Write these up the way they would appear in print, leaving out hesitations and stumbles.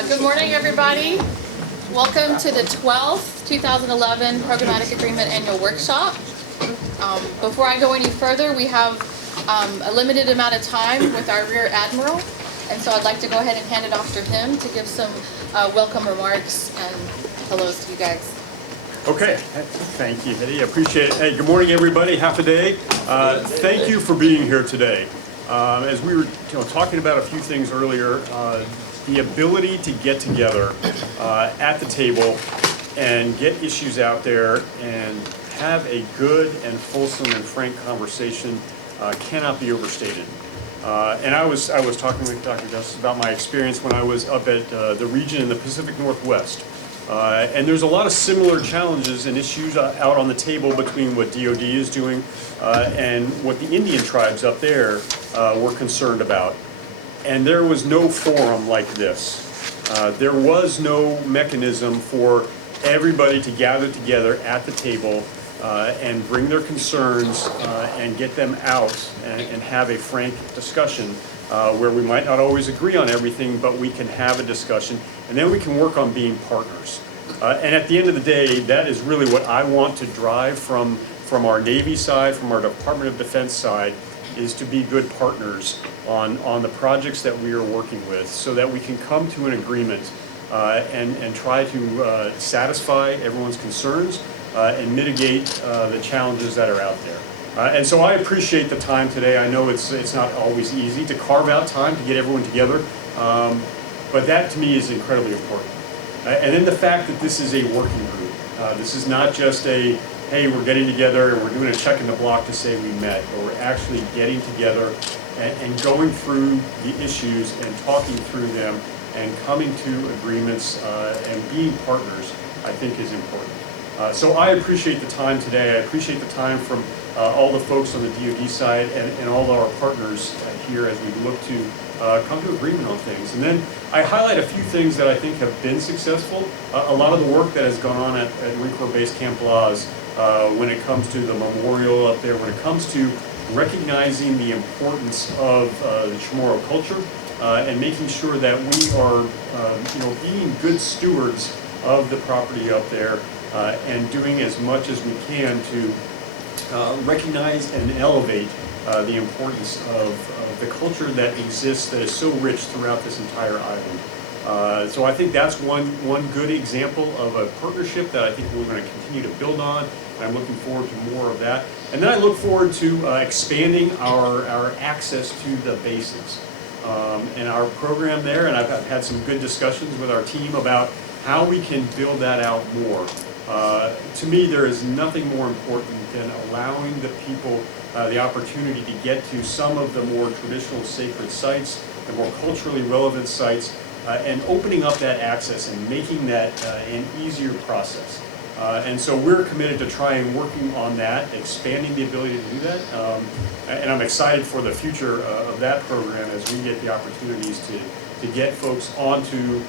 Good morning, everybody. Welcome to the 12th 2011 Programmatic Agreement Annual Workshop. Before I go any further, we have a limited amount of time with our Rear Admiral, and so I'd like to go ahead and hand it off to him to give some welcome remarks and hellos to you guys. Okay, thank you, Hetty. I appreciate it. Hey, good morning, everybody. Half a day. Thank you for being here today. As we were talking about a few things earlier, the ability to get together at the table and get issues out there and have a good and fulsome and frank conversation cannot be overstated. And I was talking with Dr. Justice about my experience when I was up at the region in the Pacific Northwest. And there's a lot of similar challenges and issues out on the table between what DoD is doing and what the Indian tribes up there were concerned about. And there was no forum like this. There was no mechanism for everybody to gather together at the table and bring their concerns and get them out and have a frank discussion where we might not always agree on everything, but we can have a discussion, and then we can work on being partners. And at the end of the day, that is really what I want to drive from our Navy side, from our Department of Defense side, is to be good partners on the projects that we are working with so that we can come to an agreement and try to satisfy everyone's concerns and mitigate the challenges that are out there. And so I appreciate the time today. I know it's not always easy to carve out time to get everyone together, but that to me is incredibly important. And then the fact that this is a working group. This is not just a, hey, we're getting together and we're doing a check in the block to say we met, but we're actually getting together and going through the issues and talking through them and coming to agreements and being partners, I think is important. So I appreciate the time today. I appreciate the time from all the folks on the DoD side and all of our partners here as we look to come to agreement on things. And then I highlight a few things that I think have been successful. A lot of the work that has gone on at Marine Corps Base Camp Laz when it comes to the memorial up there, when it comes to recognizing the importance of the Chamorro culture and making sure that we are being good stewards of the property up there and doing as much as we can to recognize and elevate the importance of the culture that exists that is so rich throughout this entire island. So I think that's one good example of a partnership that I think we're going to continue to build on. And I'm looking forward to more of that. And then I look forward to expanding our access to the bases and our program there. And I've had some good discussions with our team about how we can build that out more. To me, there is nothing more important than allowing the people the opportunity to get to some of the more traditional sacred sites, the more culturally relevant sites, and opening up that access and making that an easier process. And so we're committed to trying working on that, expanding the ability to do that. And I'm excited for the future of that program as we get the opportunities to get folks onto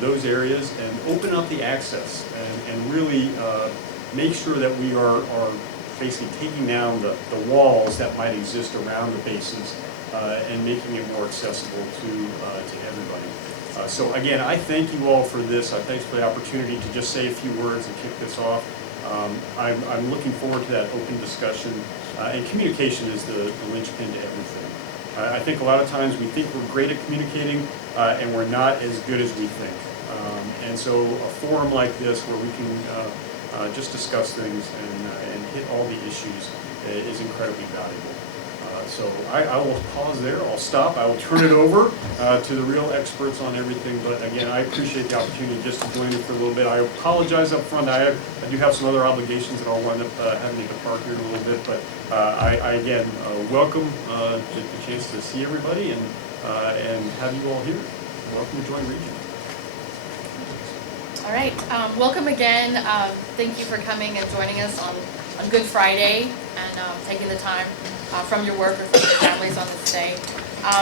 those areas and open up the access and really make sure that we are basically taking down the walls that might exist around the bases and making it more accessible to everybody. So again, I thank you all for this. I thanks for the opportunity to just say a few words and kick this off. I'm looking forward to that open discussion, and communication is the linchpin to everything. I think a lot of times we think we're great at communicating, and we're not as good as we think. And so a forum like this where we can just discuss things and hit all the issues is incredibly valuable. So I will pause there, I'll stop, I will turn it over to the real experts on everything, but again, I appreciate the opportunity just to join you for a little bit. I apologize up front, I do have some other obligations that I'll wind up having to depart here in a little bit, but I again welcome the chance to see everybody and have you all here. Welcome to join Region. All right, welcome again. Thank you for coming and joining us on Good Friday and taking the time from your work or from your families on this day.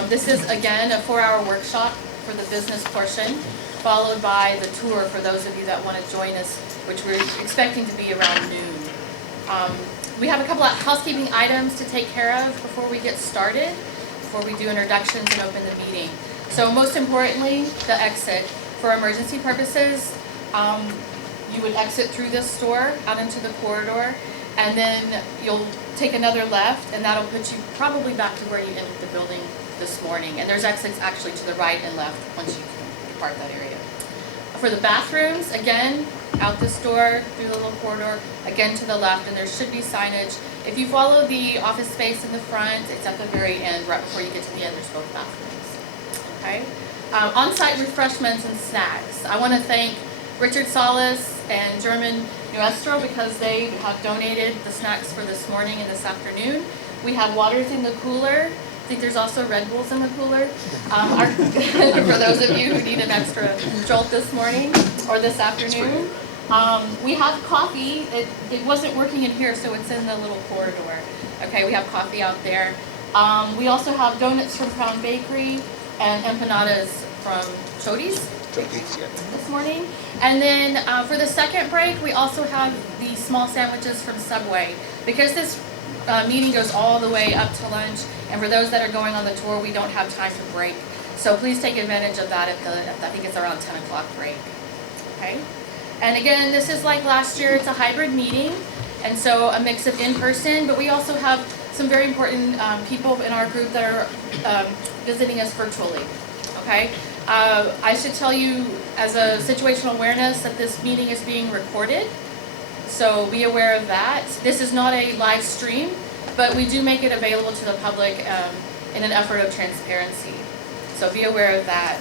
This is, again, a 4-hour workshop for the business portion, followed by the tour for those of you that want to join us, which we're expecting to be around noon. We have a couple of housekeeping items to take care of before we get started, before we do introductions and open the meeting. So most importantly, the exit. For emergency purposes, you would exit through this store out into the corridor, and then you'll take another left, and that'll put you probably back to where you entered the building this morning. And there's exits actually to the right and left once you depart that area. For the bathrooms, again, out this door, through the little corridor, again to the left, and there should be signage. If you follow the office space in the front, it's at the very end, right before you get to the end, there's both bathrooms. Okay? On-site refreshments and snacks. I want to thank Richard Salas and German Nuestro because they have donated the snacks for this morning and this afternoon. We have waters in the cooler. I think there's also Red Bulls in the cooler. For those of you who need an extra jolt this morning or this afternoon. We have coffee. It wasn't working in here, so it's in the little corridor. Okay, we have coffee out there. We also have donuts from Crown Bakery and empanadas from Chody's this morning. And then for the second break, we also have the small sandwiches from Subway. Because this meeting goes all the way up to lunch, and for those that are going on the tour, we don't have time to break. So please take advantage of that I think it's around 10 o'clock break. Okay? And again, this is like last year, it's a hybrid meeting, and so a mix of in-person, but we also have some very important people in our group that are visiting us virtually. Okay? I should tell you, as a situational awareness, that this meeting is being recorded, so be aware of that. This is not a live stream, but we do make it available to the public in an effort of transparency. So be aware of that.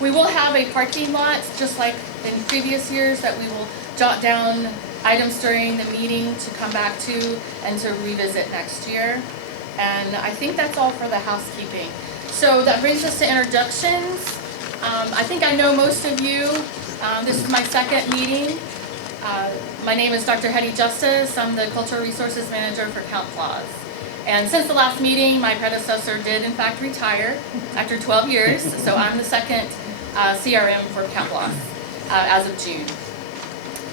We will have a parking lot, just like in previous years, that we will jot down items during the meeting to come back to and to revisit next year. And I think that's all for the housekeeping. So that brings us to introductions. I think I know most of you. This is my second meeting. My name is Dr. Hetty Justice. I'm the Cultural Resources Manager for Count Plaza. And since the last meeting, my predecessor did in fact retire after 12 years, so I'm the second CRM for Count Plaza as of June.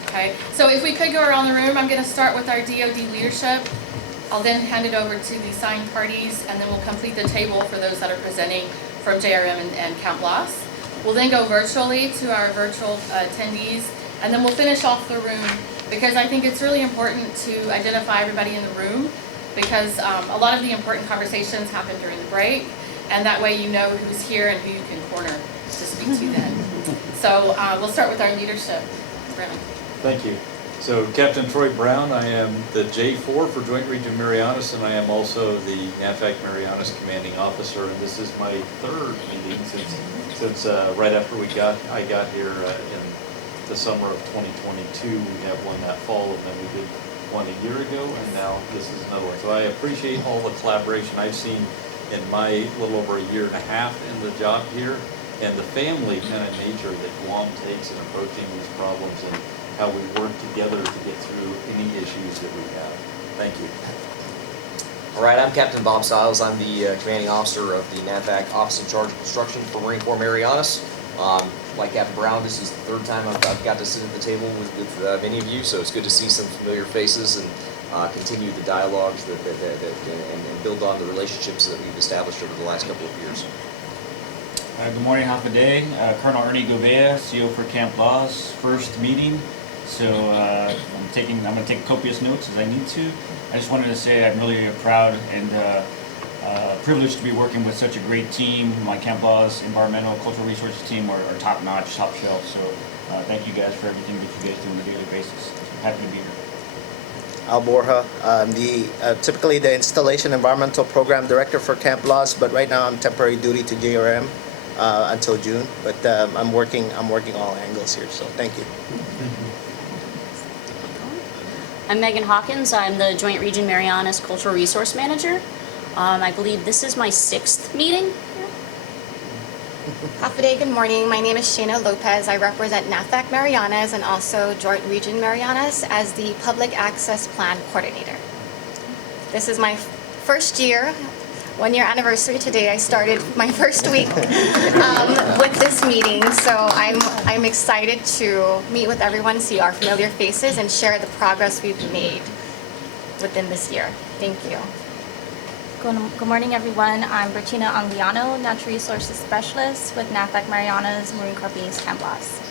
Okay, so if we could go around the room, I'm going to start with our DoD leadership. I'll then hand it over to the signed parties, and then we'll complete the table for those that are presenting from JRM and Count Plaza. We'll then go virtually to our virtual attendees, and then we'll finish off the room because I think it's really important to identify everybody in the room because a lot of the important conversations happen during the break, and that way you know who's here and who you can corner to speak to then. So we'll start with our leadership. Brennan. Thank you. So Captain Troy Brown, I am the J4 for Joint Region Marianas, and I am also the NAVFAC Marianas Commanding Officer, and this is my third meeting since right after I got here in the summer of 2022. We had one that fall, and then we did one a year ago, and now this is another one. So I appreciate all the collaboration I've seen in my little over a year and a half in the job here, and the family kind of nature that Guam takes in approaching these problems and how we work together to get through any issues that we have. Thank you. All right, I'm Captain Bob Stiles. I'm the commanding officer of the NAVFAC Office in Charge of Construction for Marine Corps Marianas. Like Captain Brown, this is the third time I've got to sit at the table with many of you, so it's good to see some familiar faces and continue the dialogues and build on the relationships that we've established over the last couple of years. Good morning, half a day. Colonel Ernie Gouveia, CO for Camp Law's first meeting. So I'm going to take copious notes as I need to. I just wanted to say I'm really proud and privileged to be working with such a great team. My Camp Law's environmental cultural resources team are top notch, top shelf. So thank you guys for everything that you guys do on a daily basis. Happy to be here. Al Borja, I'm typically the Installation Environmental Program Director for Camp Laws, but right now I'm temporary duty to JRM until June. But I'm working all angles here, so thank you. I'm Megan Hawkins. I'm the Joint Region Marianas Cultural Resource Manager. I believe this is my 6th meeting. Half a day, good morning. My name is Shayna Lopez. I represent NAVFAC Marianas and also Joint Region Marianas as the Public Access Plan Coordinator. This is my first year, 1-year anniversary today. I started my first week with this meeting, so I'm excited to meet with everyone, see our familiar faces, and share the progress we've made within this year. Thank you. Good morning, everyone. I'm Bertina Angliano, Natural Resources Specialist with NAFAC Marianas Marine Corps Base Camp Loss.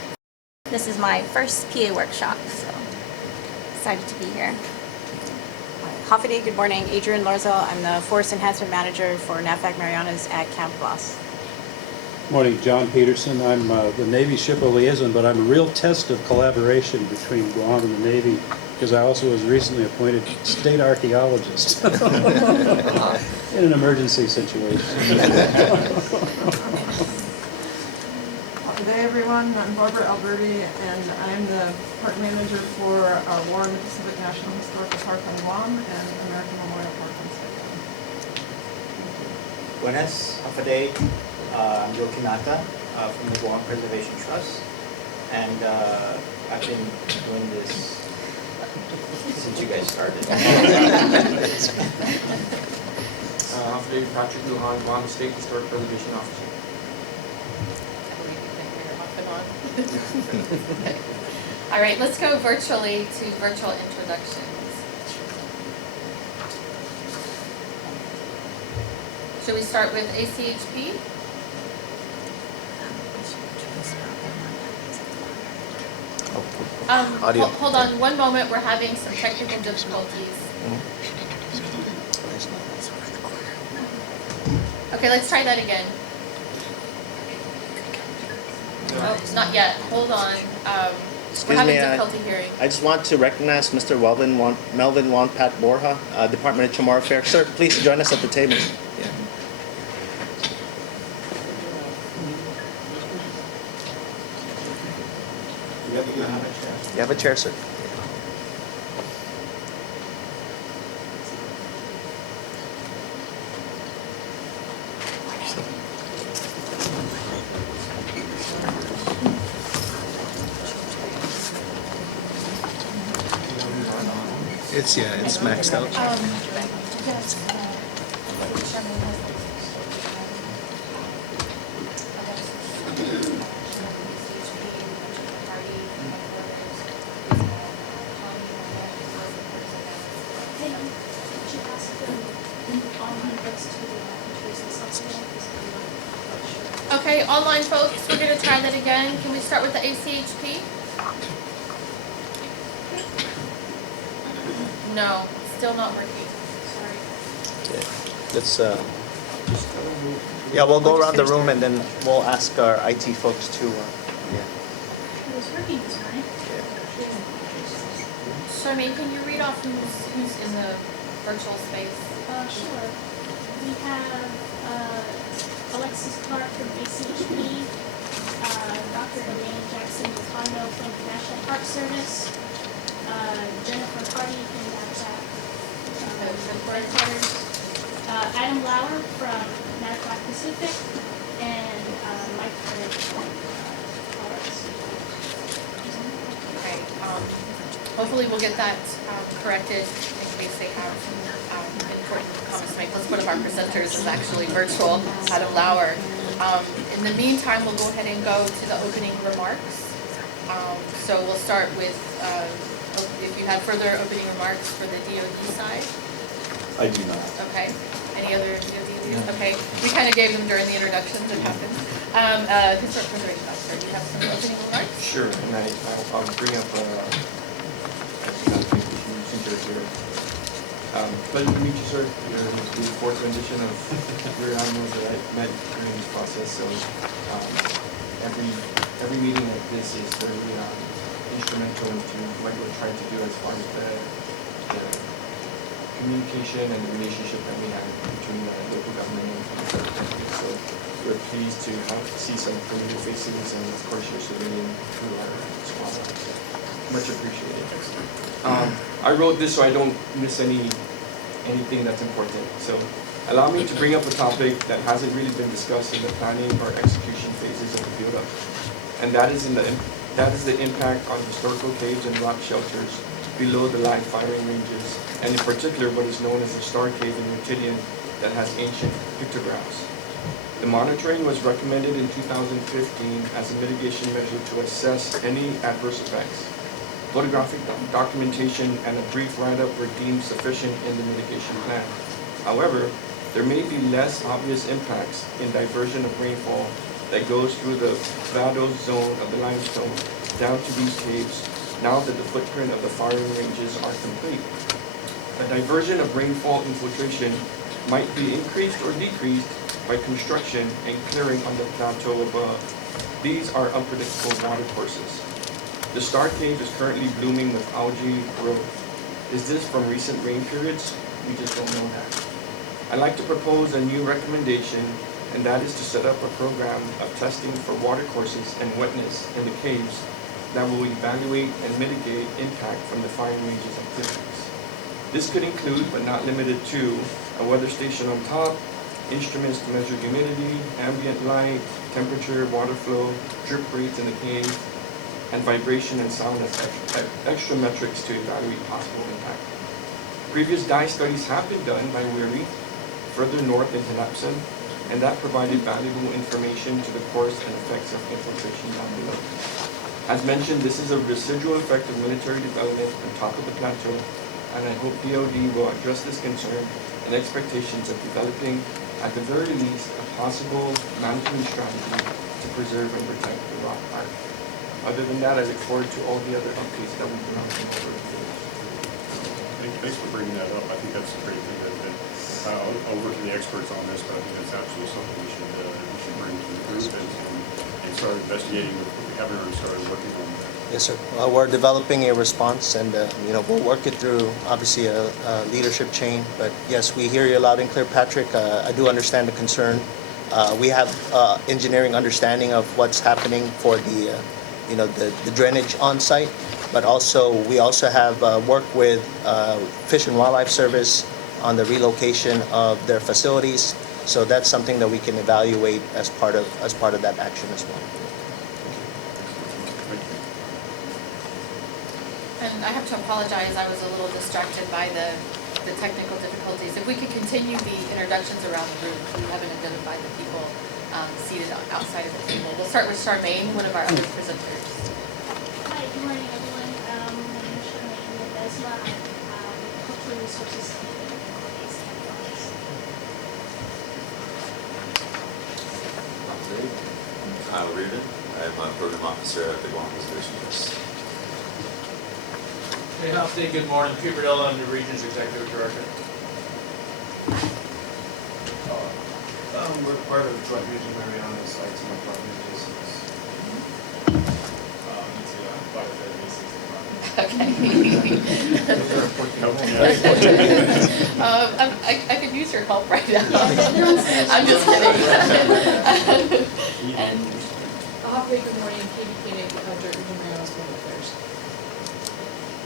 This is my first PA workshop, so excited to be here. Hafide, good morning. Adrian Lorzel. I'm the Force Enhancement Manager for NAFAC Marianas at Camp Bloss. Morning, John Peterson. I'm the Navy ship liaison, but I'm a real test of collaboration between Guam and the Navy because I also was recently appointed state archaeologist in an emergency situation. Good day, everyone. I'm Barbara Alberti, and I'm the park manager for War in the Pacific National Historical Park on Guam and American Memorial Park on Saipan. Buenas, Hafide. I'm Joe Kinata from the Guam Preservation Trust, and I've been doing this since you guys started. Hafide Patrick Lujan, Guam State Historic Preservation Officer. Okay. All right, let's go virtually to virtual introductions. Should we start with ACHP? Audio. Hold on one moment, we're having some technical difficulties. Okay, let's try that again. Oh, not yet, hold on. We're Excuse having me, difficulty hearing. I just want to recognize Mr. Melvin Juan Pat Borja, Department of Chamorro Affairs. Sir, please join us at the table. You have a chair, sir. It's maxed out. Okay, online folks, we're gonna try that again. Can we start with the ACHP? No, still not working. Sorry. Let's yeah, we'll go around the room and then we'll ask our IT folks to yeah. It was working this morning. Charmaine, can you read off who's in the virtual space? Sure. We have Alexis Clark from ACHP, Dr. Elaine Jackson with Hondo from the National Park Service, Jennifer Hardy from NAFAC headquarters, Adam Lauer from NAFAC Pacific, and Mike Curry from Colorado. Okay, hopefully we'll get that corrected in case they have important comments to make. Let's one of our presenters is actually virtual, Adam Lauer. In the meantime, we'll go ahead and go to the opening remarks. So we'll start with, if you have further opening remarks for the DoD side. I do not. Okay. Any other DoD leaders? Okay. We kind of gave them during the introductions. It happens. Historic Preservation Officer, do you have some opening remarks? Sure, and I'll bring up since you're here. Pleasure to meet you, sir. You're the fourth rendition of your admirals that I met during this process. So every meeting like this is very instrumental into what we're trying to do as far as the communication and the relationship that we have between the local government and the federal government. So we're pleased to see some familiar faces and of course your civilian through our squad. So much appreciated. I wrote this so I don't miss anything that's important. So allow me to bring up a topic that hasn't really been discussed in the planning or execution phases of the build-up, and that is the impact on historical caves and rock shelters below the live firing ranges, and in particular what is known as the Star Cave in Reptilian that has ancient pictographs. The monitoring was recommended in 2015 as a mitigation measure to assess any adverse effects. Photographic documentation and a brief write-up were deemed sufficient in the mitigation plan. However, There may be less obvious impacts in diversion of rainfall that goes through the Vado zone of the limestone down to these caves now that the footprint of the firing ranges are complete. A diversion of rainfall infiltration might be increased or decreased by construction and clearing on the plateau above. These are unpredictable water courses. The Star Cave is currently blooming with algae growth. Is this from recent rain periods? We just don't know that. I'd like to propose a new recommendation, and that is to set up a program of testing for water courses and wetness in the caves that will evaluate and mitigate impact from the firing ranges activities. This could include, but not limited to, a weather station on top, instruments to measure humidity, ambient light, temperature, water flow, drip rates in the cave, and vibration and sound as extra metrics to evaluate possible impact. Previous dye studies have been done by Weary, further north in Hinapsan, and that provided valuable information to the course and effects of infiltration down below. As mentioned, this is a residual effect of military development on top of the plateau, and I hope DoD will address this concern and expectations of developing, at the very least, a possible management strategy to preserve and protect the rock art. Other than that, I look forward to all the other updates that we've been having over the years. Thanks for bringing that up. I think that's a great thing. I'll work with the experts on this, but I think that's absolutely something we should bring to the group and start investigating if we haven't already started working on that. Yes, sir. We're developing a response, and we'll work it through obviously a leadership chain. But yes, we hear you loud and clear, Patrick. I do understand the concern. We have engineering understanding of what's happening for the drainage on site, but we also have worked with Fish and Wildlife Service on the relocation of their facilities. So that's something that we can evaluate as part of that action as well. And I have to apologize, I was a little distracted by the technical difficulties. If we could continue the introductions around the room, we haven't identified the people seated outside of the table. We'll start with Charmaine, one of our other presenters. Hi, good morning, everyone. My name is Charmaine Ledesma. I'm Cultural Resources Kyle Reardon. I'm a program officer at the Guam Reservation Trust. Hey, Hopsday, good morning. Pete Burdella, I'm the Region's Executive Director. We're part of Joint Region Mariana sites and my property adjacent. I could use your help right now. I'm just kidding. And good morning, Katie Koenig, Joint Region Mariana's Public Affairs.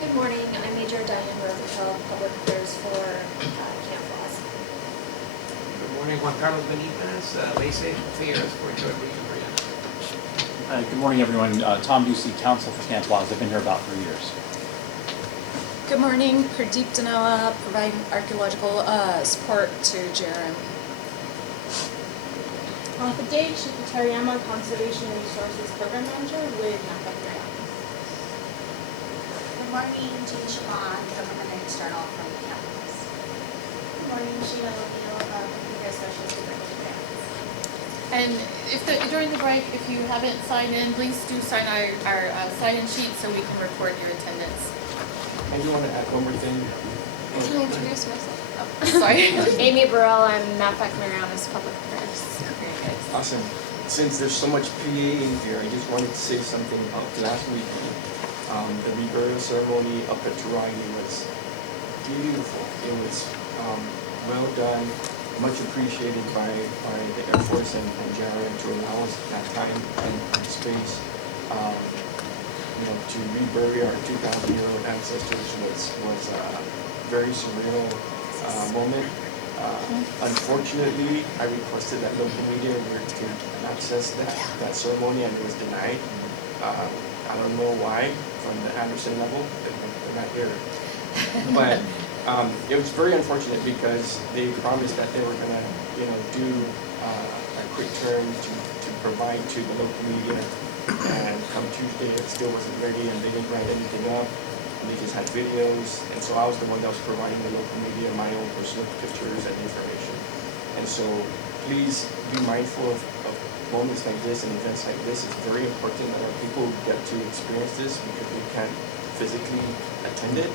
Good morning, I'm Major Diane Rosenfeld, Public Affairs for Camp Laws. Good morning, Juan Carlos Benitez, Liaison Affairs for Joint Region Mariana. Good morning, everyone. Tom Busey, Counsel for Camp Laws. I've been here about 3 years. Good morning, Pradeep Danoa, providing archaeological support to JRM. Good day, Shika Tariyama, Conservation Resources Program Manager with NAFAC Mariana. Good morning, Jean Chabon, Government and External from the campus. Good morning, Sheena O'Neill, Computer Specialist with Grants. And during the break, if you haven't signed in, please do sign our sign-in sheet so we can record your attendance. I do want to add one more thing. Can I introduce myself? Oh, sorry. Amy Burrell, I'm NAFAC Mariana's Public Affairs. Awesome. Since there's so much PA in here, I just wanted to say something about last week. The reburial ceremony up at Turai was beautiful. It was well done, much appreciated by the Air Force and JRM to allow us that time and space. To rebury our 2,000-year-old ancestors was a very surreal moment. Unfortunately, I requested that local media were to access that ceremony, and it was denied. I don't know why, from the Anderson level, they're not here. But it was very unfortunate because they promised that they were going to, do a quick turn to provide to the local media. And come Tuesday, it still wasn't ready, and they didn't write anything up. They just had videos, and so I was the one that was providing the local media my own personal pictures and information. And so please be mindful of moments like this and events like this. It's very important that our people get to experience this because we can't physically attend it.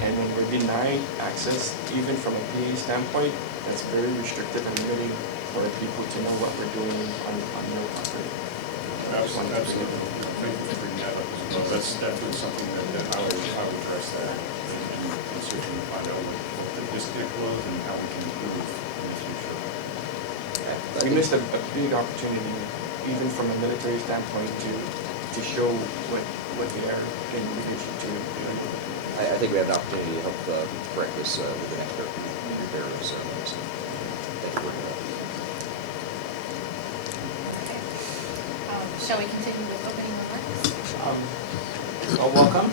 And when we're denied access, even from a PA standpoint, that's very restrictive and limiting for our people to know what we're doing on their property. Absolutely. Thank you for bringing that up as well. That's definitely something that I would address that and certainly find out what the disconnect was and how we can improve in the future. We missed a big opportunity, even from a military standpoint, to show what they are in leadership to. I think we have an opportunity to help correct this with the next repair ceremonies. Thank you for bringing that up. Shall we continue with opening remarks? So welcome.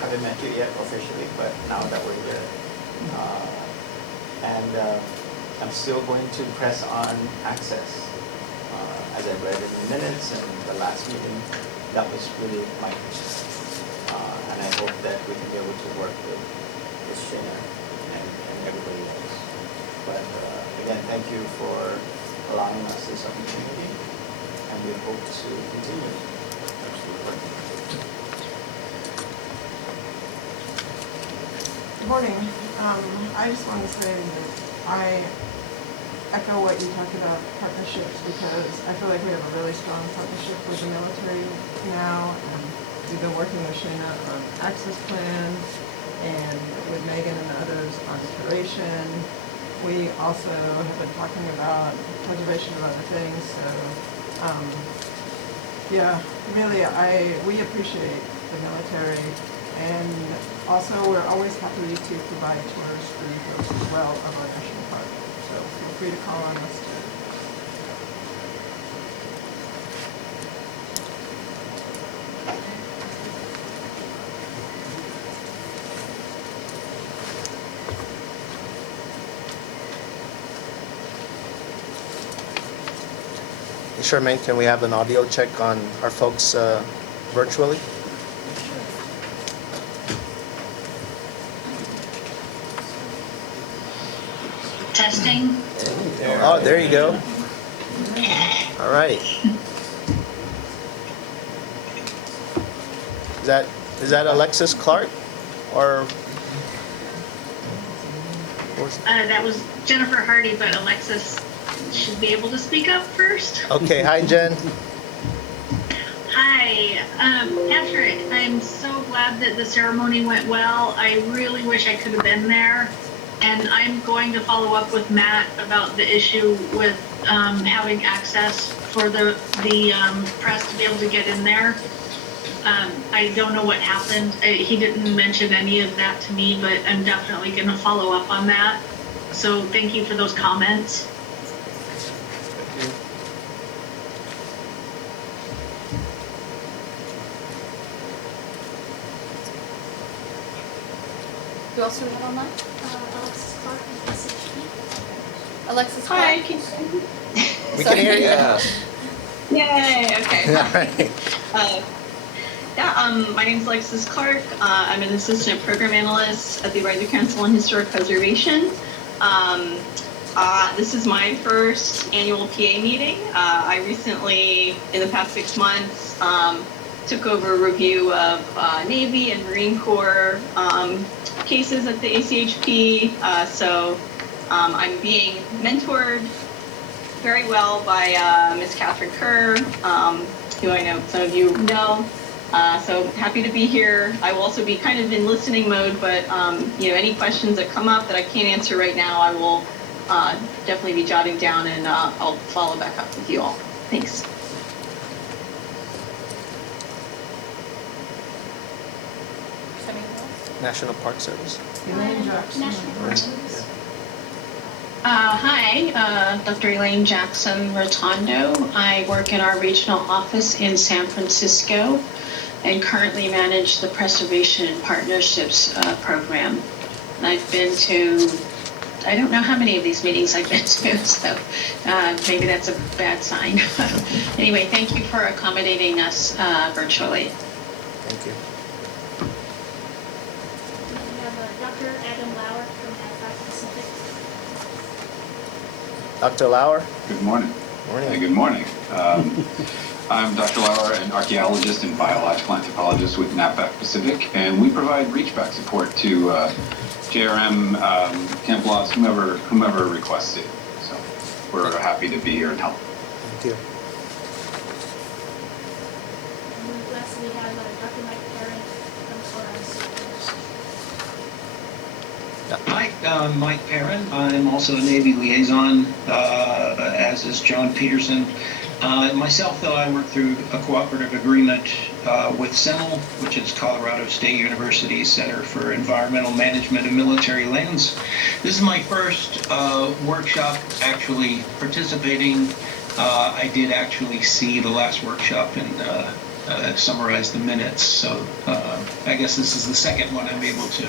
Haven't met you yet officially, but now that we're here. I'm still going to press on access. As I read in the minutes and the last meeting, that was really my concern. And I hope that we can be able to work with Shana and everybody else. But again, thank you for allowing us this opportunity, and we hope to continue. Absolutely. Good morning. I just want to say that I echo what you talked about partnerships, because I feel like we have a really strong partnership with the military now, and we've been working with Shana on access plans and with Megan and others on curation. We also have been talking about preservation of other things. So yeah, really, we appreciate the military, and also we're always happy to provide tours for you folks as well of our national park. So feel free to call on us too. Charmaine, can we have an audio check on our folks virtually? Testing. Oh, there you go. All right. Is that Alexis Clark, or? That was Jennifer Hardy, but Alexis should be able to speak up first. Okay. Hi, Jen. Hi, Patrick. I'm so glad that the ceremony went well. I really wish I could have been there. And I'm going to follow up with Matt about the issue with having access for the press to be able to get in there. I don't know what happened. He didn't mention any of that to me, but I'm definitely going to follow up on that. So thank you for those comments. Who else do we have online? Alexis Clark from SHP. Alexis Clark. Hi, We can hear you. Yay, okay. All right. My name is Alexis Clark. I'm an assistant program analyst at the Advisory Council on Historic Preservation. This is my first annual PA meeting. I recently, in the past 6 months, took over a review of Navy and Marine Corps cases at the ACHP. So I'm being mentored very well by Ms. Catherine Kerr, who I know some of you know. So happy to be here. I will also be kind of in listening mode, but any questions that come up that I can't answer right now, I will definitely be jotting down, and I'll follow back up with you all. Thanks. National Park Service. Elaine Jackson. Hi, Dr. Elaine Jackson Rotondo. I work in our regional office in San Francisco and currently manage the Preservation and Partnerships program. And I've been to, I don't know how many of these meetings I've been to, so maybe that's a bad sign. Anyway, thank you for accommodating us virtually. Thank you. We have Dr. Adam Lauer from Outback Pacific. Dr. Lauer? Good morning. Morning. Good morning. I'm Dr. Lauer, an archaeologist and biological anthropologist with NAFAC Pacific, and we provide reach-back support to JRM, Camp Loss, whomever requests it. So we're happy to be here and help. Thank you. And lastly, we have Dr. Mike Perrin from Florence. Hi, Mike Perrin. I'm also a Navy liaison, as is John Peterson. Myself, though, I work through a cooperative agreement with CEMEL, which is Colorado State University's Center for Environmental Management of Military Lands. This is my first workshop actually participating. I did actually see the last workshop and summarize the minutes, so I guess this is the second one I'm able to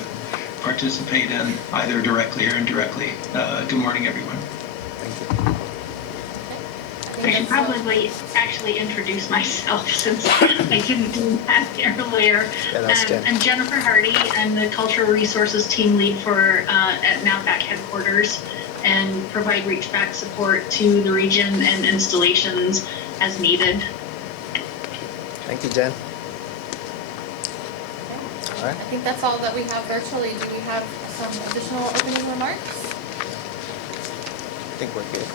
participate in, either directly or indirectly. Good morning, everyone. I should probably actually introduce myself since I didn't do that earlier. I'm Jennifer Hardy. I'm the Cultural Resources Team Lead for at NAVFAC headquarters and provide reach back support to the region and installations as needed. Thank you, Jen. All right. I think that's all that we have virtually. Do we have some additional opening remarks? I think we're good.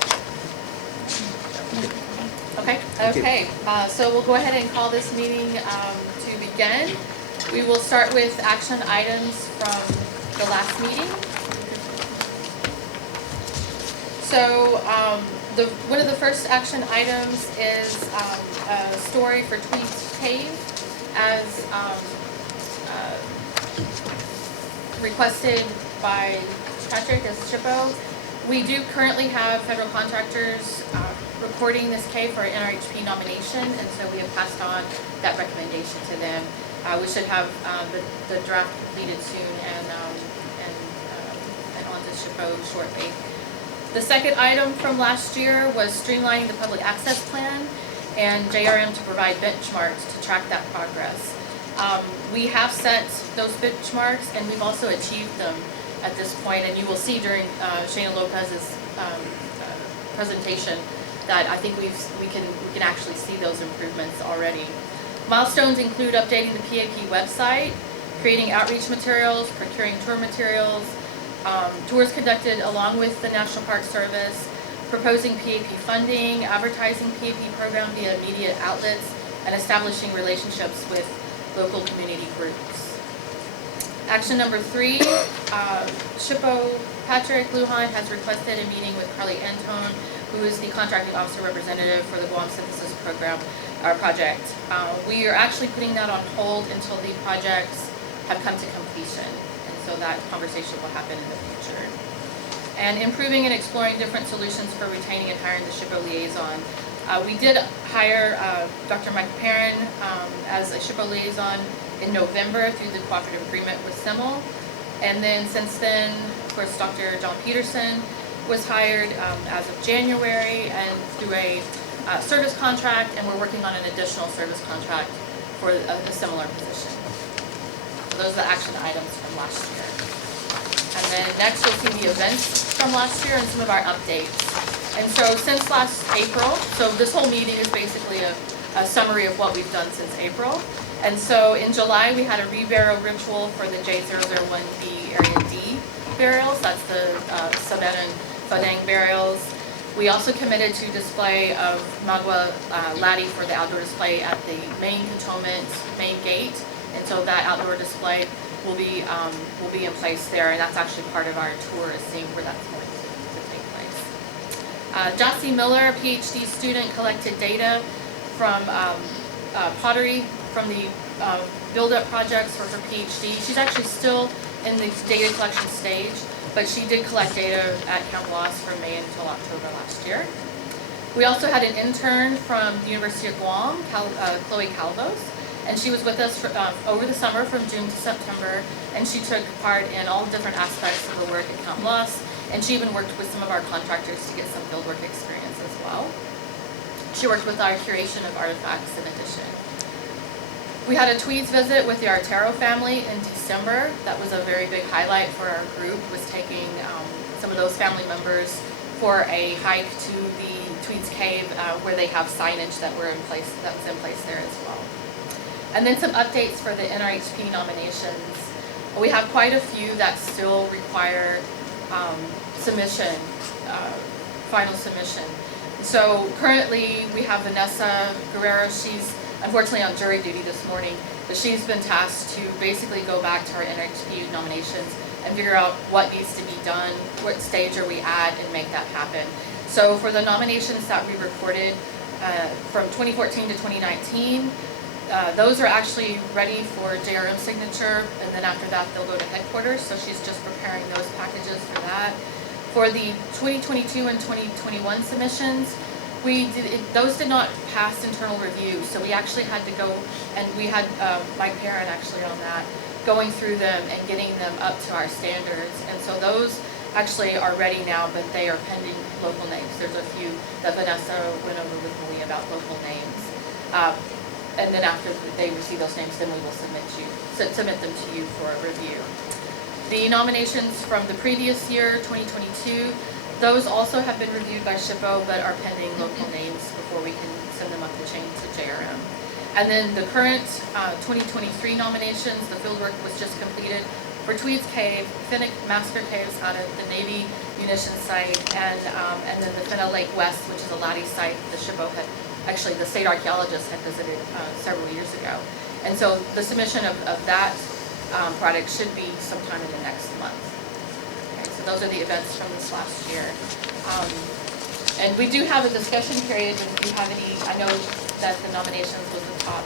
Okay. Thank you. Okay. So we'll go ahead and call this meeting to begin. We will start with action items from the last meeting. So one of the first action items is a story for Tweed's Cave, as requested by Patrick as SHPO. We do currently have federal contractors reporting this cave for an NRHP nomination, and so we have passed on that recommendation to them. We should have the draft completed soon and on to SHPO shortly. The second item from last year was streamlining the public access plan and JRM to provide benchmarks to track that progress. We have set those benchmarks and we've also achieved them at this point, and you will see during Shana Lopez's presentation that I think we can actually see those improvements already. Milestones include updating the PAP website, creating outreach materials, procuring tour materials, tours conducted along with the National Park Service, proposing PAP funding, advertising PAP program via media outlets, and establishing relationships with local community groups. Action number 3, SHPO Patrick Lujan has requested a meeting with Carly Antone, who is the contracting officer representative for the Guam Synthesis Program, our project. We are actually putting that on hold until the projects have come to completion, and so that conversation will happen in the future. And improving and exploring different solutions for retaining and hiring the SHPO liaison. We did hire Dr. Mike Perrin as a SHPO liaison in November through the cooperative agreement with CEMEL. And then since then, of course, Dr. John Peterson was hired as of January and through a service contract, and we're working on an additional service contract for a similar position. So those are the action items from last year. And then next you'll see the events from last year and some of our updates. And so since last April, so this whole meeting is basically a summary of what we've done since April. And so in July, we had a reburial ritual for the J001B Area D burials. That's the Saban and Fadang burials. We also committed to display of Magua Laddie for the outdoor display at the main cantonment main gate. And so that outdoor display will be in place there, and that's actually part of our tour, is seeing where that's going to take place. Jossie Miller, a PhD student, collected data from pottery from the build-up projects for her PhD. She's actually still in the data collection stage, but she did collect data at Camp Loss from May until October last year. We also had an intern from the University of Guam, Chloe Calvos, and she was with us for, over the summer from June to September, and she took part in all different aspects of the work at Camp Loss, and she even worked with some of our contractors to get some fieldwork experience as well. She worked with our curation of artifacts in addition. We had a Tweeds visit with the Artero family in December. That was a very big highlight for our group, was taking some of those family members for a hike to the Tweeds Cave where they have signage that was in place there as well. And then some updates for the NRHP nominations. We have quite a few that still require submission, final submission. So currently we have Vanessa Guerrero. She's unfortunately on jury duty this morning, but she's been tasked to basically go back to our NRHP nominations and figure out what needs to be done, what stage are we at, and make that happen. So for the nominations that we recorded from 2014 to 2019, those are actually ready for JRM signature, and then after that they'll go to headquarters, so she's just preparing those packages for that. For the 2022 and 2021 submissions, those did not pass internal review, so we actually had to go, and we had Mike Perrin actually on that, going through them and getting them up to our standards. And so those actually are ready now, but they are pending local names. There's a few that Vanessa went over with me about local names. And then after they receive those names, then we will submit them to you for a review. The nominations from the previous year, 2022, those also have been reviewed by SHPO, but are pending local names before we can send them up the chain to JRM. And then the current 2023 nominations, the fieldwork was just completed for Tweeds Cave, Finnick Master Caves out of the Navy munitions site, and then the Finna Lake West, which is a LADI site the SHPO had, actually the state archaeologist had visited several years ago. And so the submission of that project should be sometime in the next month. Okay, so those are the events from this last year. And we do have a discussion period, and if you have any, I know that the nominations was the top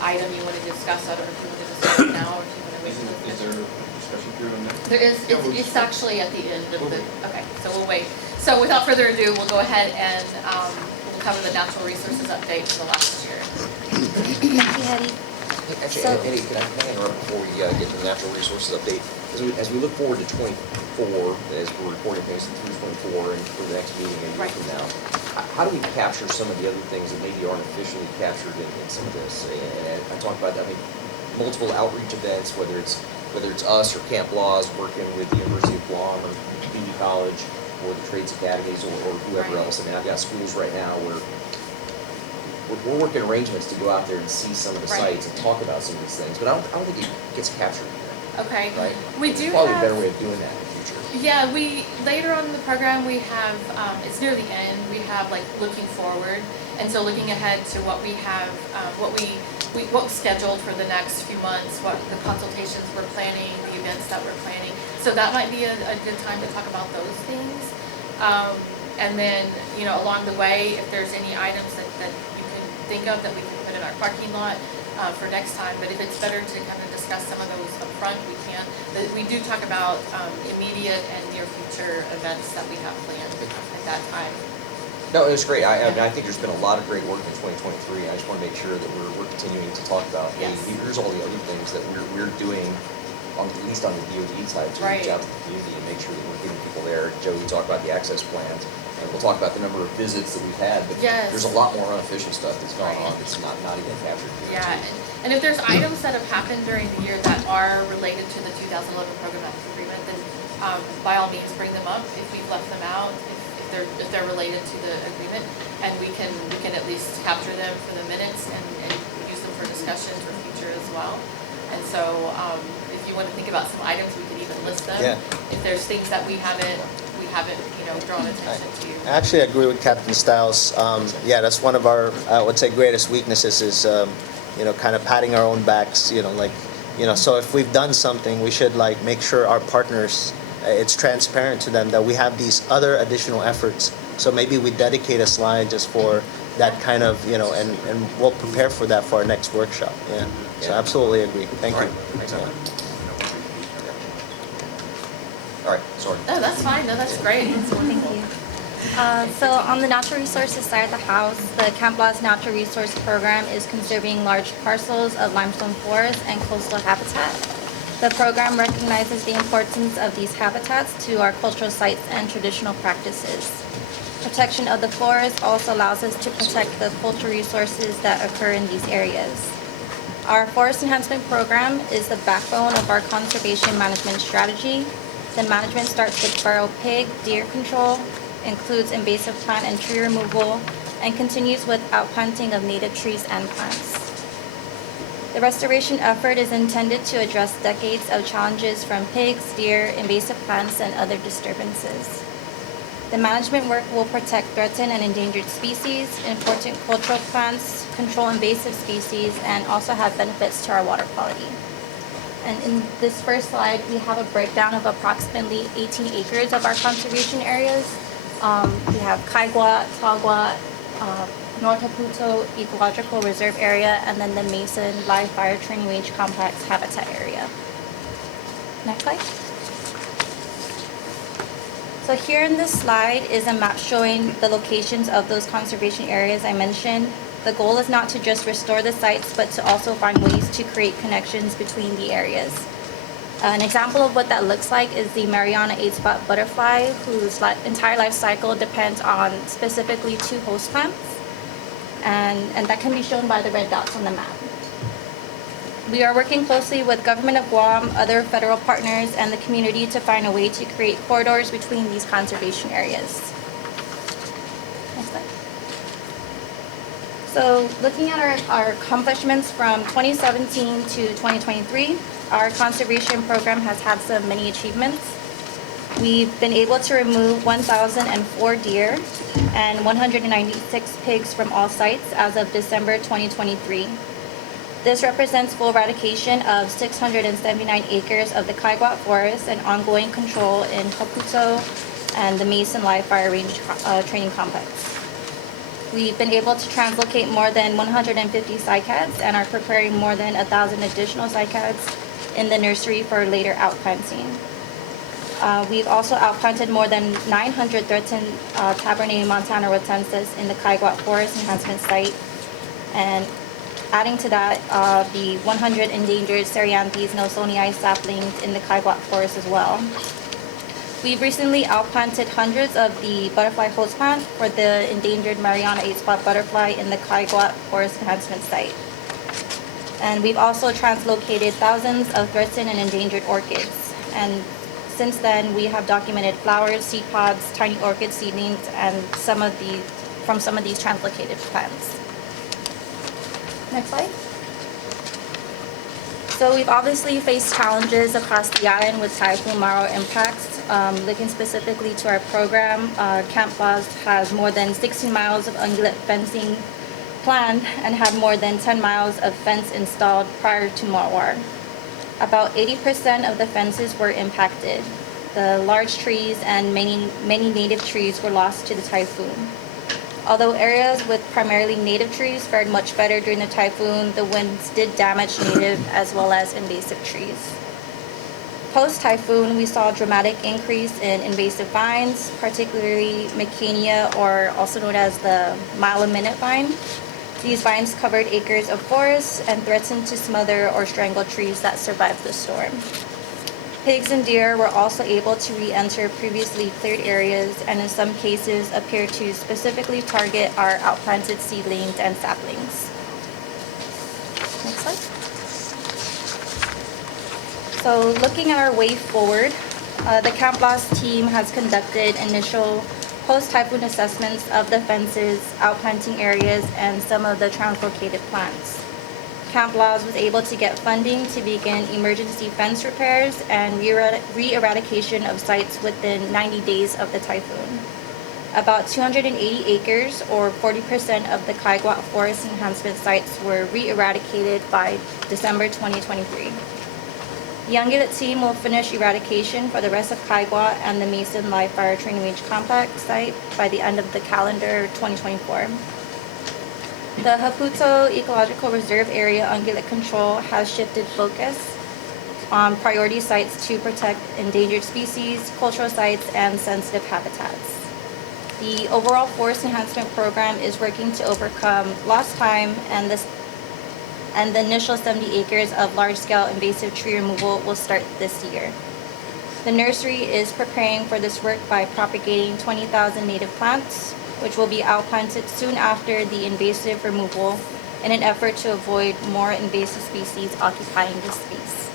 item you want to discuss. I don't know if you want to discuss it now or if you want to wait till the Is there a discussion period on that? There is, it's actually at the end of the, okay, so we'll wait. So without further ado, we'll go ahead and we'll cover the natural resources update for the last year. Thank you, Hetty. Actually, Eddie, can I interrupt before we get to the natural resources update? As we look forward to 24, as we're reporting things through 24 and for the next meeting a year from now, how do we capture some of the other things that maybe aren't officially captured in some of this? And I talked about, multiple outreach events, whether it's us or Camp Laws working with the University of Guam or community college or the trades academies or whoever else. I mean, I've got schools right now where we're working arrangements to go out there and see some of the sites and talk about some of these things, but I don't think it gets captured here. Okay. Right? We There's do probably have a better way of doing that in the future. Yeah, later on in the program we have, it's near the end, we have like looking forward, and so looking ahead to what we have, what's scheduled for the next few months, what the consultations we're planning, the events that we're planning. So that might be a good time to talk about those things. And then, along the way, if there's any items that you can think of that we can put in our parking lot for next time, but if it's better to kind of discuss some of those up front, we can. But we do talk about immediate and near future events that we have planned at that time. No, it was great. I think there's been a lot of great work in 2023. I just want to make sure that we're continuing to talk about, hey, here's all the other things that we're doing, at least on the DoD side, to reach out to the community and make sure that we're getting people there. Joe, we talked about the access plans, and we'll talk about the number of visits that we've had, but there's a lot more unofficial stuff that's gone on that's not even captured here. Yeah, and if there's items that have happened during the year that are related to the 2011 programmatic agreement, then by all means bring them up if we've left them out, if they're related to the agreement, and we can at least capture them for the minutes and use them for discussions for future as well. And so if you want to think about some items, we could even list them. Yeah. If there's things that we haven't drawn attention to. I actually agree with Captain Stiles. Yeah, that's one of our, I would say, greatest weaknesses is, kind of patting our own backs, so if we've done something, we should make sure our partners, it's transparent to them that we have these other additional efforts. So maybe we dedicate a slide just for that kind of, and we'll prepare for that for our next workshop. Yeah. So absolutely agree. Thank you. Thanks, All right, sorry. Oh, that's fine. No, that's great. Thank you. So on the natural resources side of the house, the Camp Laws Natural Resource Program is conserving large parcels of limestone forest and coastal habitat. The program recognizes the importance of these habitats to our cultural sites and traditional practices. Protection of the forest also allows us to protect the cultural resources that occur in these areas. Our forest enhancement program is the backbone of our conservation management strategy. The management starts with feral pig, deer control, includes invasive plant and tree removal, and continues with outplanting of native trees and plants. The restoration effort is intended to address decades of challenges from pigs, deer, invasive plants, and other disturbances. The management work will protect threatened and endangered species, important cultural plants, control invasive species, and also have benefits to our water quality. And in this first slide, we have a breakdown of approximately 18 acres of our conservation areas. We have Kaigwa, Tagwa, North Haputo Ecological Reserve Area, and then the Mason Live Fire Training Range Complex Habitat Area. Next slide. So here in this slide is a map showing the locations of those conservation areas I mentioned. The goal is not to just restore the sites, but to also find ways to create connections between the areas. An example of what that looks like is the Mariana 8-spot butterfly, whose entire life cycle depends on specifically 2 host plants, and that can be shown by the red dots on the map. We are working closely with Government of Guam, other federal partners, and the community to find a way to create corridors between these conservation areas. Next slide. So looking at our accomplishments from 2017 to 2023, our conservation program has had some many achievements. We've been able to remove 1,004 deer and 196 pigs from all sites as of December 2023. This represents full eradication of 679 acres of the Kaigwa Forest and ongoing control in Haputo and the Mason Live Fire Range Training Complex. We've been able to translocate more than 150 cycads and are preparing more than 1,000 additional cycads in the nursery for later outplanting. We've also outplanted more than 900 threatened Tabernae montana rotensis in the Kaigwa Forest Enhancement Site, and adding to that, the 100 endangered Cereanthes nelsonii saplings in the Kaigwa Forest as well. We've recently outplanted hundreds of the butterfly host plant for the endangered Mariana 8-spot butterfly in the Kaigwa Forest Enhancement Site. And we've also translocated thousands of threatened and endangered orchids. And since then, we have documented flowers, seed pods, tiny orchid seedlings, and from some of these translocated plants. Next slide. So we've obviously faced challenges across the island with Typhoon Maro impacts. Looking specifically to our program, Camp Lost has more than 16 miles of ungulate fencing planned and had more than 10 miles of fence installed prior to Mawar. About 80% of the fences were impacted. The large trees and many native trees were lost to the typhoon. Although areas with primarily native trees fared much better during the typhoon, the winds did damage native as well as invasive trees. Post-typhoon, we saw a dramatic increase in invasive vines, particularly Mecania, or also known as the mile-a-minute vine. These vines covered acres of forest and threatened to smother or strangle trees that survived the storm. Pigs and deer were also able to re-enter previously cleared areas and in some cases appear to specifically target our outplanted seedlings and saplings. Next slide. So looking at our way forward, the Camp Lost team has conducted initial post-typhoon assessments of the fences, outplanting areas, and some of the translocated plants. Camp Lost was able to get funding to begin emergency fence repairs and re-eradication of sites within 90 days of the typhoon. About 280 acres, or 40% of the Kaigwa Forest Enhancement sites, were re-eradicated by December 2023. The ungulate team will finish eradication for the rest of Kaigwa and the Mason Live Fire Training Range Complex site by the end of the calendar 2024. The Haputo Ecological Reserve Area ungulate control has shifted focus on priority sites to protect endangered species, cultural sites, and sensitive habitats. The overall forest enhancement program is working to overcome lost time, and the initial 70 acres of large-scale invasive tree removal will start this year. The nursery is preparing for this work by propagating 20,000 native plants, which will be outplanted soon after the invasive removal in an effort to avoid more invasive species occupying this space.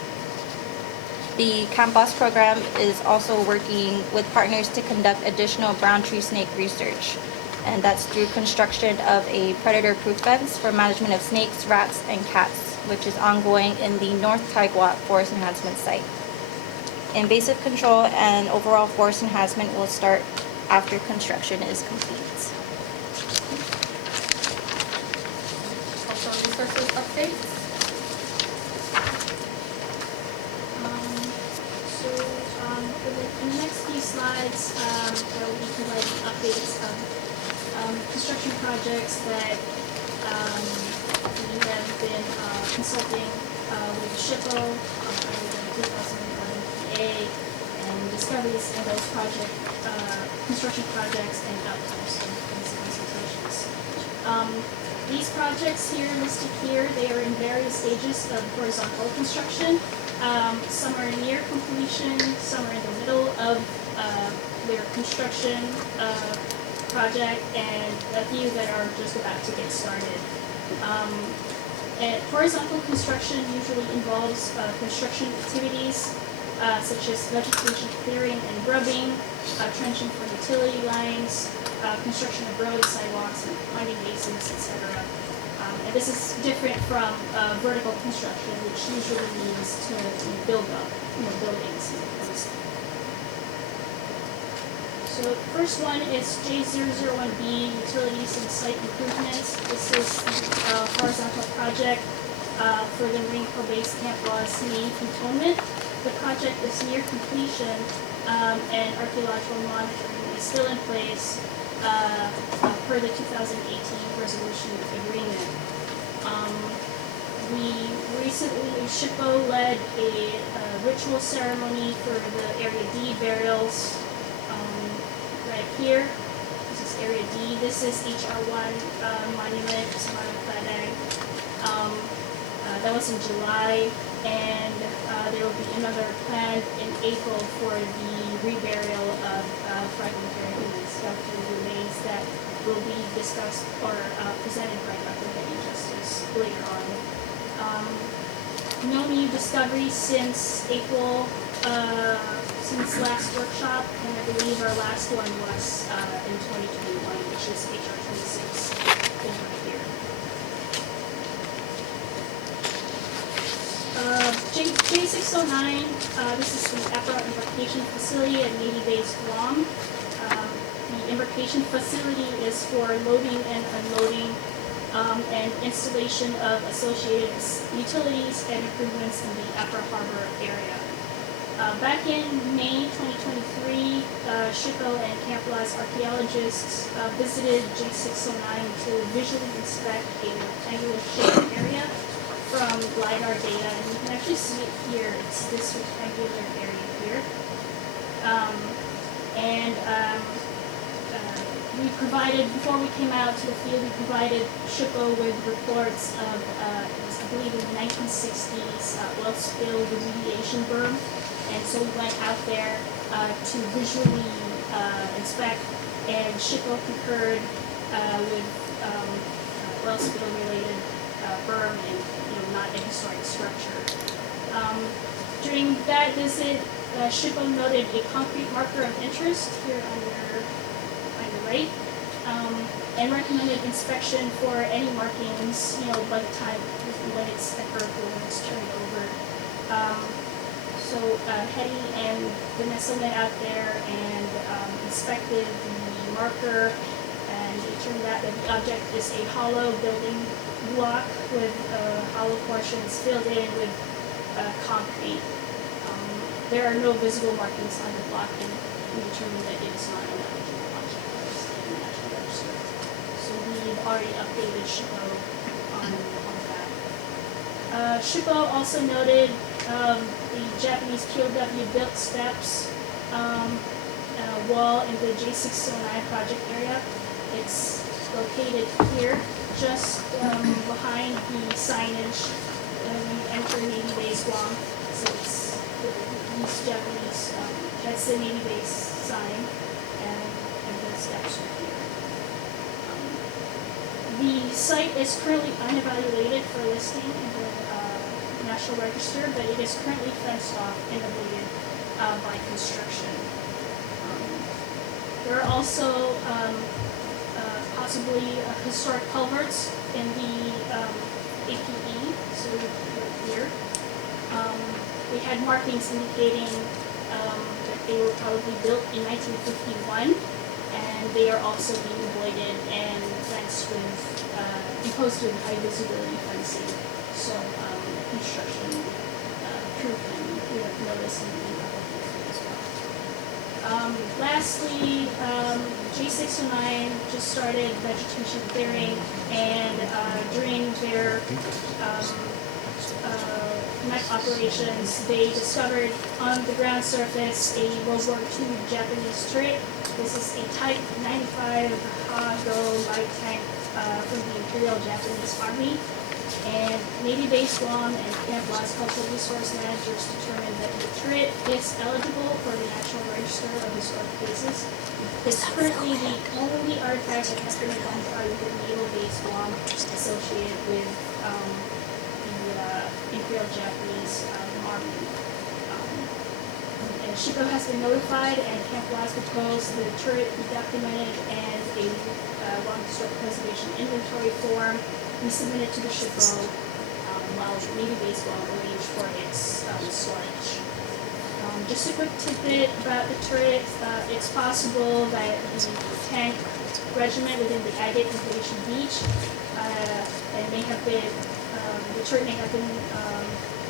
The Camp Boss program is also working with partners to conduct additional brown tree snake research. And that's through construction of a predator-proof fence for management of snakes, rats, and cats, which is ongoing in the North Taigua Forest Enhancement Site. Invasive control and overall forest enhancement will start after construction is complete. Cultural resources updates. For the next few slides, I will be providing updates of construction projects that we have been consulting with SHPO under the 2011 PA and discoveries in those construction projects and outcomes of these consultations. These projects here listed here, they are in various stages of horizontal construction. Some are near completion, some are in the middle of their construction project, and a few that are just about to get started. Horizontal construction usually involves construction activities such as vegetation clearing and grubbing, trenching for utility lines, construction of roads, sidewalks, and climbing basins, etc. And this is different from vertical construction, which usually means to build up buildings. So the first one is J001B, Utilities and Site Improvements. This is a horizontal project for the Marine Corps Base Camp Law's main cantonment. The project is near completion and archaeological monitoring is still in place per the 2018 resolution agreement. We recently, SHPO led a ritual ceremony for the Area D burials right here. This is Area D. This is HR1 monument, Samanang Padang. That was in July, and there will be another planned in April for the reburial of fragmentary human skeletal remains that will be discussed or presented by Dr. Hetty Justice later on. No new discoveries since April, since last workshop, and I believe our last one was in 2021, which is HR 26 over here. J609, this is the APRA embarkation facility at Navy Base Guam. The embarkation facility is for loading and unloading and installation of associated utilities and improvements in the APRA Harbor area. Back in May 2023, SHPO and Camp Law's archaeologists visited J609 to visually inspect a rectangular shaped area from LiDAR data, and you can actually see it here. It's this rectangular area here. We provided, before we came out to the field, we provided SHPO with reports of, I believe in the 1960s, oil spill remediation berm. And so we went out there to visually inspect, and SHPO concurred with oil spill related berm and not a historic structure. During that visit, SHPO noted a concrete marker of interest here on your right, and recommended inspection for any markings, by the time when it's at birth or when it's turned over. So Hetty and Vanessa went out there and inspected the marker, and it turned out that the object is a hollow building block with hollow portions filled in with concrete. There are no visible markings on the block, and we determined that it is not an eligible object in the National Register. So we've already updated SHPO on that. SHPO also noted the Japanese POW built steps wall in the J609 project area. It's located here, just behind the signage when you enter Navy Base Guam. So it's these Japanese, that's the Navy Base sign, and the steps are here. The site is currently unevaluated for listing in the National National Register, but it is currently fenced off and avoided by construction. There are also possibly historic culverts in the APE, so right here. We had markings indicating that they were probably built in 1951, and they are also being avoided and fenced with, enclosed with high visibility fencing, so construction crew can notice and be able to as well. Lastly, J609 just started vegetation clearing, and during their mech operations, they discovered on the ground surface a World War II Japanese turret. This is a Type 95 Ha-Go light tank from the Imperial Japanese Army. And Navy Base Guam and Camp La's Cultural Resource Managers determined that the turret is eligible for the National Register of Historic Places. It's currently the only artifact that has been identified within Naval Base Guam associated with the Imperial Japanese Army. And SHPO has been notified, and Camp La's proposed the turret be documented and a Guam Historic Preservation Inventory form be submitted to the SHPO while the Navy Base Guam arrange for its storage. Just a quick tidbit about the turret. It's possible that the tank regiment within the Agate and Glacier Beach and may have been, the turret may have been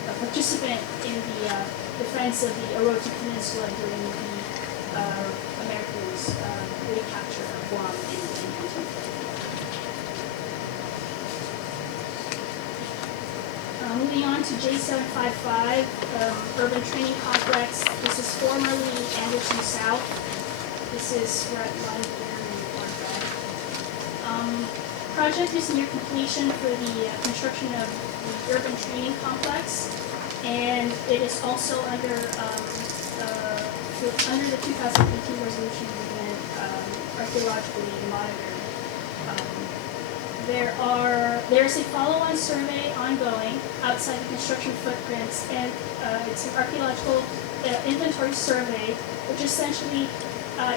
a participant in the defense of the Oroki Peninsula during the Americans' recapture of Guam in 1940. Moving on to J755, Urban Training Complex. This is formerly Anderson South. This is right line here in the corner. Project is near completion for the construction of the Urban Training Complex, and it is also under the 2018 resolution agreement, archaeologically monitored. There is a follow-on survey ongoing outside the construction footprints, and it's an archaeological inventory survey, which essentially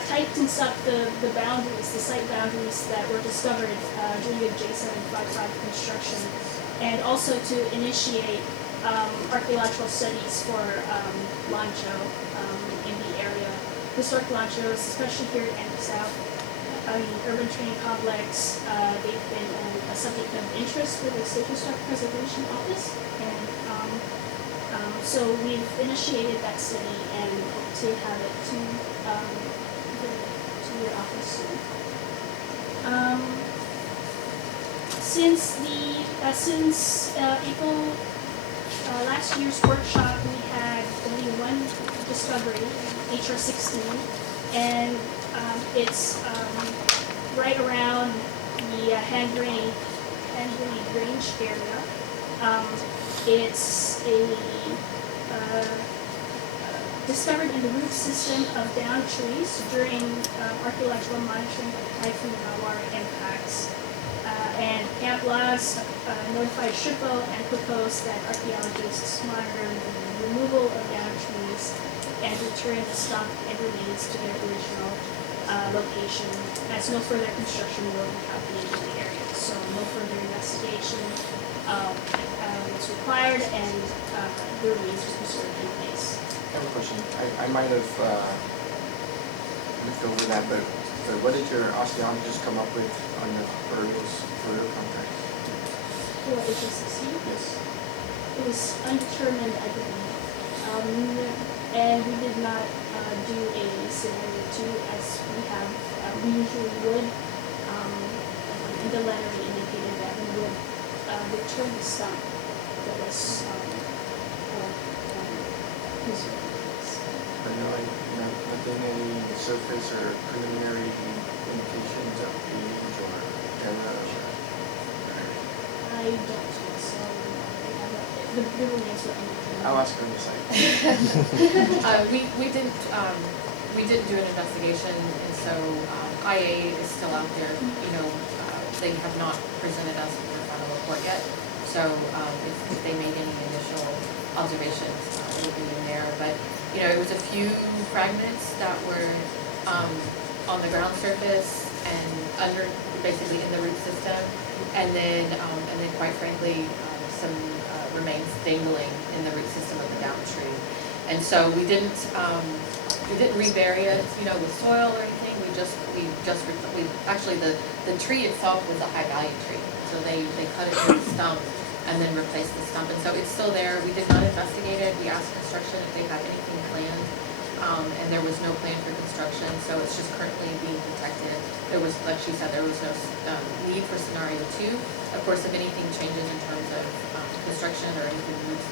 tightens up the boundaries, the site boundaries that were discovered during the J755 construction, and also to initiate archaeological studies for Lancho in the area. Historic Lanchos, especially here in the South. Urban Training Complex, they've been a subject of interest for the State Historic Preservation Office, and so we've initiated that study and hope to have it to your office soon. Since April last year's workshop, we had only one discovery, HR16, and it's right around the hand grenade range area. It's discovered in the root system of downed trees during archaeological monitoring of Typhoon Hawar impacts. And Camp La's notified SHPO and proposed that archaeologists monitor the removal of downed trees and return the stump and remains to their original location, as no further construction will be happening in the area. So no further investigation was required, and the remains was preserved in place. I have a question. I might have looked over that, but what did your osteologist come up with on your burial contract? For HSC? Yes. It was undetermined, I believe. And we did not do a scenario 2 as we usually would. In the letter, it indicated that we would return the stump that was preserved. But nothing any surface or preliminary indications of age or era? I don't think so. The remains were undetermined. I'll ask on the site. We didn't do an investigation, and so IA is still out there. You know, they have not presented us with their final report yet. so if they made any initial observations, it would be in there. But, you know, it was a few fragments that were on the ground surface and under, basically in the root system, and then quite frankly, some remains dangling in the root system of the down tree. And so we didn't rebury it, you know, with soil or anything. Actually the tree itself was a high value tree, so they cut it with a stump and then replaced the stump, and so it's still there. We did not investigate it. We asked construction if they had anything planned, and there was no plan for construction, so it's just currently being protected. There was, like she said, there was no need for scenario 2. Of course, if anything changes in terms of construction or anything moves,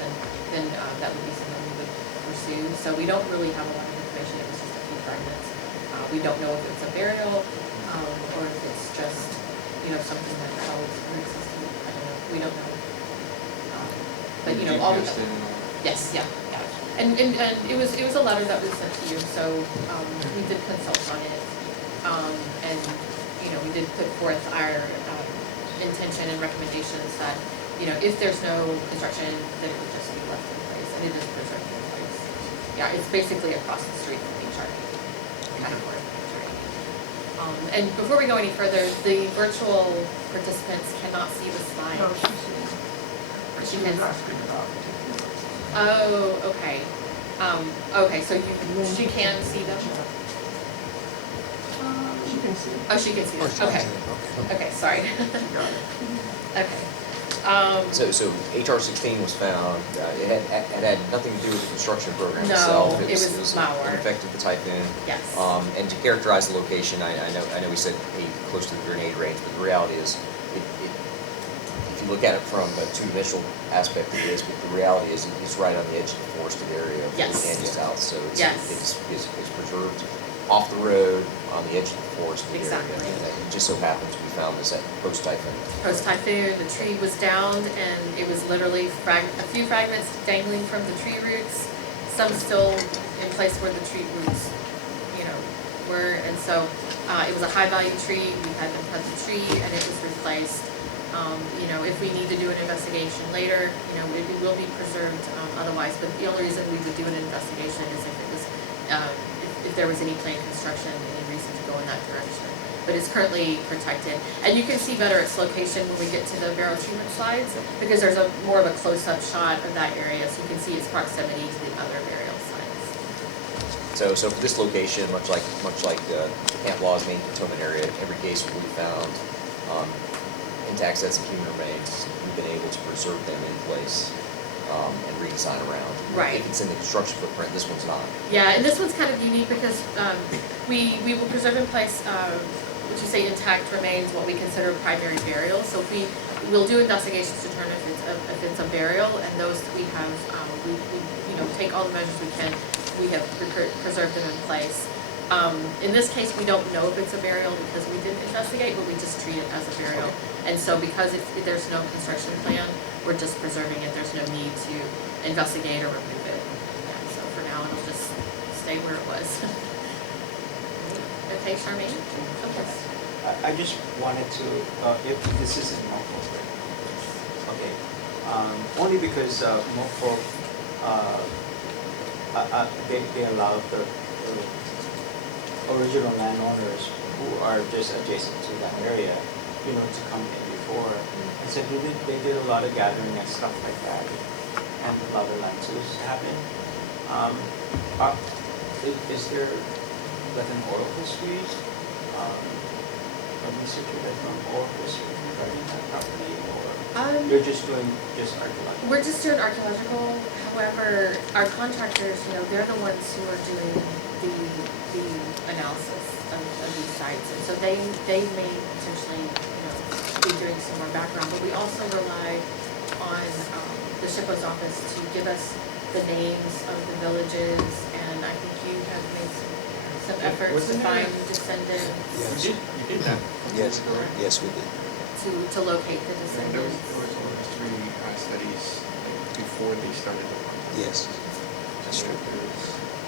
then that would be something we would pursue. So we don't really have a lot of information. It was just a few fragments. We don't know if it's a burial or if it's just, you know, something that held root system. I don't know. We don't know. But you know, all we yes, yeah. And it was a letter that was sent to you, so we did consult on it, and you know, we did put forth our intention and recommendations that, you know, if there's no construction, then it would just be left in place, and it is preserved in place. Yeah, it's basically across the street from HRM. And before we go any further, the virtual participants cannot see the slide. No, she was asking about particular. Oh, okay. Okay, so she can see them? She can see. Oh, she can see them, okay. Okay, sorry. Okay. So HR-16 was found, it had nothing to do with the construction program No, itself. it was malware. It affected the typhoon. Yes. And to characterize the location, I know we said close to the grenade range, but the reality is, if you look at it from a two-dimensional aspect, it is, but the reality is it's right on the edge of the forested area of Yes. Andy South, so Yes. it's preserved off the road on the edge of the forested Exactly. area. And it just so happens we found this at post-typhoon. Post-typhoon, the tree was downed, and it was literally a few fragments dangling from the tree roots, some still in place where the tree roots, you know, were. And so it was a high-value tree. We had them cut the tree, and it was replaced. You know, if we need to do an investigation later, you know, it will be preserved otherwise. But the only reason we would do an investigation is if it was, if there was any planned construction, any reason to go in that direction. But it's currently protected, and you can see better its location when we get to the burial treatment slides, because there's a more of a close-up shot of that area, so you can see its proximity to the other burial sites. So for this location, much like Camp Law's main cantonment area, every case we found intact sets of human remains, we've been able to preserve them in place and redesign around. Right. If it's in the construction footprint, this one's not. Yeah, and this one's kind of unique because we will preserve in place, what you say, intact remains, what we consider primary burial. So if we'll do investigations to determine if it's a burial, and those we have, we you know, take all the measures we can. We have preserved them in place. In this case, we don't know if it's a burial because we didn't investigate, but we just treat it as a burial. And so because there's no construction plan, we're just preserving it. There's no need to investigate or remove it. Yeah, so for now, it'll just stay where it was. Okay, Charmaine? Okay. I just wanted to, if this is in Norfolk, right? Okay. Only because Norfolk, they allow the original landowners who are just adjacent to that area, you know, to come in before. And so they did a lot of gathering and stuff like that, and a lot of land use happened. Is there like an oral history, a researcher that's on oral history regarding that property, or you're just doing archaeological? We're just doing archaeological. However, our contractors, you know, they're the ones who are doing the analysis of these sites, and so they may potentially, you know, be doing some more background. But we also rely on the SHPO's office to give us the names of the villages, and I think you have made some efforts to find descendants. Yes. You did that. Yes, we did. To locate the descendants. There was oral history studies before they started the project. Yes, that's true.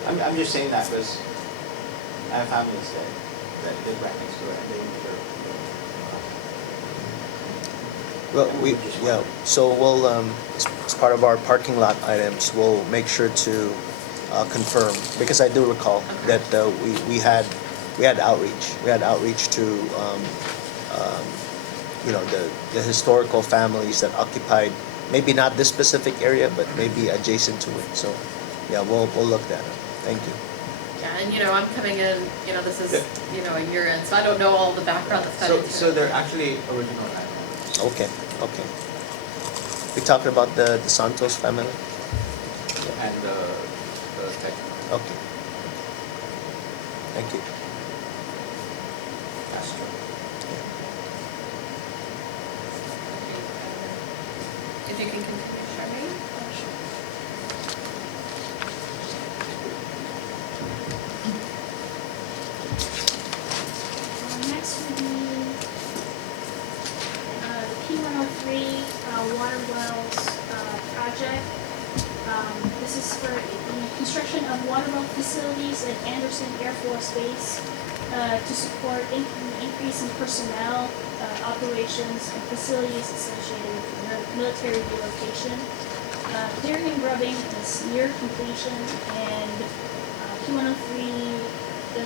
I'm just saying that because I have families that live right next to it, and they never. Well, so we'll, as part of our parking lot items, we'll make sure to confirm, because I do recall that we had outreach. We had outreach to, the historical families that occupied, maybe not this specific area, but maybe adjacent to it. So, yeah, we'll look that up. Thank you. Yeah, and I'm coming in, this is, a year in, so I don't know all the background that's kind of. So they're actually original landowners. Okay. We talked about the Santos family? And the tech. Okay. Thank you. If you can continue sharing. Next would be the P103 water wells project. This is for the construction of water well facilities at Anderson Air Force Base to support increase in personnel, operations, and facilities associated with military relocation. Clearing and grubbing is near completion, and P103,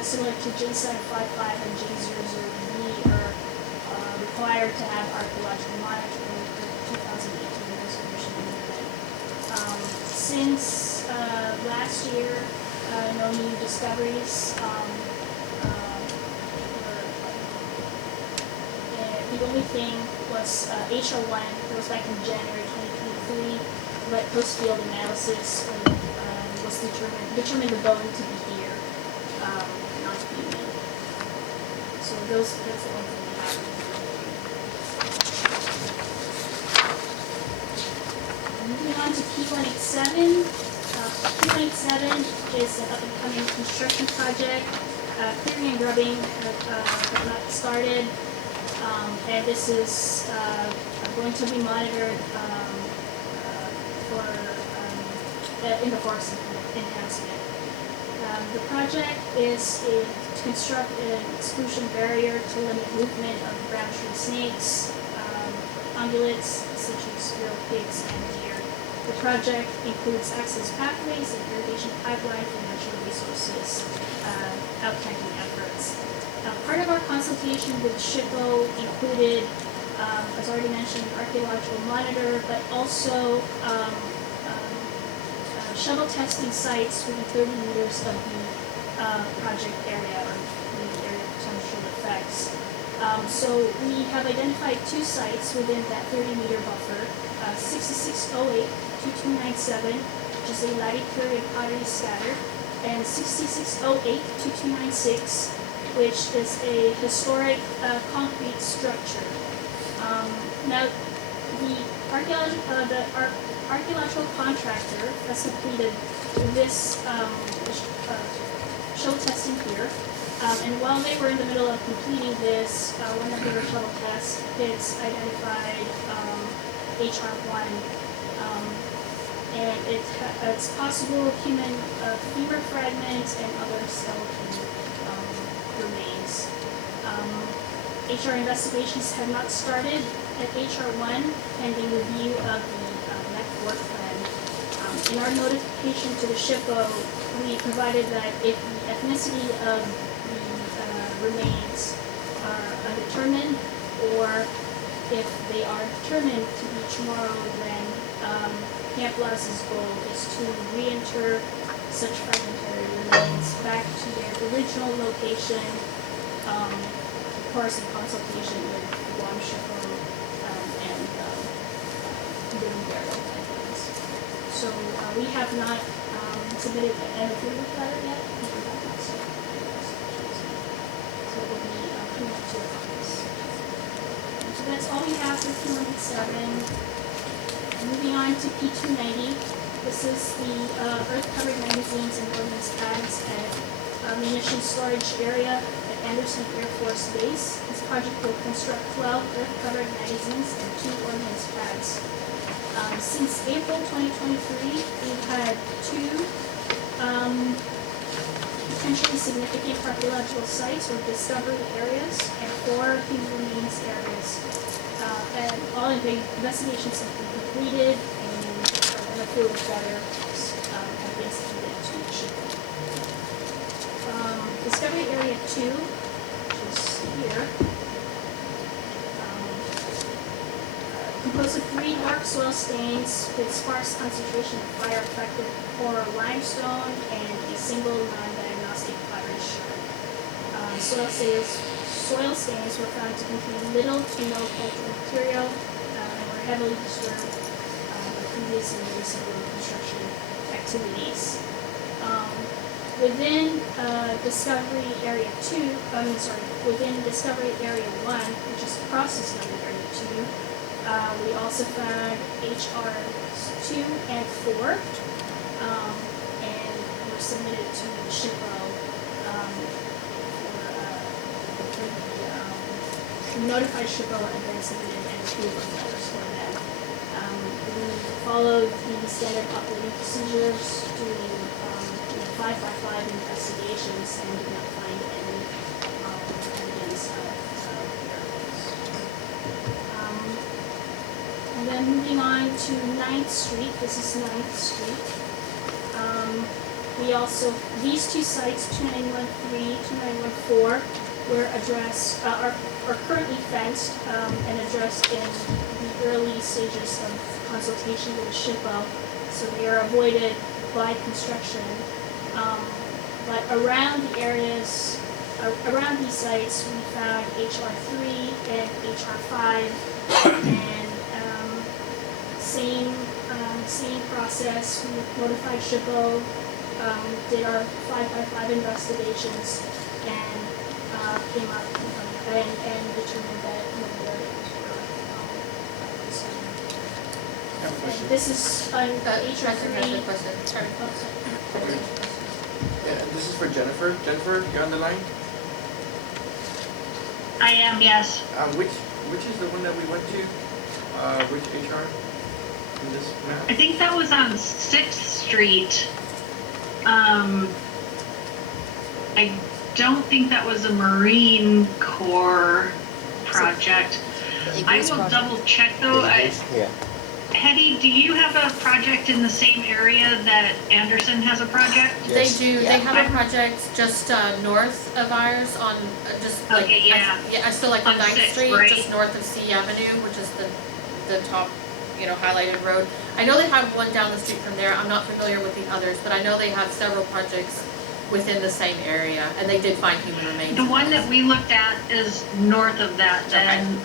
similar to J755 and J00B, are required to have archaeological monitoring for the 2018 resolution amendment. Since last year, no new discoveries. The only thing was HR1, that was back in January 2023, but post-field analysis was determined the bone to be here, not human. So that's the only thing we have. Moving on to P187. P187 is an up-and-coming construction project. Clearing and grubbing have not started. And this is going to be monitored for in the forest enhancement. The project is to construct an exclusion barrier to limit movement of brown tree snakes, ungulates such as squirrel, pigs, and deer. The project includes access pathways and irrigation pipeline for natural resources out-tanking efforts. Part of our consultation with SHPO included, as already mentioned, an archaeological monitor, but also shuttle testing sites within 30 meters of the project area or the area of potential effects. So we have identified two sites within that 30-meter buffer, 6608, 2297, which is a latte period pottery scatter, and 6608, 2296, which is a historic concrete structure. Now, the archaeological contractor has completed this shuttle testing here. And while they were in the middle of completing this, one of their shuttle test pits identified HR1, and it's possible human femur fragments and other skeleton remains. HR investigations have not started at HR1 pending review of the MEC work plan. In our notification to the SHPO, we provided that if the ethnicity of the remains are undetermined, or if they are determined to be tomorrow, then Camp Laz's goal is to re-enter such fragmentary remains back to their original location, of course in consultation with Guam SHPO and doing burial plans. So we have not submitted an approval letter yet. We have not started so it will be coming up to your office. So that's all we have for P187. Moving on to P290. This is the earth-covered magazines and ordnance pads at munitions storage area at Anderson Air Force Base. This project will construct 12 earth-covered magazines and 2 ordnance pads. Since April 2023, we've had 2 potentially significant archaeological sites or discovery areas and 4 human remains areas. and all investigations have been completed and a few better have been submitted to the SHPO. Discovery Area 2, which is here, composed of 3 dark soil stains with sparse concentration of fire-affected core limestone and a single non-diagnostic pottery shard. Soil stains were found to contain little to no cultural material and were heavily disturbed by previous and recent road construction activities. Within Discovery Area 2, within Discovery Area 1, which is across Discovery Area 2, we also found HRs 2 and 4, and were submitted to the SHPO we notified SHPO and then submitted an approval letters for them. We followed the standard operating procedures doing 5x5 investigations and did not find any evidence of errors. And then moving on to 9th Street, this is 9th Street. We also, these 2 sites, 2913, 2914, were addressed, are currently fenced and addressed in the early stages of consultation with the SHPO, so they are avoided by construction. But around the areas, around these sites, we found HR3 and HR5, and same process. We notified SHPO, did our 5x5 investigations, and came up and determined that no areas were discovered. And this is on HR3. Has a question. Sorry. Yeah, this is for Jennifer. Jennifer, you're on the line? I am, yes. Which is the one that we went to? Which HR in this map? I think that was on 6th Street. I don't think that was a Marine Corps project. I will double check though. Hetty, do you have a project in the same area that Anderson has a project? They do. They have a project just north of ours on just like still like on 9th Street, right? just north of C Avenue, which is the top, highlighted road. I know they have one down the street from there. I'm not familiar with the others, but I know they have several projects within the same area, and they did find human remains. The one that we looked at is north of that then,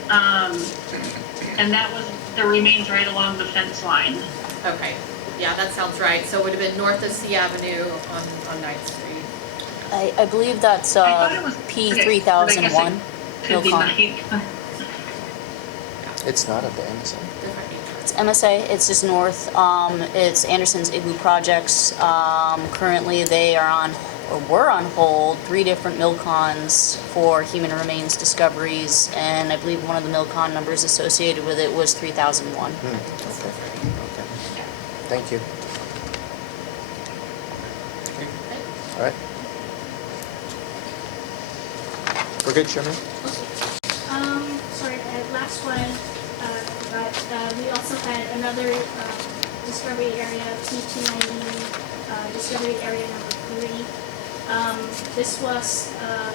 and that was the remains right along the fence line. Okay, yeah, that sounds right. So it would have been north of C Avenue on 9th Street. I believe that's P3001. Could be mine. It's not at the Amazon. It's MSA, it's just north. It's Anderson's Igloo Projects. Currently they are on, or were on hold, 3 different MILCONs for human remains discoveries, and I believe one of the MILCON numbers associated with it was 3001. Okay. Thank you. All right. We're good, Sherman? Sorry, last one, but we also had another discovery area, P290, discovery area number 3. This was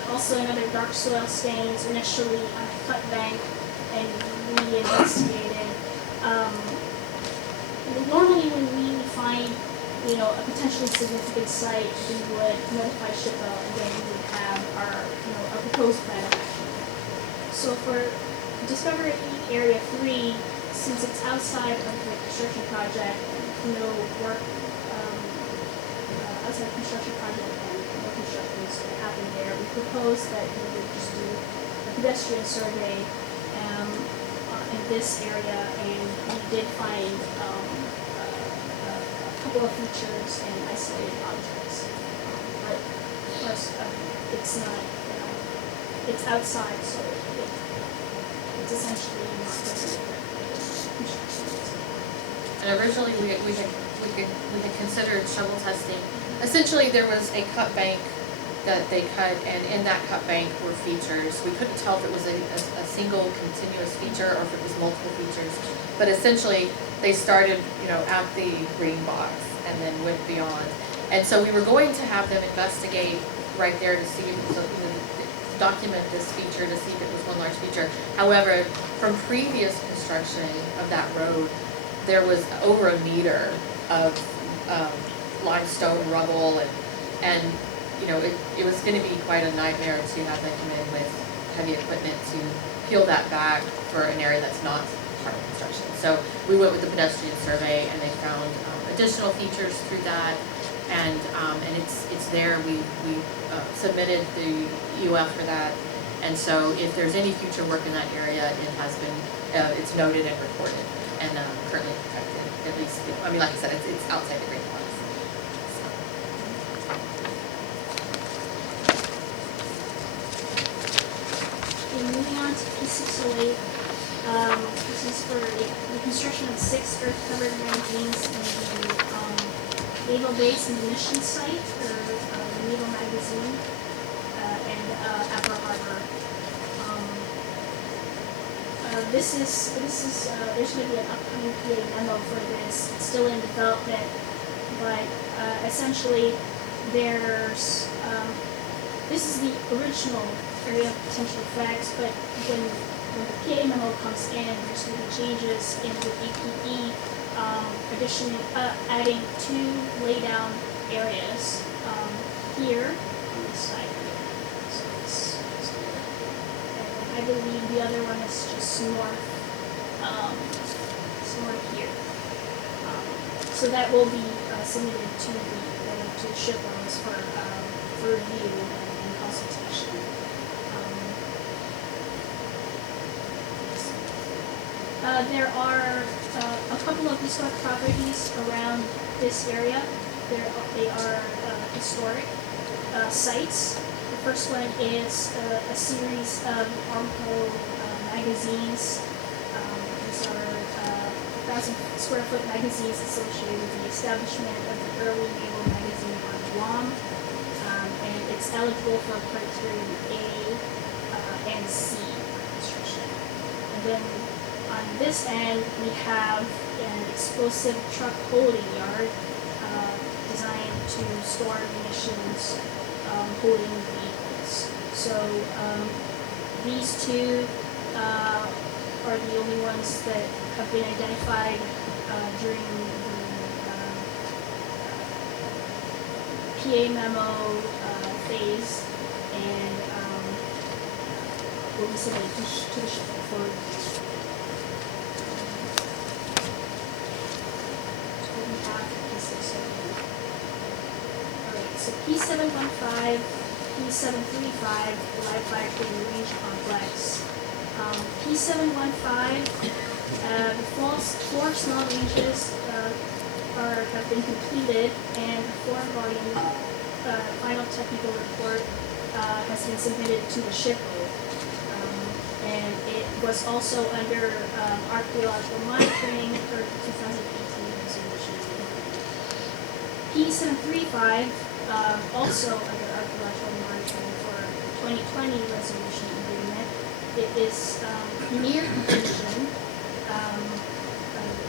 also another dark soil stains, initially on a cut bank, and we investigated. Normally when we find, a potentially significant site, we would notify SHPO, and then we would have our proposed plan of action. So for Discovery Area 3, since it's outside of the construction project, no work outside the construction project and no construction is going to happen there, we proposed that we would just do a pedestrian survey in this area, and we did find a couple of features and isolated objects. But of course, it's not, it's outside, so it's essentially not considered construction. And originally we had considered shovel testing. Essentially, there was a cut bank that they cut, and in that cut bank were features. We couldn't tell if it was a single continuous feature or if it was multiple features. But essentially, they started, at the green box and then went beyond. And so we were going to have them investigate right there to see, document this feature to see if it was one large feature. However, from previous construction of that road, there was over a meter of limestone rubble, and it was going to be quite a nightmare to have them come in with heavy equipment to peel that back for an area that's not part of construction. So we went with the pedestrian survey, and they found additional features through that, and it's there. We submitted the UF for that, and so if there's any future work in that area, it has been it's noted and recorded and currently protected. At least, like I said, it's outside the green box. Moving on to P608, this is for the construction of 6 earth-covered magazines in the Naval Base and Mission Site for the Naval Magazine and Upper Harbor. This is there's going to be an upcoming PA memo for this. It's still in development, but essentially there's this is the original area of potential effects, but when the PA memo comes in, there's going to be changes in the APE, adding 2 laydown areas here on this side here. So it's here. And I believe the other one is just north, somewhere here. So that will be submitted to the shipowners for review and consultation. There are a couple of historic properties around this area. They are historic sites. The first one is a series of Armco magazines. These are 1,000 square foot magazines associated with the establishment of the early naval magazine on Guam. And it's eligible for criteria A and C construction. And then on this end, we have an explosive truck holding yard designed to store munitions holding vehicles. So these 2 are the only ones that have been identified during the PA memo phase, and will be submitted to the shipment for review. So P715, P735, live fire training range complex. P715, the floor small ranges have been completed, and the 4-volume final technical report has been submitted to the shipment. And it was also under archaeological monitoring for 2018 resolution. P735, also under archaeological monitoring for 2020 resolution agreement. It is near completion.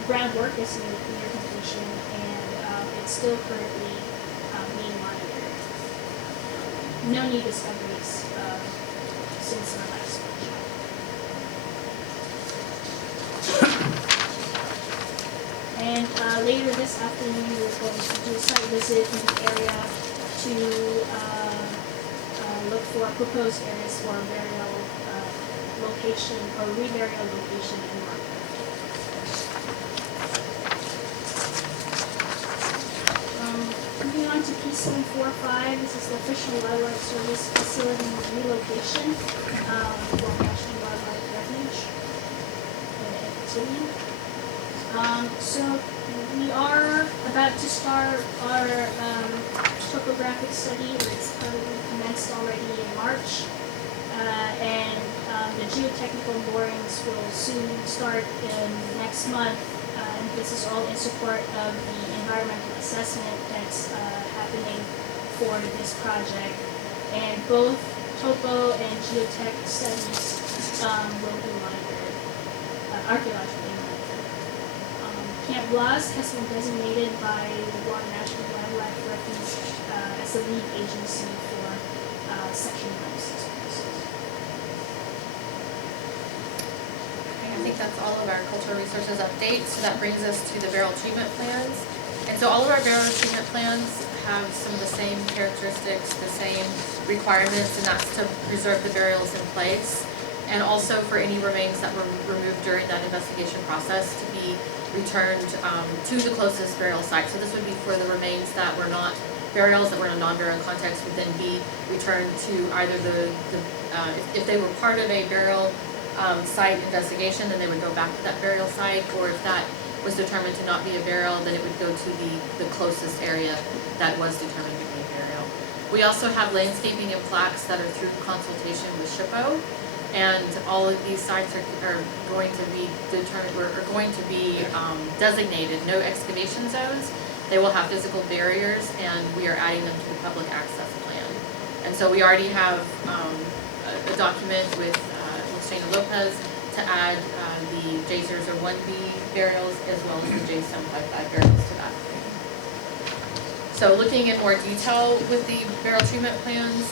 Groundwork is near completion, and it's still currently being monitored. No new discoveries since our last workshop. And later this afternoon, we're going to do a site visit in the area to look for proposed areas for burial location or reburial location and marker. Moving on to P745, this is the Fish and Wildlife Service facility relocation for National Wildlife Refuge in City. So we are about to start our topographic study, or it's probably commenced already in March, and the geotechnical borings will soon start in next month, and this is all in support of the environmental assessment that's happening for this project. and both topo and geotech studies will be monitored, archaeologically monitored. Camp Blas has been designated by the Guam National Wildlife Refuge as the lead agency for Section 96 purposes. I think that's all of our cultural resources updates. So that brings us to the barrel treatment plans. And so all of our barrel treatment plans have some of the same characteristics, the same requirements, and that's to preserve the burials in place. And also for any remains that were removed during that investigation process to be returned to the closest burial site. So this would be for the remains that were not burials, that were in a non-burial context, would then be returned to either if they were part of a burial site investigation, then they would go back to that burial site, or if that was determined to not be a burial, then it would go to the closest area that was determined to be a burial. We also have landscaping and plaques that are through consultation with SHPO, and all of these sites are going to be determined, or are going to be designated no excavation zones. They will have physical barriers, and we are adding them to the public access plan. And so we already have a document with Shana Lopez to add the J001B burials as well as the J755 burials to that. So looking in more detail with the barrel treatment plans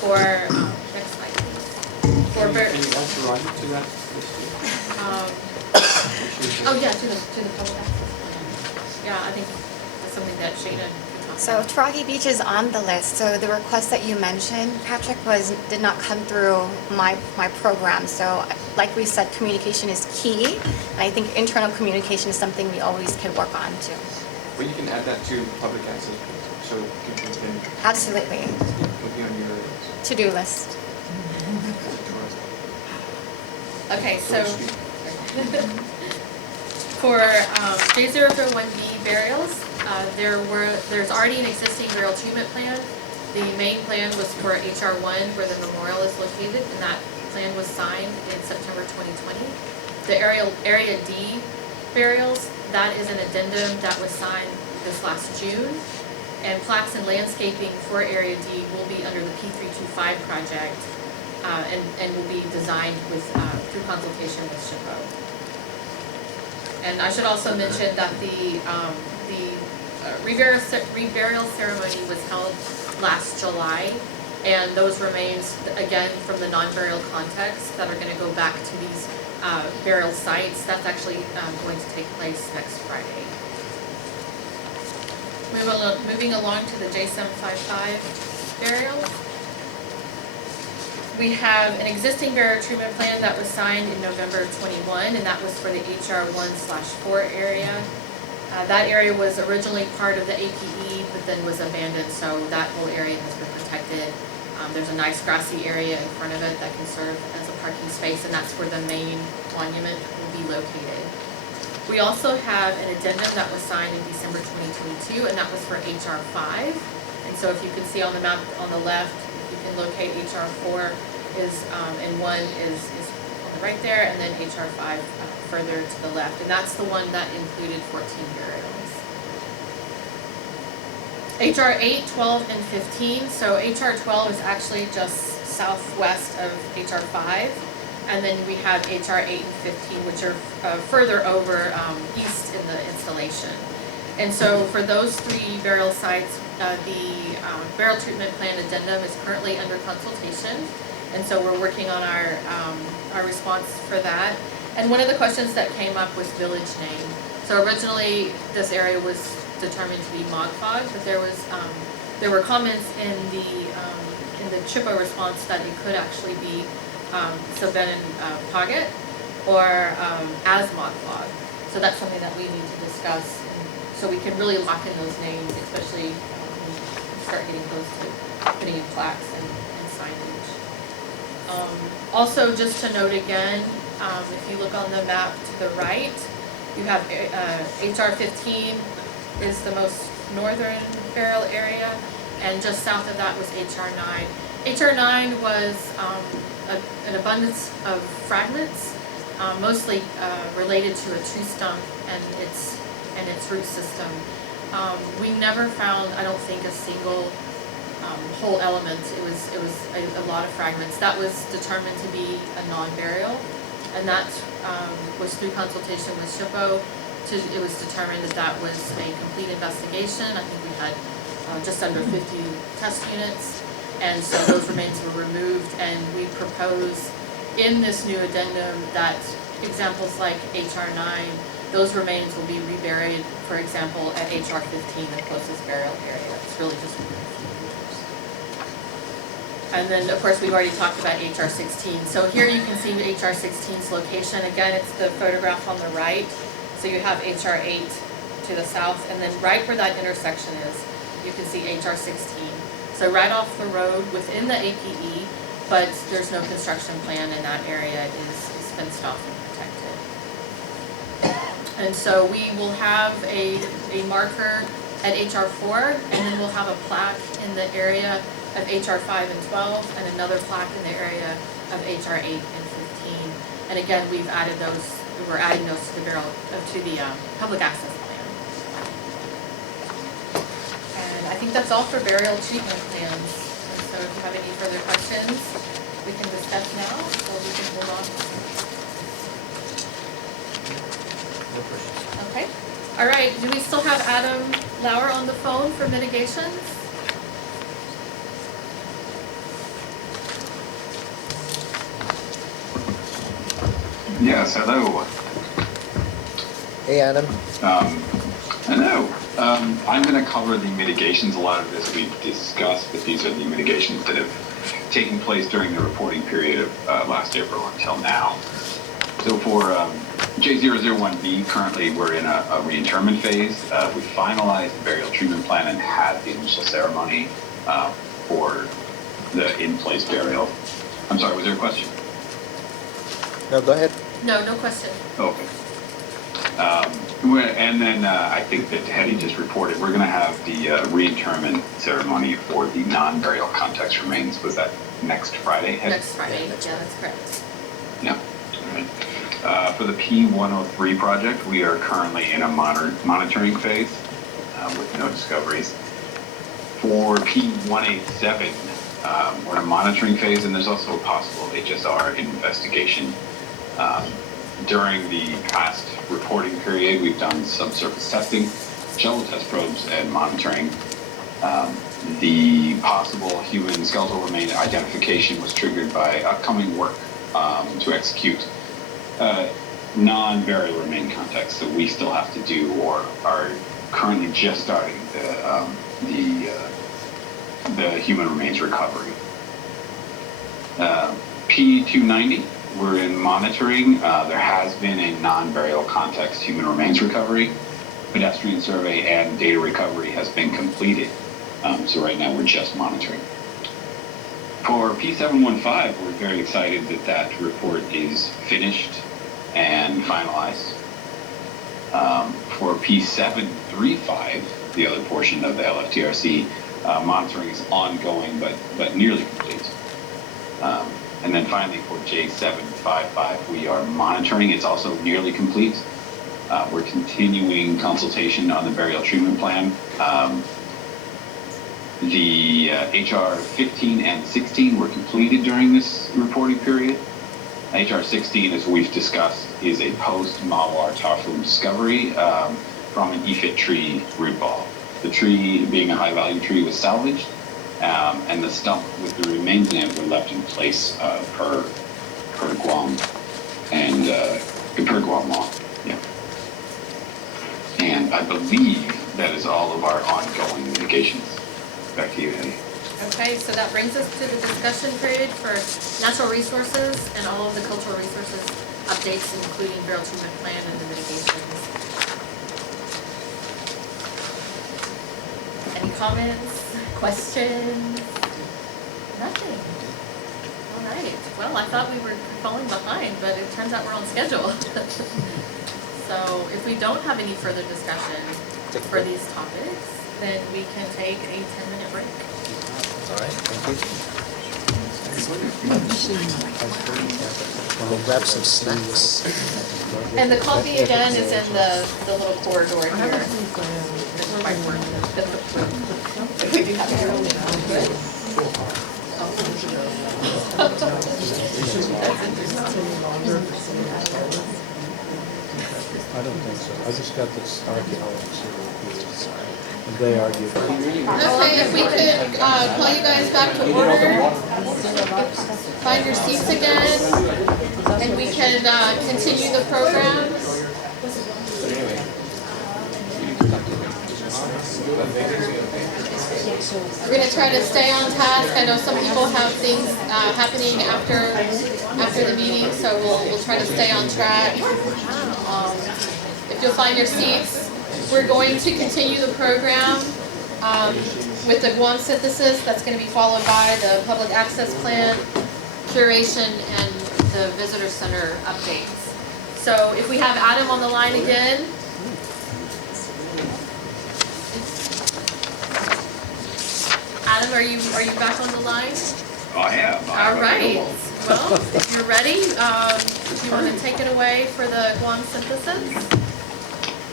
for, next slide please. For Can you add Roger to that? Oh yeah, to the public access plan. Yeah, I think that's something that Shana could talk So Taragi Beach is on the list. So the request that you mentioned, Patrick, did not come through my program. So like we said, communication is key. And I think internal communication is something we always can work on too. Well, you can add that to public access, so people can. Absolutely. Looking on your to-do list. Okay, so for J001B burials, there's already an existing burial treatment plan. The main plan was for HR1 where the memorial is located, and that plan was signed in September 2020. The Area D burials, that is an addendum that was signed this last June. And plaques and landscaping for Area D will be under the P325 project and will be designed through consultation with SHPO. And I should also mention that the reburial ceremony was held last July, and those remains, again, from the non-burial context that are going to go back to these burial sites, that's actually going to take place next Friday. Moving along to the J755 burials. We have an existing burial treatment plan that was signed in November 21, and that was for the HR1/4 area. That area was originally part of the APE, but then was abandoned, so that whole area has been protected. There's a nice grassy area in front of it that can serve as a parking space, and that's where the main monument will be located. We also have an addendum that was signed in December 2022, and that was for HR5. And so if you can see on the map on the left, you can locate HR4 and 1 is on the right there, and then HR5 further to the left. And that's the one that included 14 burials. HR8, 12, and 15. So HR12 is actually just southwest of HR5. And then we have HR8 and 15, which are further over east in the installation. And so for those three burial sites, the burial treatment plan addendum is currently under consultation. And so we're working on our response for that. And one of the questions that came up was village name. So originally this area was determined to be Mogfog, but there were comments in the CHPO response that it could actually be Sabenan Paget or as Mogfog. So that's something that we need to discuss, so we can really lock in those names, especially when we start getting close to putting in plaques and signage. Also, just to note again, if you look on the map to the right, you have HR 15 is the most northern burial area, and just south of that was HR 9. HR 9 was an abundance of fragments, mostly related to a tree stump and its root system. We never found, I don't think, a single whole element. It was a lot of fragments. That was determined to be a non-burial, and that was through consultation with SHPO. It was determined that that was a complete investigation. I think we had just under 50 test units, and so those remains were removed, and we propose in this new addendum that examples like HR 9, those remains will be reburied, for example, at HR 15, the closest burial area. It's really just and then, of course, we've already talked about HR 16. So here you can see HR 16's location. Again, it's the photograph on the right. So you have HR 8 to the south, and then right where that intersection is, you can see HR 16. So right off the road within the APE, but there's no construction plan, and that area is fenced off and protected. And so we will have a marker at HR 4, and then we'll have a plaque in the area of HR 5 and 12, and another plaque in the area of HR 8 and 15. And again, we're adding those to the public access plan. And I think that's all for burial treatment plans. And so if you have any further questions, we can discuss now, or we can hold on. Okay. All right. Do we still have Adam Lauer on the phone for mitigations? Yes, hello. Hey, Adam. Hello. I'm going to cover the mitigations. A lot of this we've discussed, but these are the mitigations that have taken place during the reporting period of last April until now. So for J001B, currently we're in a reinterment phase. We finalized the burial treatment plan and had the initial ceremony for the in-place burial. I'm sorry, was there a question? No, go ahead. No, no question. Okay. And then I think that Hetty just reported, we're going to have the reinterment ceremony for the non-burial context remains. Was that next Friday, Hetty? Next Friday, yeah, that's correct. Yeah. All right. For the P103 project, we are currently in a monitoring phase with no discoveries. For P187, we're in a monitoring phase, and there's also a possible HSR investigation. During the past reporting period, we've done subsurface testing, shuttle test probes, and monitoring. The possible human skeletal remain identification was triggered by upcoming work to execute non-burial remain context that we still have to do or are currently just starting the human remains recovery. P290, we're in monitoring. There has been a non-burial context human remains recovery. Pedestrian survey and data recovery has been completed. So right now we're just monitoring. For P715, we're very excited that that report is finished and finalized. For P735, the other portion of the LFTRC, monitoring is ongoing but nearly complete. And then finally for J755, we are monitoring. It's also nearly complete. We're continuing consultation on the burial treatment plan. The HR 15 and 16 were completed during this reporting period. HR 16, as we've discussed, is a post-Mawar tar flume discovery from an EFIT tree root ball. The tree, being a high-value tree, was salvaged, and the stump with the remains in it were left in place per Guam and per Guam law. Yeah. And I believe that is all of our ongoing mitigations. Back to you, Eddie. Okay, so that brings us to the discussion period for natural resources and all of the cultural resources updates, including burial treatment plan and the mitigations. Any comments, questions? Nothing. All right. Well, I thought we were falling behind, but it turns out we're on schedule. So if we don't have any further discussion for these topics, then we can take a 10-minute break. All right, thank you. We'll grab some snacks. And the coffee again is in the little corridor here. This might work. We do have it here. I don't think so. I just got this archaeology reviews, and they argued. Okay, if we could call you guys back to order, find your seats again, and we can continue the program. We're going to try to stay on task. I know some people have things happening after the meeting, so we'll try to stay on track. If you'll find your seats, we're going to continue the program with the Guam synthesis. That's going to be followed by the public access plan, curation, and the visitor center updates. So if we have Adam on the line again. Adam, are you back on the line? I am. All right. Well, if you're ready, do you want to take it away for the Guam synthesis?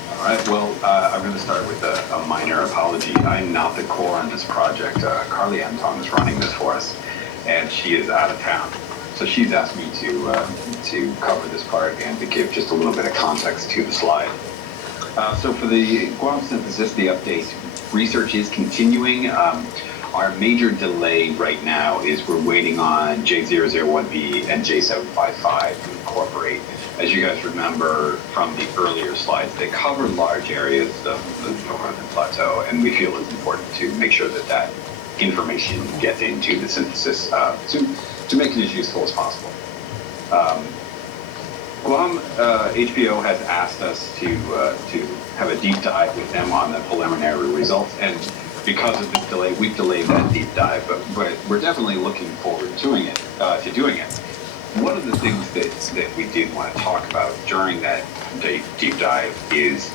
All right, well, I'm going to start with a minor apology. I'm not the core on this project. Carly Anton is running this for us, and she is out of town. So she's asked me to cover this part and to give just a little bit of context to the slide. So for the Guam synthesis, the update, research is continuing. Our major delay right now is we're waiting on J001B and J755 to incorporate. As you guys remember from the earlier slides, they cover large areas of the northern plateau, and we feel it's important to make sure that that information gets into the synthesis to make it as useful as possible. Guam HPO has asked us to have a deep dive with them on the preliminary results, and because of this delay, we've delayed that deep dive, but we're definitely looking forward to doing it. One of the things that we did want to talk about during that deep dive is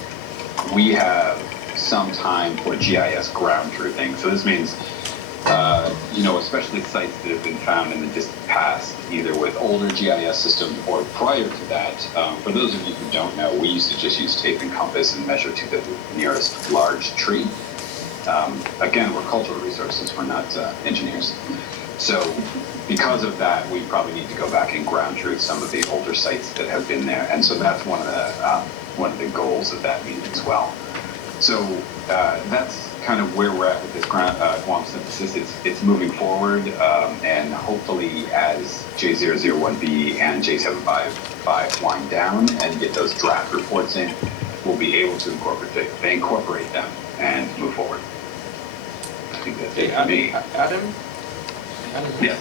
we have some time for GIS ground truthing. So this means, especially sites that have been found in the distant past, either with older GIS systems or prior to that. For those of you who don't know, we used to just use tape and compass and measure to the nearest large tree. Again, we're cultural resources, we're not engineers. So because of that, we probably need to go back and ground truth some of the older sites that have been there. And so that's one of the goals of that meeting as well. So that's kind of where we're at with this Guam synthesis. It's moving forward, and hopefully as J001B and J755 wind down and get those draft reports in, we'll be able to incorporate them and move forward. I think that's it for me. Adam? Yes.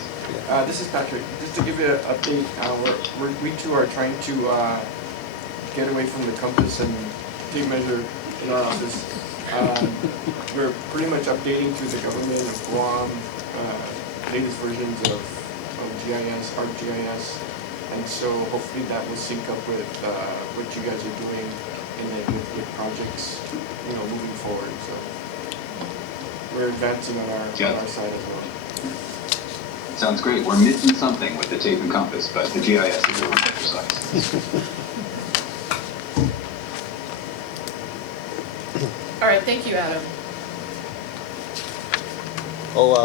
This is Patrick. Just to give you an update, we too are trying to get away from the compass and tape measure in our office. We're pretty much updating to the government of Guam, latest versions of GIS, ArcGIS, and so hopefully that will sync up with what you guys are doing and then with projects, moving forward. So we're advancing on our side as well. Sounds great. We're missing something with the tape and compass, but the GIS is a little precise. All right, thank you, Adam. Oh,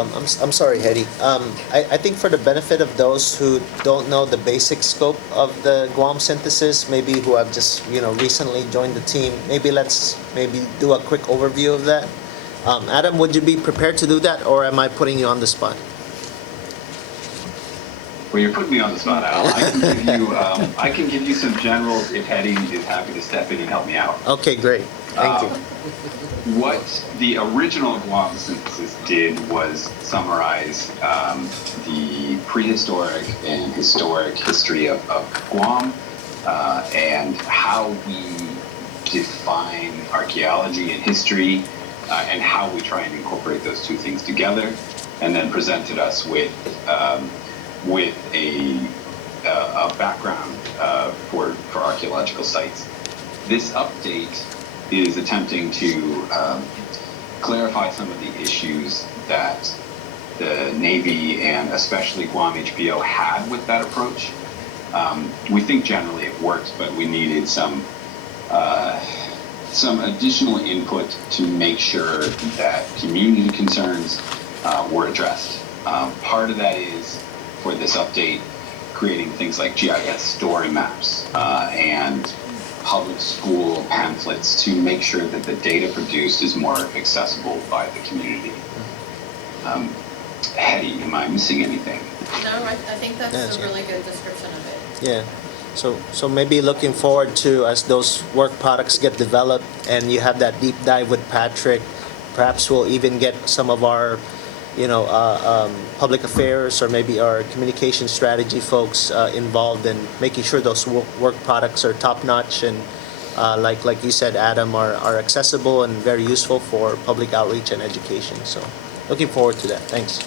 I'm sorry, Hetty. I think for the benefit of those who don't know the basic scope of the Guam synthesis, maybe who have just recently joined the team, maybe let's do a quick overview of that. Adam, would you be prepared to do that, or am I putting you on the spot? Well, you're putting me on the spot, Al. I can give you some generals if Hetty is happy to step in and help me out. Okay, great. Thank you. What the original Guam synthesis did was summarize the prehistoric and historic history of Guam and how we define archaeology and history and how we try and incorporate those two things together, and then presented us with a background for archaeological sites. This update is attempting to clarify some of the issues that the Navy and especially Guam HPO had with that approach. We think generally it works, but we needed some additional input to make sure that community concerns were addressed. Part of that is for this update, creating things like GIS story maps and public school pamphlets to make sure that the data produced is more accessible by the community. Hetty, am I missing anything? No, I think that's Yes, a yeah. really good description of it. Yeah. So maybe looking forward to, as those work products get developed and you have that deep dive with Patrick, perhaps we'll even get some of our, public affairs or maybe our communication strategy folks involved in making sure those work products are top notch and, like you said, Adam, are accessible and very useful for public outreach and education. So looking forward to that. Thanks.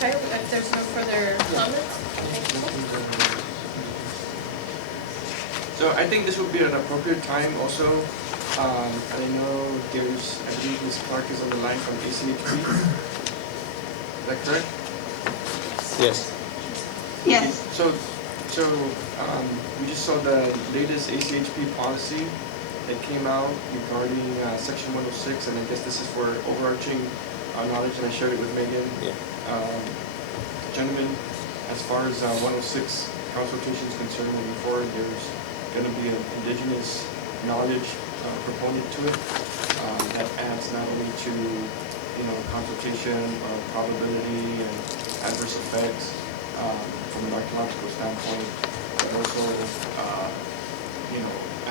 Okay, if there's no further comments, thank you. So I think this would be an appropriate time also. I know I believe Ms. Clark is on the line from ACHP. Is that correct? Yes. Yes. So we just saw the latest ACHP policy that came out regarding Section 106, and I guess this is for overarching knowledge, and I shared it with Megan. Yeah. Gentlemen, as far as 106 consultation is concerned, moving forward, there's going to be an indigenous knowledge proponent to it that adds not only to consultation of probability and adverse effects from an archaeological standpoint, but also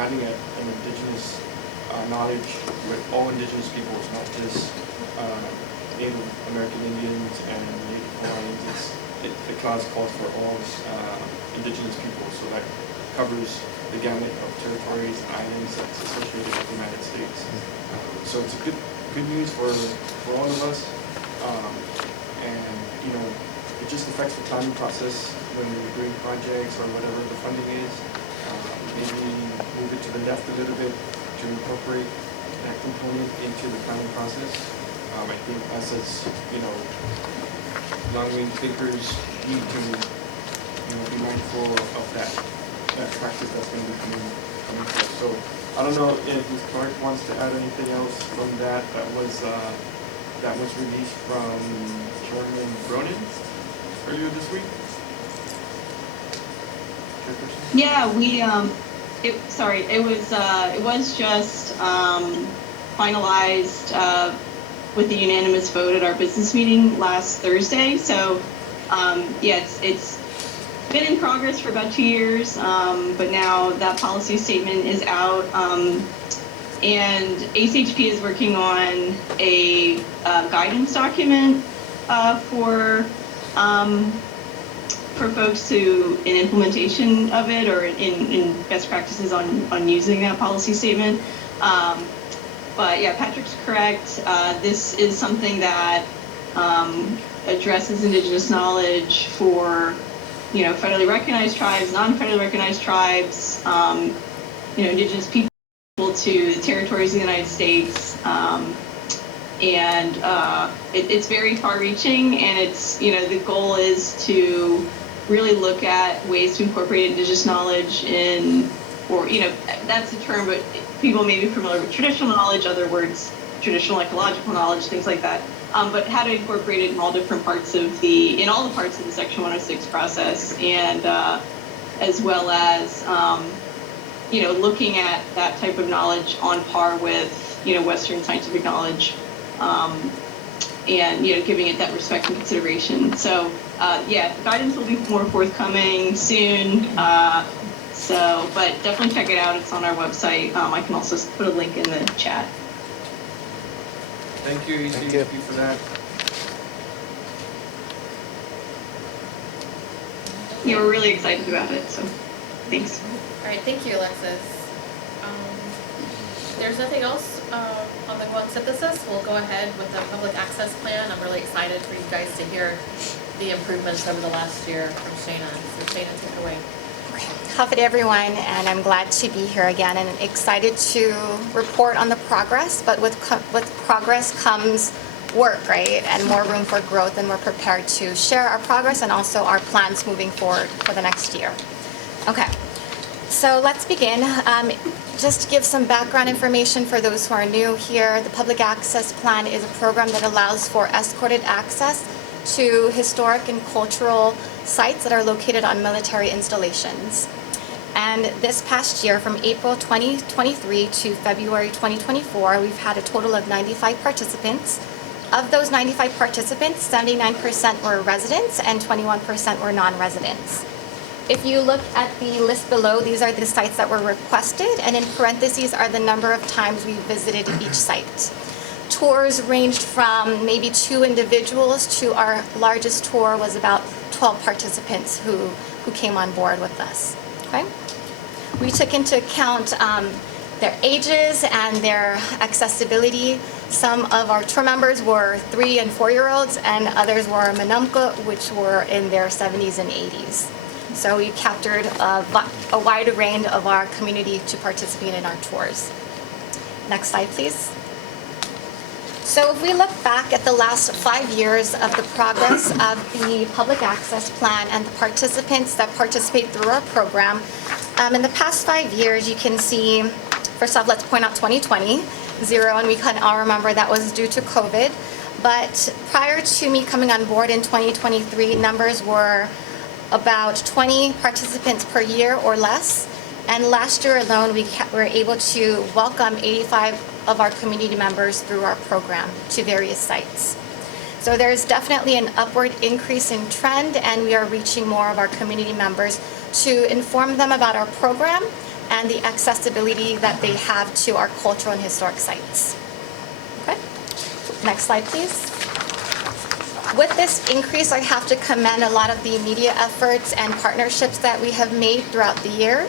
adding an indigenous knowledge with all indigenous peoples, not just Native American Indians and Native Hawaiians. The clause calls for all indigenous peoples, so that covers the gamut of territories and islands that's associated with the United States. So it's a good news for all of us, and it just affects the planning process when we're doing projects or whatever the funding is. Maybe move it to the left a little bit to incorporate that component into the planning process. I think us as long-range thinkers need to be mindful of that practice that's going to be coming forth. So I don't know if Ms. Clark wants to add anything else from that was released from Chairman Bronin earlier this week. Yeah, it was just finalized with a unanimous vote at our business meeting last Thursday. So it's been in progress for about 2 years, but now that policy statement is out, and ACHP is working on a guidance document for folks in implementation of it or in best practices on using that policy statement. But yeah, Patrick's correct. This is something that addresses indigenous knowledge for federally recognized tribes, non-federally recognized tribes, indigenous people to the territories of the United States. It's very far-reaching, and it's, the goal is to really look at ways to incorporate indigenous knowledge that's the term, but people may be familiar with traditional knowledge, other words, traditional ecological knowledge, things like that. But how to incorporate it in all the parts of the Section 106 process, and as well as, looking at that type of knowledge on par with, Western scientific knowledge, and, giving it that respect and consideration. So, the guidance will be more forthcoming soon. But definitely check it out. It's on our website. I can also put a link in the chat. Thank you, ECHP, for that. Yeah, we're really excited about it, so thanks. All right, thank you, Alexis. There's nothing else on the one synthesis. We'll go ahead with the public access plan. I'm really excited for you guys to hear the improvements over the last year from Shana. So Shana, take it away. Happy day, everyone, and I'm glad to be here again and excited to report on the progress. But with progress comes work, right? And more room for growth, and we're prepared to share our progress and also our plans moving forward for the next year. Okay. So let's begin. Just to give some background information for those who are new here, the Public Access Plan is a program that allows for escorted access to historic and cultural sites that are located on military installations. And this past year, from April 2023 to February 2024, we've had a total of 95 participants. Of those 95 participants, 79% were residents and 21% were non-residents. If you look at the list below, these are the sites that were requested, and in parentheses are the number of times we visited each site. Tours ranged from maybe 2 individuals to our largest tour was about 12 participants who came on board with us. Okay? We took into account their ages and their accessibility. Some of our tour members were 3 and 4-year-olds, and others were Manamka, which were in their 70s and 80s. So we captured a wide range of our community to participate in our tours. Next slide, please. So if we look back at the last 5 years of the progress of the Public Access Plan and the participants that participate through our program, in the past 5 years, you can see, first off, let's point out 2020, 0, and we can all remember that was due to COVID. But prior to me coming on board in 2023, numbers were about 20 participants per year or less. And last year alone, we were able to welcome 85 of our community members through our program to various sites. So there's definitely an upward increase in trend, and we are reaching more of our community members to inform them about our program and the accessibility that they have to our cultural and historic sites. Okay, next slide, please. With this increase, I have to commend a lot of the media efforts and partnerships that we have made throughout the year.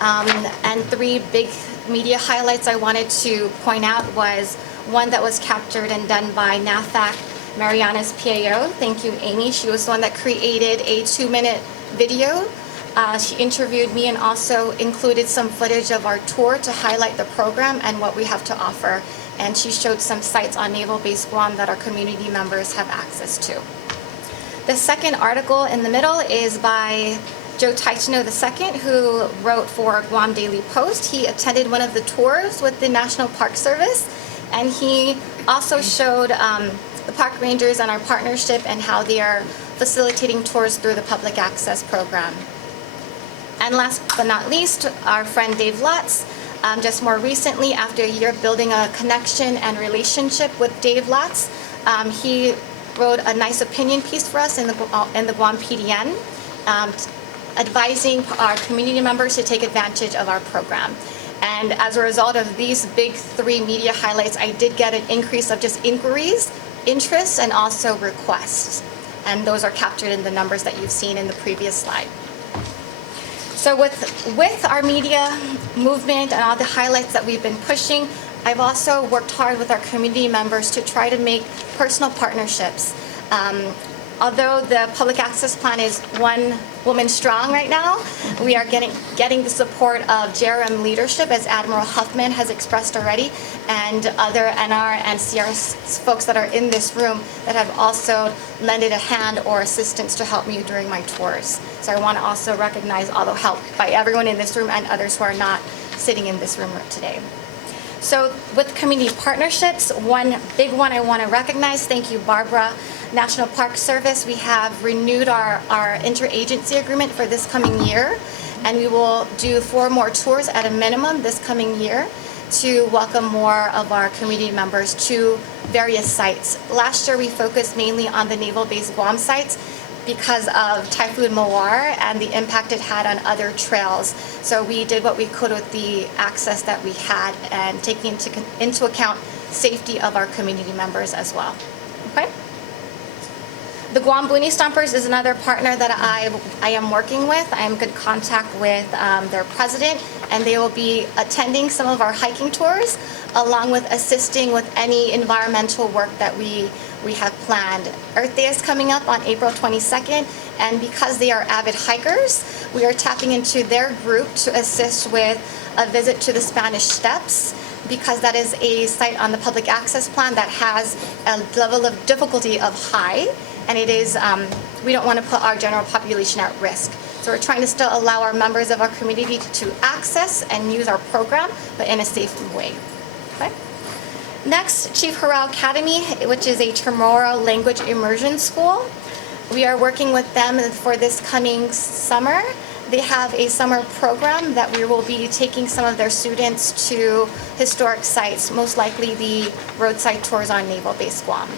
And 3 big media highlights I wanted to point out was one that was captured and done by NAFAC, Mariana's PAO. Thank you, Amy. She was the one that created a 2-minute video. She interviewed me and also included some footage of our tour to highlight the program and what we have to offer. And she showed some sites on Naval Base Guam that our community members have access to. The second article in the middle is by Joe Taichino II, who wrote for Guam Daily Post. He attended one of the tours with the National Park Service, and he also showed the park rangers and our partnership and how they are facilitating tours through the public access program. And last but not least, our friend Dave Lotz. Just more recently, after a year building a connection and relationship with Dave Lotz, he wrote a nice opinion piece for us in the Guam PDN, advising our community members to take advantage of our program. And as a result of these big 3 media highlights, I did get an increase of just inquiries, interests, and also requests. And those are captured in the numbers that you've seen in the previous slide. So with our media movement and all the highlights that we've been pushing, I've also worked hard with our community members to try to make personal partnerships. Although the Public Access Plan is 1 woman strong right now, we are getting the support of JRM leadership, as Admiral Huffman has expressed already, and other NR and CR folks that are in this room that have also lended a hand or assistance to help me during my tours. So I want to also recognize all the help by everyone in this room and others who are not sitting in this room today. So with community partnerships, one big one I want to recognize, thank you, Barbara. National Park Service, we have renewed our interagency agreement for this coming year, and we will do 4 more tours at a minimum this coming year to welcome more of our community members to various sites. Last year we focused mainly on the Naval Base Guam sites because of Typhoon Mawar and the impact it had on other trails. So we did what we could with the access that we had and taking into account safety of our community members as well. Okay? The Guam Boonie Stompers is another partner that I am working with. I am in good contact with their president, and they will be attending some of our hiking tours, along with assisting with any environmental work that we have planned. Earth Day is coming up on April 22nd, and because they are avid hikers, we are tapping into their group to assist with a visit to the Spanish Steps, because that is a site on the Public Access Plan that has a level of difficulty of high. And it is, we don't want to put our general population at risk. So So we're trying to still allow our members of our community to access and use our program, but in a safe way. Okay? Next, Chief Harrell Academy, which is a Chamorro language immersion school. We are working with them for this coming summer. They have a summer program that we will be taking some of their students to historic sites, most likely the roadside tours on Naval Base Guam.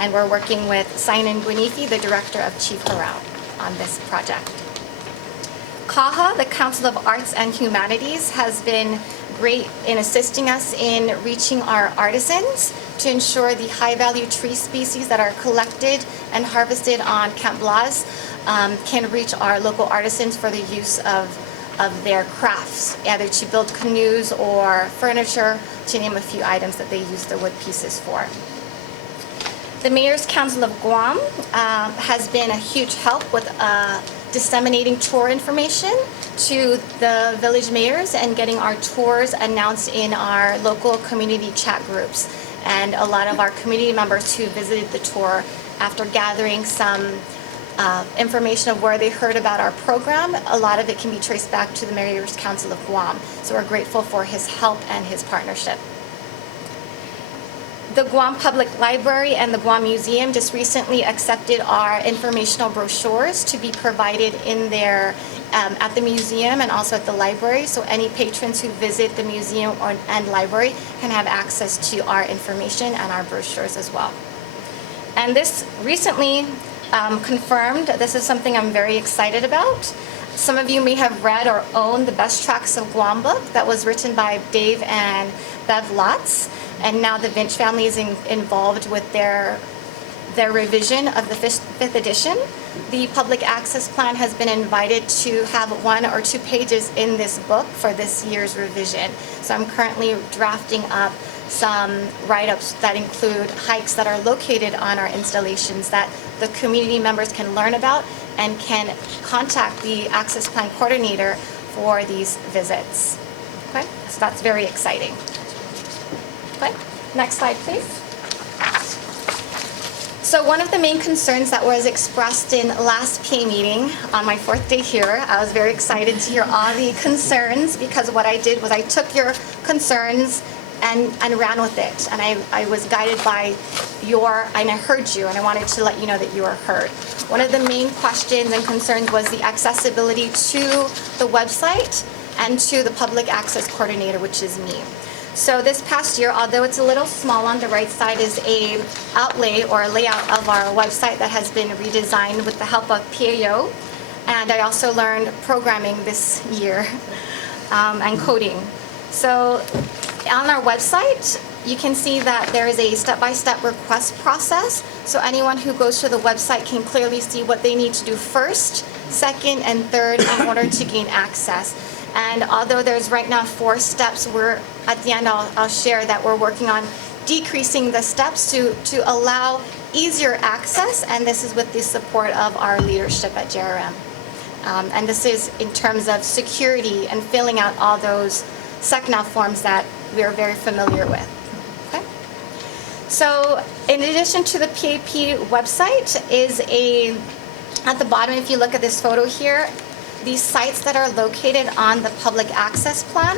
And we're working with Sinan Gwinifi, the director of Chief Harrell, on this project. CAHA, the Council of Arts and Humanities, has been great in assisting us in reaching our artisans to ensure the high-value tree species that are collected and harvested on Camp Blas can reach our local artisans for the use of their crafts, either to build canoes or furniture, to name a few items that they use the wood pieces for. The Mayor's Council of Guam has been a huge help with disseminating tour information to the village mayors and getting our tours announced in our local community chat groups. And a lot of our community members who visited the tour, after gathering some information of where they heard about our program, a lot of it can be traced back to the Mayor's Council of Guam. So we're grateful for his help and his partnership. The Guam Public Library and the Guam Museum just recently accepted our informational brochures to be provided in their at the museum and also at the library. So any patrons who visit the museum and library can have access to our information and our brochures as well. And this recently confirmed, this is something I'm very excited about. Some of you may have read or owned the Best Tracks of Guam book that was written by Dave and Bev Lotz. And now the Vinch family is involved with their revision of the fifth edition. The public access plan has been invited to have 1 or 2 pages in this book for this year's revision. So I'm currently drafting up some write-ups that include hikes that are located on our installations that the community members can learn about and can contact the access plan coordinator for these visits. Okay, so that's very exciting. Okay, next slide, please. So one of the main concerns that was expressed in last PA meeting on my 4th day here, I was very excited to hear all the concerns because what I did was I took your concerns and ran with it. And I was guided by and I heard you, and I wanted to let you know that you were heard. One of the main questions and concerns was the accessibility to the website and to the public access coordinator, which is me. So this past year, although it's a little small on the right side, is a outlay or a layout of our website that has been redesigned with the help of PAO. And I also learned programming this year and coding. So on our website, you can see that there is a step-by-step request process. So anyone who goes to the website can clearly see what they need to do first, second, and third in order to gain access. And although there's right now 4 steps, at the end I'll share that we're working on decreasing the steps to allow easier access, and this is with the support of our leadership at JRM. And this is in terms of security and filling out all those SecNav forms that we're very familiar with. Okay? So in addition to the PAP website is at the bottom, if you look at this photo here, these sites that are located on the public access plan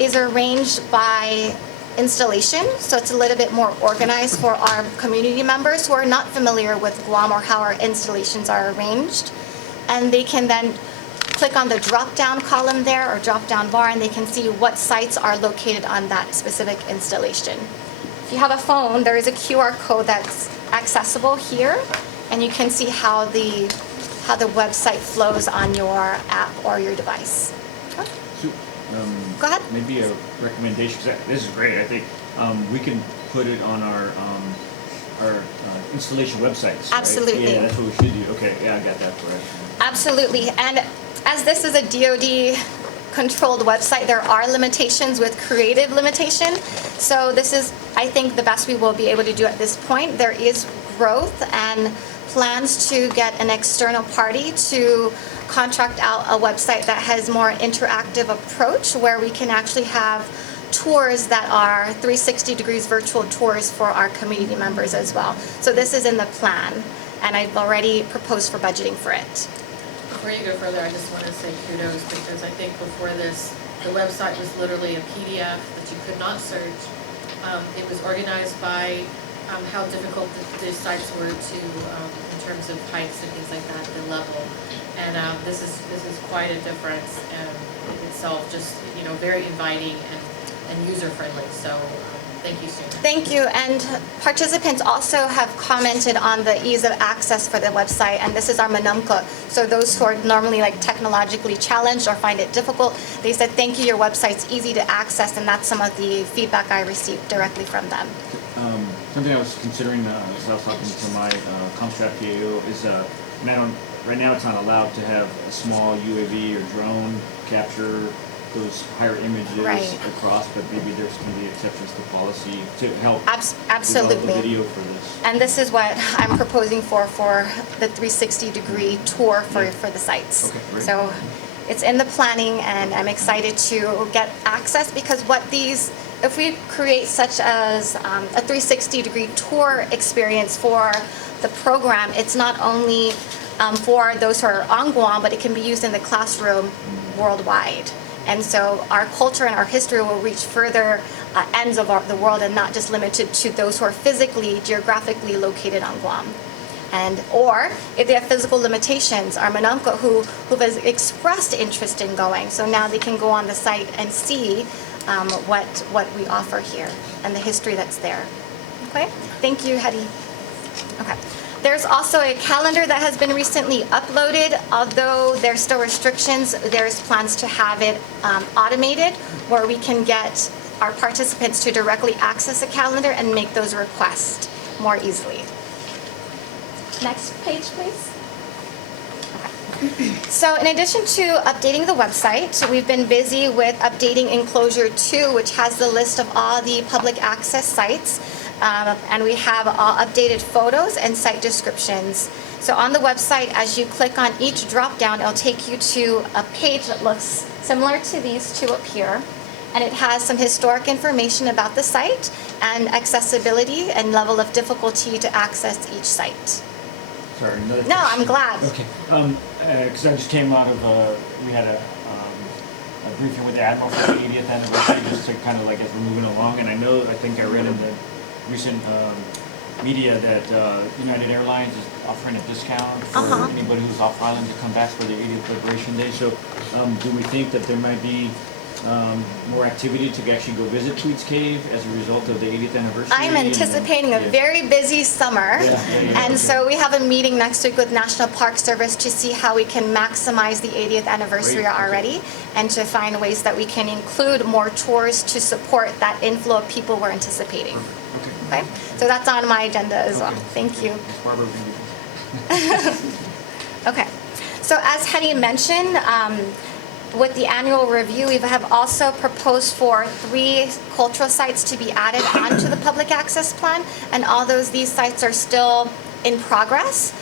is arranged by installation, so it's a little bit more organized for our community members who are not familiar with Guam or how our installations are arranged. And they can then click on the drop-down column there or drop-down bar, and they can see what sites are located on that specific installation. If you have a phone, there is a QR code that's accessible here, and you can see how the website flows on your app or your device. Okay. So, go ahead. Maybe a recommendation, 'cause this is great, I think. We can put it on our installation websites, right? Absolutely. Yeah, that's what we should do. Okay, yeah, I got that for it. Absolutely. And as this is a DoD controlled website, there are limitations with creative limitation. So this is, I think, the best we will be able to do at this point. There is growth and plans to get an external party to contract out a website that has more interactive approach where we can actually have tours that are 360 degrees virtual tours for our community members as well. So this is in the plan, and I've already proposed for budgeting for it. before you go further, I just want to say kudos, because I think before this, the website was literally a PDF that you could not search. It was organized by how difficult the sites were to, in terms of heights and things like that, the level. And this is quite a difference in itself, just, you know, very inviting and user-friendly. So thank you, Suna. Thank you, and participants also have commented on the ease of access for the website, and this is our Manamka. So those who are normally like technologically challenged or find it difficult, they said, thank you, your website's easy to access, and that's some of the feedback I received directly from them. Something I was considering as I was talking to my Comstrat PAO is, right now it's not allowed to have a small UAV or drone capture those higher images across, but maybe there's going to be exceptions to policy to help absolutely develop the video for this. And this is what I'm proposing for the 360-degree tour for the sites. Okay, great. So it's in the planning, and I'm excited to get access, because if we create such as a 360-degree tour experience for the program, it's not only for those who are on Guam, but it can be used in the classroom worldwide. And so our culture and our history will reach further ends of the world, and not just limited to those who are physically, geographically located on Guam. Or if they have physical limitations, our Manamka who has expressed interest in going, so now they can go on the site and see what we offer here and the history that's there. Okay, thank you, Hedy. Okay. There's also a calendar that has been recently uploaded. Although there's still restrictions, there's plans to have it automated, where we can get our participants to directly access a calendar and make those requests more easily. Next page, please. Okay. So in addition to updating the website, we've been busy with updating Enclosure 2, which has the list of all the public access sites. And we have all updated photos and site descriptions. So on the website, as you click on each drop-down, it'll take you to a page that looks similar to these two up here. And it has some historic information about the site and accessibility and level of difficulty to access each site. Sorry, No, I'm glad. Okay, because I just came out of we had a briefing with the Admiral for the 80th anniversary, just to kind of like as we're moving along. And I think I read in the recent media that United Airlines is offering a discount for anybody who's off island to come back for the 80th Liberation Day. So do we think that there might be more activity to actually go visit Tweeds Cave as a result of the 80th anniversary? I'm anticipating a very busy summer. And so we have a meeting next week with National Park Service to see how we can maximize the 80th anniversary already, and to find ways that we can include more tours to support that inflow of people we're anticipating. Okay, so that's on my agenda as well. Thank you. Okay, so as Hedy mentioned, with the annual review, we have also proposed for 3 cultural sites to be added onto the public access plan, and although these sites are still in progress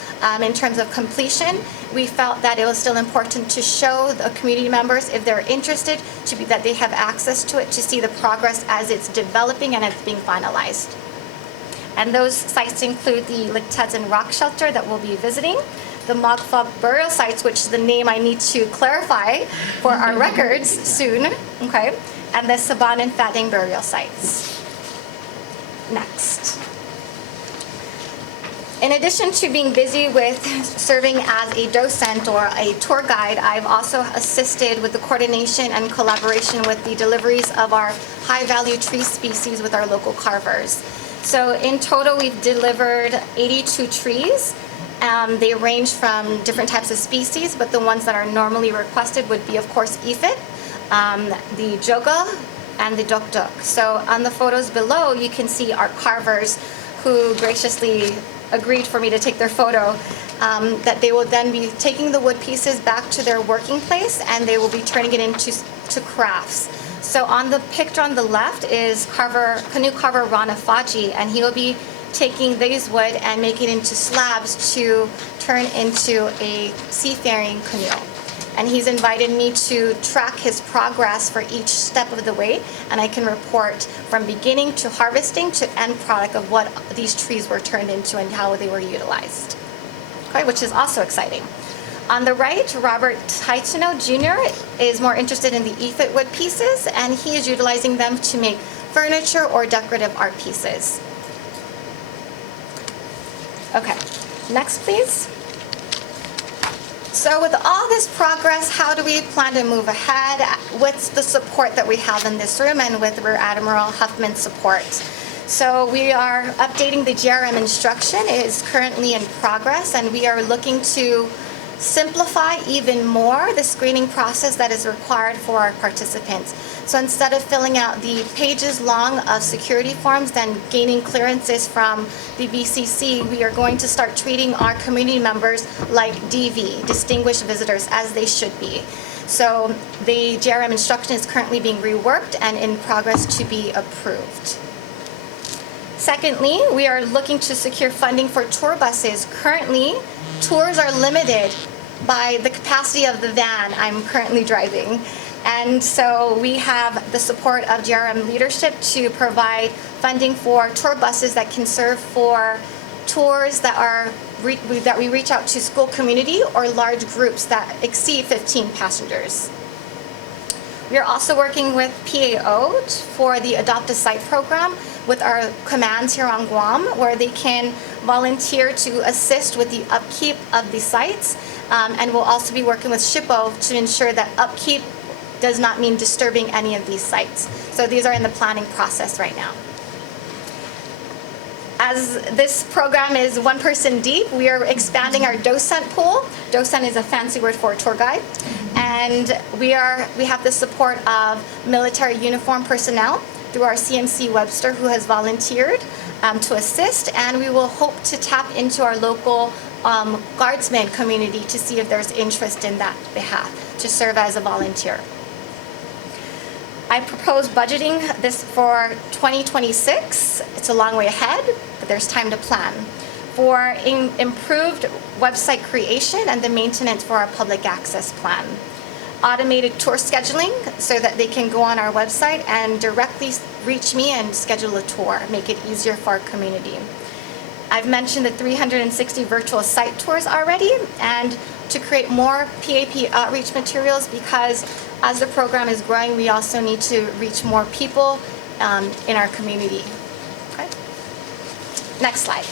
in terms of completion, we felt that it was still important to show the community members, if they're interested, that they have access to it, to see the progress as it's developing and it's being finalized. And those sites include the Liktadzen Rock Shelter that we'll be visiting, the Mogfog burial sites, which is the name I need to clarify for our records soon, okay, and the Saban and Fatting burial sites. Next. In addition to being busy with serving as a docent or a tour guide, I've also assisted with the coordination and collaboration with the deliveries of our high-value tree species with our local carvers. So in total, we've delivered 82 trees. They range from different types of species, but the ones that are normally requested would be, of course, Ifit, the Joga, and the Dokdok. So on the photos below, you can see our carvers who graciously agreed for me to take their photo, that they will then be taking the wood pieces back to their working place, and they will be turning it into crafts. So on the picture on the left is canoe carver Rana Faji, and he will be taking these wood and making it into slabs to turn into a seafaring canoe. And he's invited me to track his progress for each step of the way, and I can report from beginning to harvesting to end product of what these trees were turned into and how they were utilized, okay, which is also exciting. On the right, Robert Taitano Jr. is more interested in the EFIT wood pieces, and he is utilizing them to make furniture or decorative art pieces. Okay, next please. So with all this progress, how do we plan to move ahead? What's the support that we have in this room and with Rear Admiral Huffman's support? So we are updating the JRM instruction. It is currently in progress, and we are looking to simplify even more the screening process that is required for our participants. So instead of filling out the pages long of security forms, then gaining clearances from the VCC, we are going to start treating our community members like DV, distinguished visitors, as they should be. So the JRM instruction is currently being reworked and in progress to be approved. Secondly, we are looking to secure funding for tour buses. Currently, tours are limited by the capacity of the van I'm currently driving. And so we have the support of JRM leadership to provide funding for tour buses that can serve for tours that we reach out to school community or large groups that exceed 15 passengers. We are also working with PAO for the Adopt a Site program with our commands here on Guam, where they can volunteer to assist with the upkeep of the sites. And we'll also be working with SHPO to ensure that upkeep does not mean disturbing any of these sites. So these are in the planning process right now. As this program is one person deep, we are expanding our docent pool. Docent is a fancy word for a tour guide. And we have the support of military uniform personnel through our CMC Webster, who has volunteered to assist. And we will hope to tap into our local guardsman community to see if there's interest in that behalf to serve as a volunteer. I propose budgeting this for 2026. It's a long way ahead, but there's time to plan. For improved website creation and the maintenance for our public access plan. Automated tour scheduling so that they can go on our website and directly reach me and schedule a tour, make it easier for our community. I've mentioned the 360 virtual site tours already, and to create more PAP outreach materials, because as the program is growing, we also need to reach more people in our community. Okay. Next slide.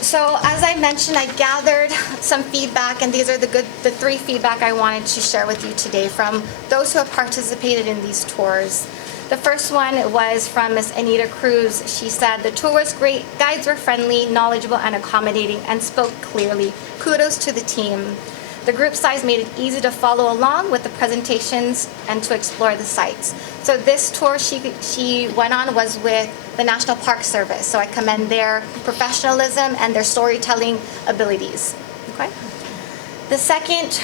So as I mentioned, I gathered some feedback, and these are the three feedback I wanted to share with you today from those who have participated in these tours. The first one was from Ms. Anita Cruz. She said, the tour was great, guides were friendly, knowledgeable, and accommodating, and spoke clearly. Kudos to the team. The group size made it easy to follow along with the presentations and to explore the sites. So this tour she went on was with the National Park Service. So I commend their professionalism and their storytelling abilities. Okay. The second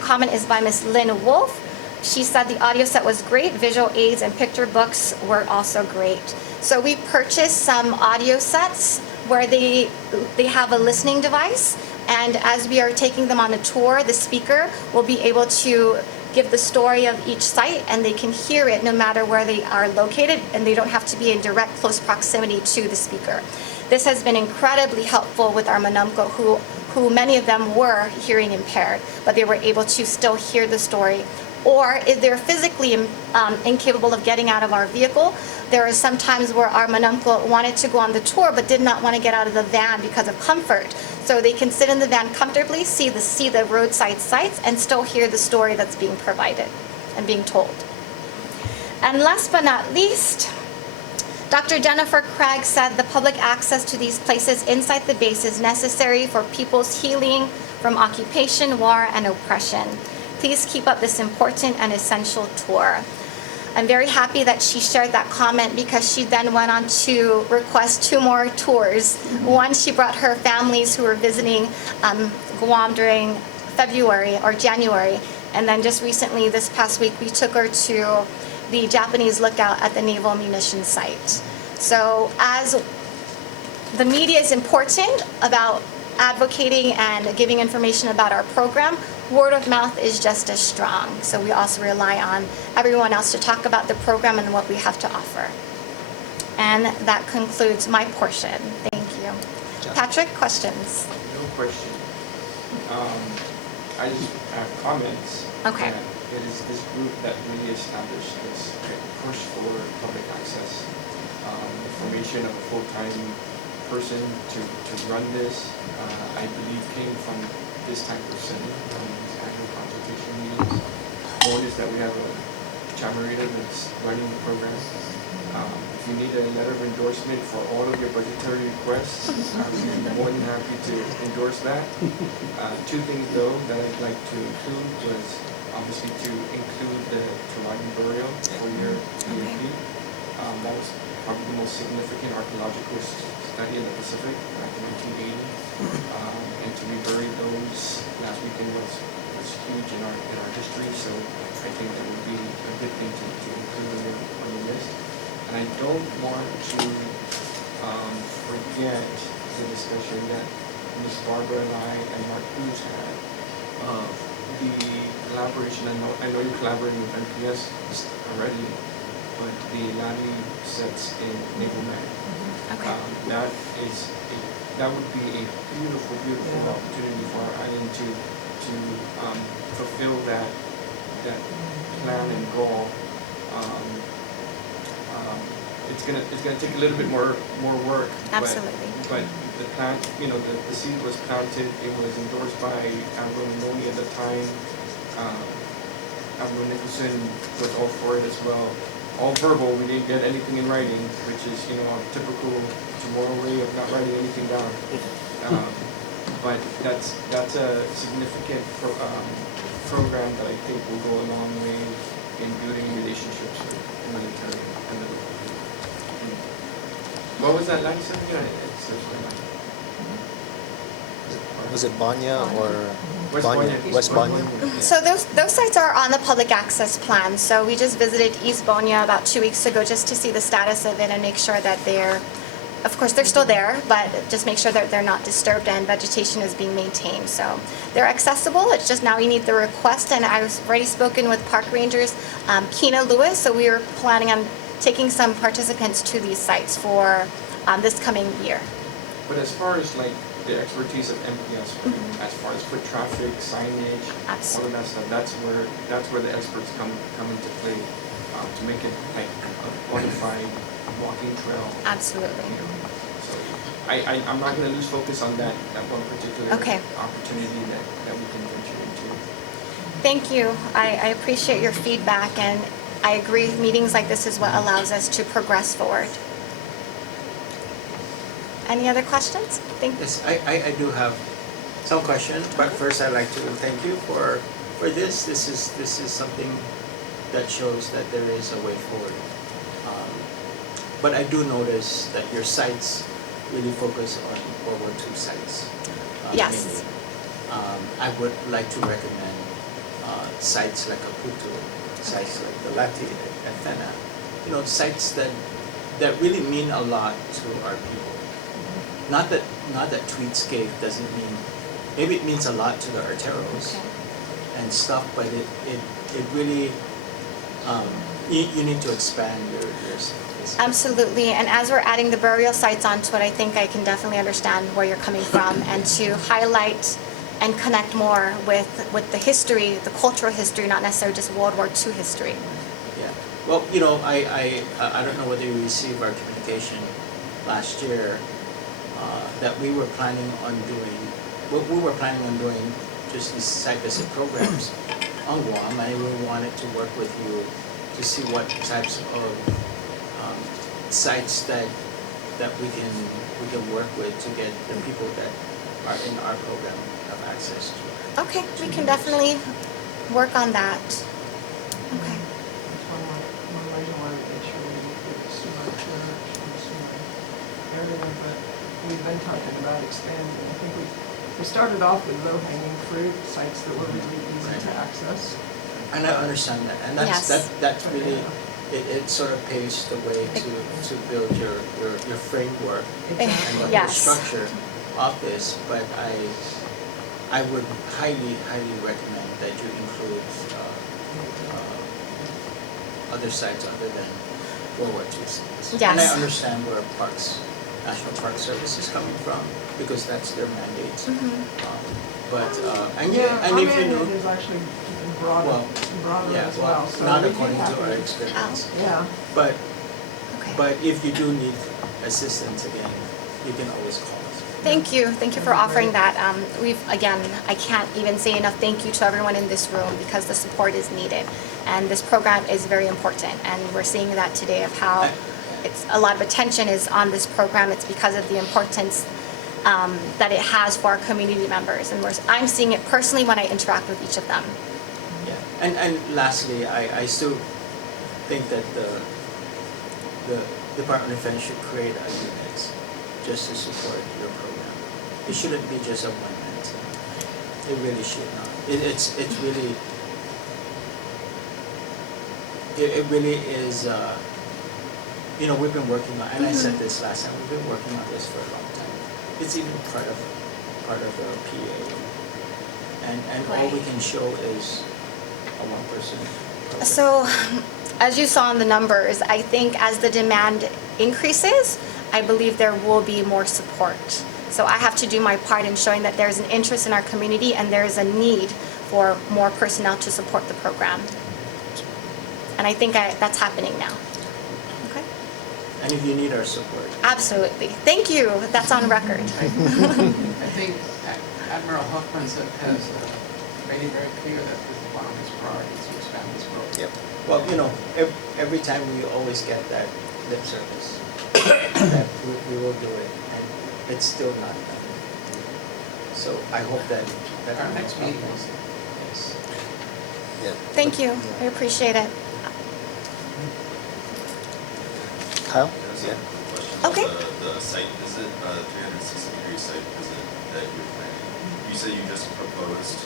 comment is by Ms. Lynn Wolf. She said the audio set was great, visual aids and picture books were also great. So we purchased some audio sets where they have a listening device, and as we are taking them on a tour, the speaker will be able to give the story of each site, and they can hear it no matter where they are located, and they don't have to be in direct close proximity to the speaker. This has been incredibly helpful with our Manumko, who many of them were hearing impaired, but they were able to still hear the story. Or if they're physically incapable of getting out of our vehicle, there are some times where our Manumko wanted to go on the tour but did not want to get out of the van because of comfort. So they can sit in the van comfortably, see the roadside sites, and still hear the story that's being provided and being told. And last but not least, Dr. Jennifer Craig said the public access to these places inside the base is necessary for people's healing from occupation, war, and oppression. Please keep up this important and essential tour. I'm very happy that she shared that comment because she then went on to request 2 more tours. One, she brought her families who were visiting Guam during February or January. And then just recently, this past week, we took her to the Japanese lookout at the Naval Munitions Site. So as the media is important about advocating and giving information about our program, word of mouth is just as strong. So we also rely on everyone else to talk about the program and what we have to offer. And that concludes my portion. Thank you. Patrick, questions? No question. I just have comments. Okay. That it is this group that really established this push for public access. The formation of a full-time person to run this, I believe came from this type of setting, these annual consultation meetings. One is that we have a chamberlain that's running the program. If you need a letter of endorsement for all of your budgetary requests, I'm more than happy to endorse that. Two things though that I'd like to include was obviously to include the Tulagan burial for your EAP. That was probably the most significant archaeological study in the Pacific back in 1980. And to rebury those last weekend was huge in our history, so I think that would be a good thing to include on the list. And I don't want to forget the discussion that Ms. Barbara and I and Mark Cruz had of the collaboration. I know you're collaborating with MPS already, but the Lally sets in Naval Med. Okay. That would be a beautiful, beautiful opportunity for our island to fulfill that plan and goal. It's gonna take a little bit more work. Absolutely. But the plant, the seed was planted. It was endorsed by Admiral Noni at the time. Admiral Nicholson was all for it as well. All verbal. We didn't get anything in writing, which is our typical tomorrow way of not writing anything down. But that's a significant program that I think will go a long way in building relationships with the military and the local people. What was that line said again? It slips my mind. Was it Banya or West Banya? West Banya. So those sites are on the public access plan. So we just visited East Bonia about 2 weeks ago just to see the status of it and make sure that of course, they're still there, but just make sure that they're not disturbed and vegetation is being maintained. So they're accessible. It's just now we need the request, and I've already spoken with park rangers, Keena Lewis. So we are planning on taking some participants to these sites for this coming year. But as far as like the expertise of MPS, as far as foot traffic, signage, all of that stuff, that's where the experts come into play to make it like a qualified walking trail. Absolutely. So I'm not going to lose focus on that one particular opportunity that we can venture into. Thank you. I appreciate your feedback, and I agree meetings like this is what allows us to progress forward. Any other questions? Yes, I do have some questions, but first I'd like to thank you for this. This is something that shows that there is a way forward. But I do notice that your sites really focus on World War II sites. Yes. Mainly. I would like to recommend sites like Aputu, sites like the Lati, Efena, sites that really mean a lot to our people. Not that Tweetscape doesn't mean, maybe it means a lot to the Arteros and stuff, but it really, you need to expand your Absolutely, and as we're adding the burial sites onto it, I think I can definitely understand where you're coming from, and to highlight and connect more with the history, the cultural history, not necessarily just World War II history. Yeah. Well, I don't know whether you received our communication last year that we were planning on doing just these site visit programs on Guam, and we wanted to work with you to see what types of sites that we can work with to get the people that are in our program have access to. Okay, we can definitely work on that. Okay. One reason why we make sure we get the sewer church and the sewer area, but we've been talking about expanding. I think we started off with low-hanging fruit, sites that were really easy to access. And I understand that, and that's really. It sort of paves the way to build your framework and the structure of this. But I would highly recommend that you include other sites other than World War II sites. Yes. And I understand where parks National Park Service is coming from, because that's their mandate. But, and Yeah, if you know, mandate is actually broader, well, broader yeah, as well, well. So not we'd be according to happy- our experience. Yeah. But, Okay. but if you do need assistance again, you can always call us. Thank you for offering that. I can't even say enough thank you to everyone in this room because the support is needed. And this program is very important, and we're seeing that today of how a lot of attention is on this program. It's because of the importance that it has for our community members. And I'm seeing it personally when I interact with each of them. Yeah, and lastly, I still think that the Department of Defense should create a unit just to support your program. It shouldn't be just a one-man team. It really should not. It's really, it really is, you know, we've been working on, and I said this last time, we've been working on this for a long time. It's even part of the PA. And all we can show is a one-person program. So, as you saw in the numbers, I think as the demand increases, I believe there will be more support. So I have to do my part in showing that there's an interest in our community and there is a need for more personnel to support the program. And I think that's happening now. Okay? And if you need our support. Absolutely. Thank you. That's on record. I think Admiral Huffman has made it very clear that this is one of his priorities to expand this program. Yep. Well, you know, every time we always get that lip service, that we will do it, and it's still not done. So I hope that Our next meeting is, yes. Yeah. Thank you. I appreciate it. Kyle? Yeah. Okay. The site visit, 360-degree site visit that you're planning. You said you just proposed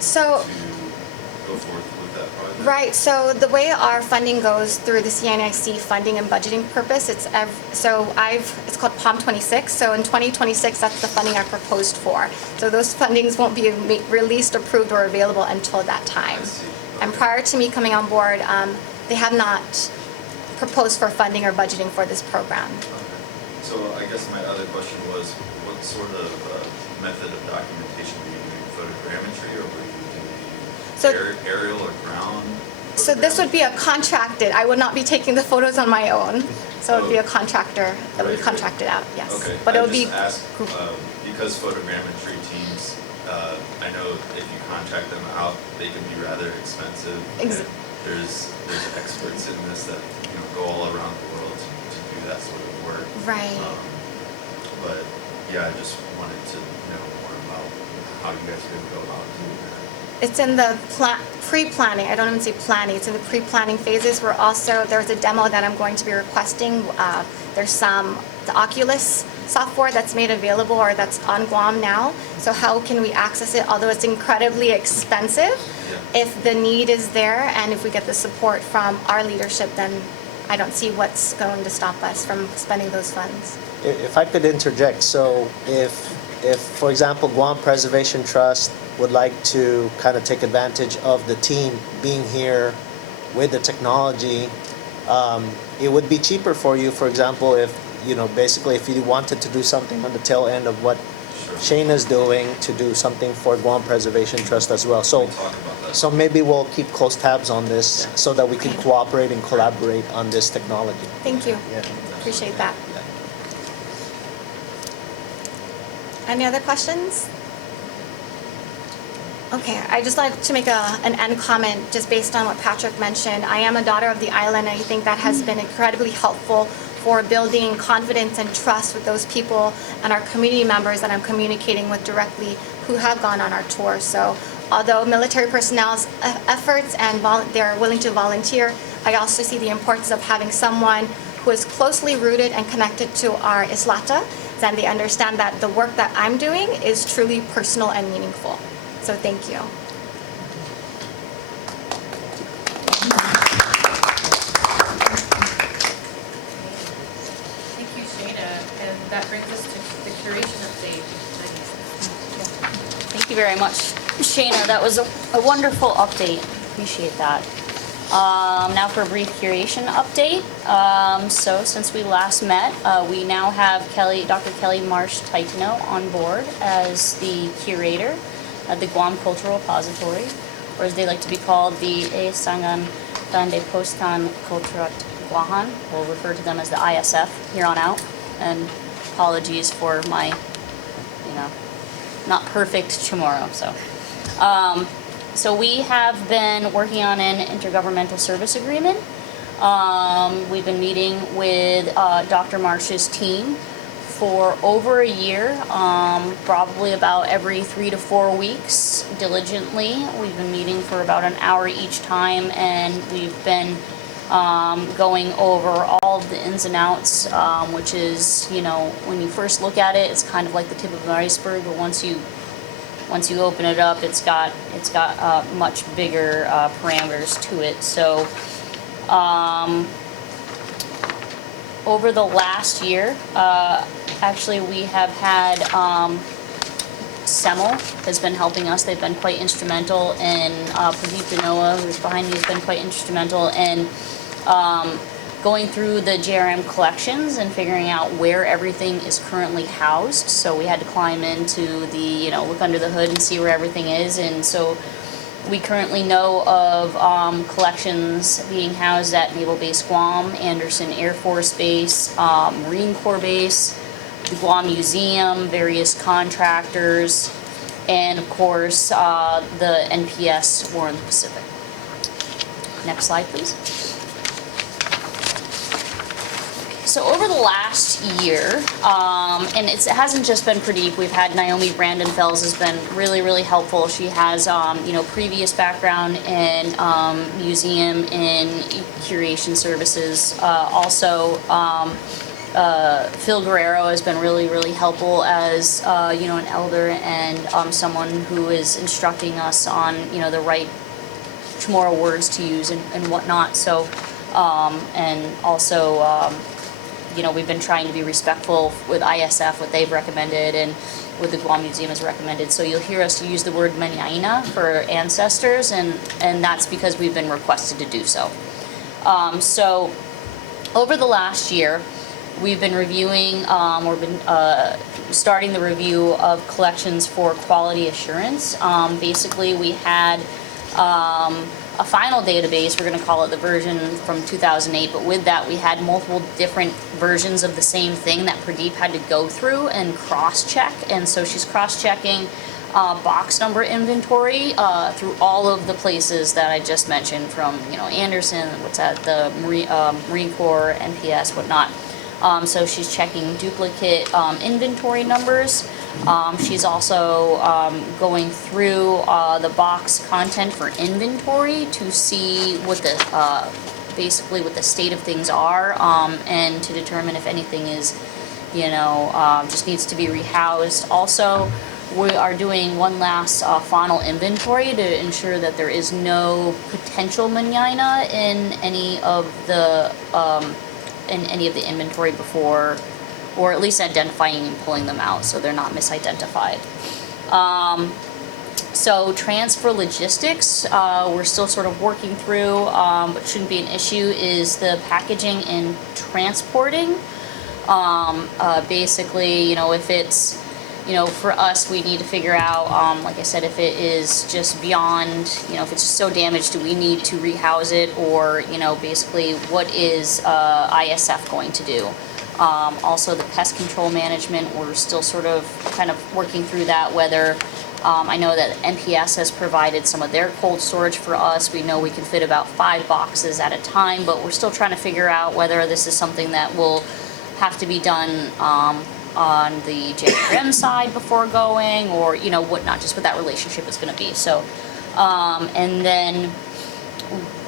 So- to go forth with that project? Right, so the way our funding goes through the CNIC funding and budgeting purpose, it's called POM 26, so in 2026, that's the funding I proposed for. So those fundings won't be released, approved, or available until that time. I see. And prior to me coming on board, they have not proposed for funding or budgeting for this program. Okay. So I guess my other question was, what sort of method of documentation were you doing? Photogrammetry, or were you So- doing aerial or ground? So this would be a contracted, I would not be taking the photos on my own. So it would be a contractor that would be contracted out, yes. Okay. But it I would be, just asked, because photogrammetry teams, I know if you contract them out, they can be rather expensive. And there's experts in this that, you know, go all around the world to do that sort of work. right. But yeah, I just wanted to know more about how you guys are gonna go about doing that. It's in the pre-planning, I don't even say planning, it's in the pre-planning phases. There's a demo that I'm going to be requesting. There's the Oculus software that's made available or that's on Guam now. So how can we access it? Although it's incredibly expensive, if the need is there and if we get the support from our leadership, then I don't see what's going to stop us from spending those funds. If I could interject, so if for example, Guam Preservation Trust would like to kind of take advantage of the team being here with the technology, it would be cheaper for you, for example, if, you know, basically if you wanted to do something on the tail end of what Shayna's doing, to do something for Guam Preservation Trust as well. So maybe we'll keep close tabs on this so that we can cooperate and collaborate on this technology. Thank you. Yeah. Appreciate that. Any other questions? Okay, I just like to make an end comment just based on what Patrick mentioned. I am a daughter of the island, and I think that has been incredibly helpful for building confidence and trust with those people and our community members that I'm communicating with directly who have gone on our tour. So although military personnel's efforts and they're willing to volunteer, I also see the importance of having someone who is closely rooted and connected to our Islata, and they understand that the work that I'm doing is truly personal and meaningful. So thank you. Thank you, Shayna, and that brings us to the curation update. Thank you very much, Shayna. That was a wonderful update. Appreciate that. Now for a brief curation update. So since we last met, we now have Dr. Kelly Marsh-Titano on board as the curator at the Guam Cultural Repository, or as they like to be called, the Sangan Dande Postan Kulturat Guahan. We'll refer to them as the ISF here on out. And apologies for my, not perfect Chamorro. So we have been working on an intergovernmental service agreement. We've been meeting with Dr. Marsh's team for over a year, probably about every 3 to 4 weeks, diligently. We've been meeting for about an hour each time, and we've been going over all of the ins and outs, which is, when you first look at it, it's kind of like the tip of an iceberg, but once you open it up, it's got much bigger parameters to it. So over the last year, actually we have had SEML has been helping us. They've been quite instrumental, and Pradeep Danoa, who's behind me, has been quite instrumental in going through the JRM collections and figuring out where everything is currently housed. So we had to climb into the, look under the hood and see where everything is. And so we currently know of collections being housed at Naval Base Guam, Anderson Air Force Base, Marine Corps Base, the Guam Museum, various contractors, and of course the NPS War in the Pacific. Next slide, please. So over the last year, and it hasn't just been Pradeep, we've had Naomi Brandenfels has been really, really helpful. She has, previous background in museum and curation services. Also, Phil Guerrero has been really, really helpful as, an elder and someone who is instructing us on, the right Chamorro words to use and whatnot. So, and also, we've been trying to be respectful with ISF, what they've recommended, and what the Guam Museum has recommended. So you'll hear us use the word Manyaina for ancestors, and that's because we've been requested to do so. So over the last year, we've been reviewing, starting the review of collections for quality assurance. Basically, we had a final database, we're going to call it the version from 2008, but with that we had multiple different versions of the same thing that Pradeep had to go through and cross-check, and so she's cross-checking box number inventory through all of the places that I just mentioned, from Anderson, what's at the Marine Corps, NPS, whatnot. So she's checking duplicate inventory numbers. She's also going through the box content for inventory to see what the basically what the state of things are, and to determine if anything is, just needs to be rehoused. Also, we are doing one last final inventory to ensure that there is no potential manyaina in any of the inventory before, or at least identifying and pulling them out so they're not misidentified. So transfer logistics, we're still sort of working through, but shouldn't be an issue, is the packaging and transporting. Basically, if it's, for us, we need to figure out, like I said, if it is just beyond, if it's just so damaged, do we need to rehouse it, or, basically, what is ISF going to do? Also, the pest control management, we're still sort of kind of working through that, whether, I know that NPS has provided some of their cold storage for us. We know we can fit about 5 boxes at a time, but we're still trying to figure out whether this is something that will have to be done on the JRM side before going, or whatnot, just what that relationship is going to be. So, and then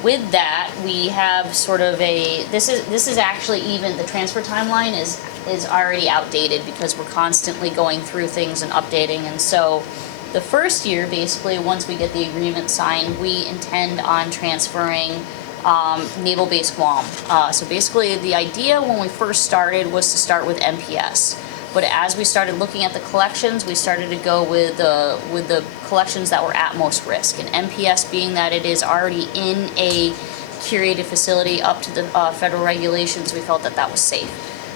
with that, we have sort of this is actually, even the transfer timeline is already outdated because we're constantly going through things and updating. And so the first year, basically, once we get the agreement signed, we intend on transferring Naval Base Guam. So basically, the idea when we first started was to start with NPS. But as we started looking at the collections, we started to go with the collections that were at most risk. And NPS, being that it is already in a curated facility up to the federal regulations, we felt that that was safe.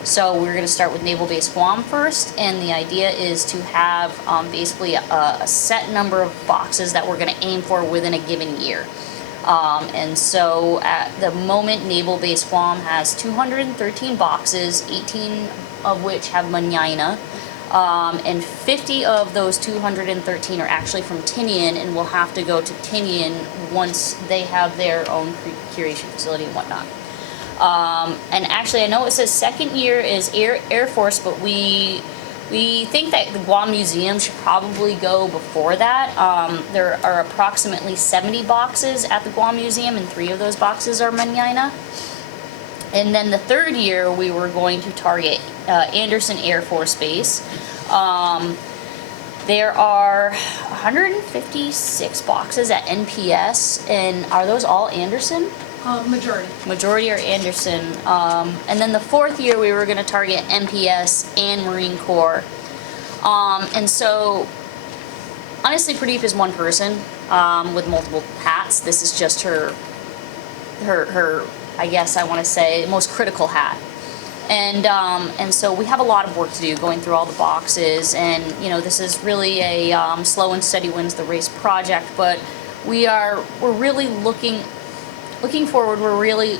So we're going to start with Naval Base Guam first, and the idea is to have basically a set number of boxes that we're going to aim for within a given year. And so at the moment, Naval Base Guam has 213 boxes, 18 of which have Manyaina. And 50 of those 213 are actually from Tinian, and will have to go to Tinian once they have their own curation facility and whatnot. And actually, I know it says second year is Air Force, but we think that the Guam Museum should probably go before that. There are approximately 70 boxes at the Guam Museum, and 3 of those boxes are Manyaina. And then the third year, we were going to target Andersen Air Force Base. There are 156 boxes at NPS, and are those all Andersen? Majority. Majority are Andersen. And then the fourth year, we were going to target NPS and Marine Corps. And so, honestly, Pradeep is one person with multiple hats. This is just her, I guess I want to say, most critical hat. And so we have a lot of work to do going through all the boxes, and this is really a slow and steady wins the race project, but we're really looking forward. We're really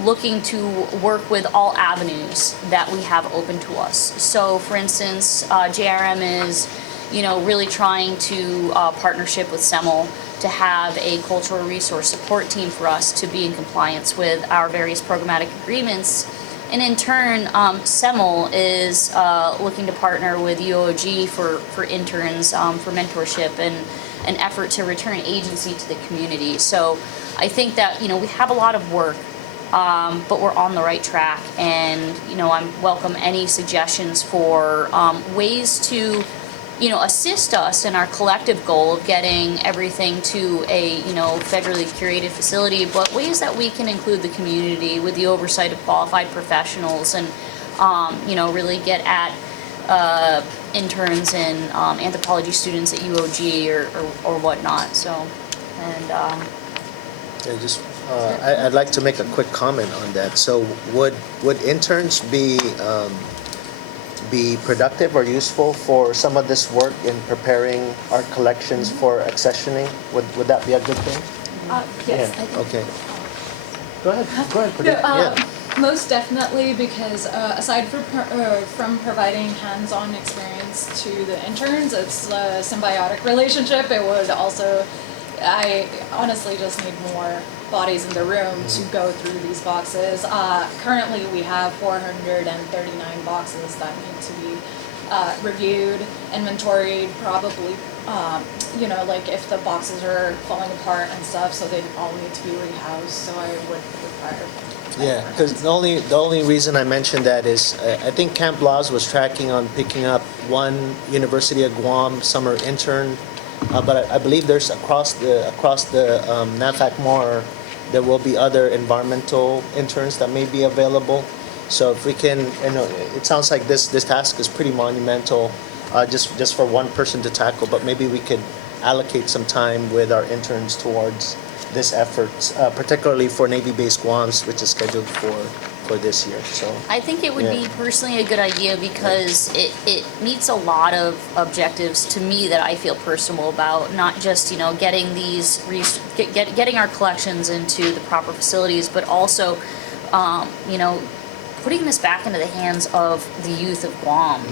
looking to work with all avenues that we have open to us. So for instance, JRM is really trying to partnership with CEML to have a cultural resource support team for us to be in compliance with our various programmatic agreements. And in turn, CEML is looking to partner with UOG for interns, for mentorship and an effort to return agency to the community. So I think that, we have a lot of work, but we're on the right track. And, I welcome any suggestions for ways to, assist us in our collective goal of getting everything to a, federally curated facility, but ways that we can include the community with the oversight of qualified professionals and, really get at interns and anthropology students at UOG or whatnot. So, and I'd like to make a quick comment on that. So would interns be productive or useful for some of this work in preparing our collections for accessioning? Would that be a good thing? Yes. Yeah. Okay. Go ahead. Pradeep. Yeah. Most definitely, because aside from providing hands-on experience to the interns, it's a symbiotic relationship. It would also, I honestly just need more bodies in the room to go through these boxes. Currently, we have 439 boxes that need to be reviewed, inventoried, probably, like if the boxes are falling apart and stuff, so they all need to be rehoused, so I would require. Yeah, because the only reason I mentioned that is I think Camp Laws was tracking on picking up one University of Guam summer intern, but I believe there's across the NAVFAC more, there will be other environmental interns that may be available. So if we can, it sounds like this task is pretty monumental, just for one person to tackle, but maybe we could allocate some time with our interns towards this effort, particularly for Navy Base Guam, which is scheduled for this year. So I think it would be personally a good idea because it meets a lot of objectives to me that I feel personal about, not just getting these getting our collections into the proper facilities, but also putting this back into the hands of the youth of Guam,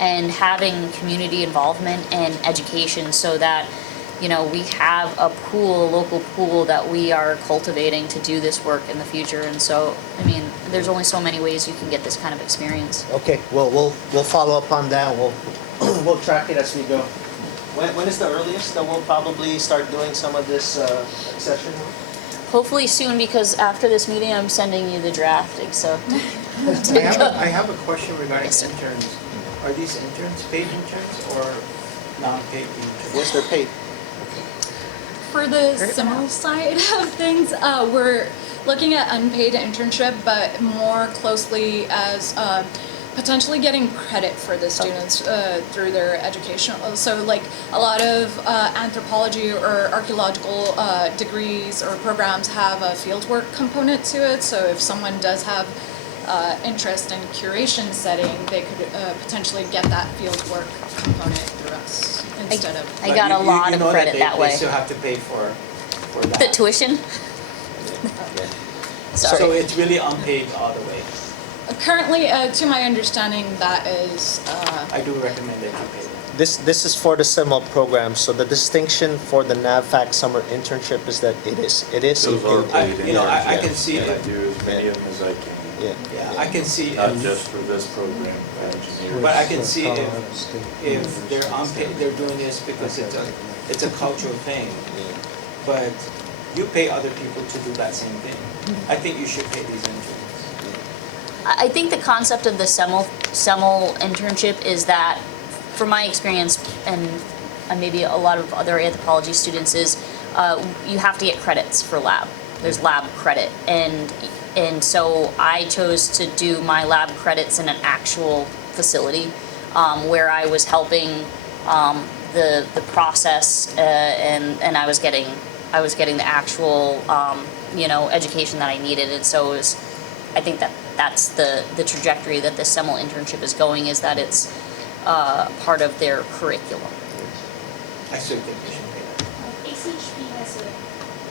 and having community involvement and education so that we have a local pool that we are cultivating to do this work in the future. And so, there's only so many ways you can get this kind of experience. Okay, well, we'll follow up on that. We'll track it as we go. When is the earliest that we'll probably start doing some of this accession? Hopefully soon, because after this meeting, I'm sending you the drafting. So, I have a question regarding interns. Are these interns paid interns or non-paid interns? Yes, they're paid. For the CEML side of things, we're looking at unpaid internship, but more closely as potentially getting credit for the students through their educational. So like a lot of anthropology or archaeological degrees or programs have a fieldwork component to it. So if someone does have interest in curation setting, they could potentially get that fieldwork component through us instead of. I got a lot of credit that way. They still have to pay for that. The tuition? Sorry. So it's really unpaid all the way. Currently, to my understanding, that is. I do recommend that you pay that. This is for the CIML program, so the distinction for the NAVFAC summer internship is that it is. Those are paid. I can see I it. do as many of them as I can. Yeah, I can see Not if, just for this program, for engineers. but I can see if they're unpaid, they're doing this because it's a cultural thing. But you pay other people to do that same thing. I think you should pay these interns. I think the concept of the SEML internship is that, from my experience, and maybe a lot of other anthropology students, is you have to get credits for lab. There's lab credit, and so I chose to do my lab credits in an actual facility where I was helping the process, and I was getting the actual education that I needed, and so it was, I think that's the trajectory that the SEML internship is going, is that it's part of their curriculum. I still think you should pay that. ACHP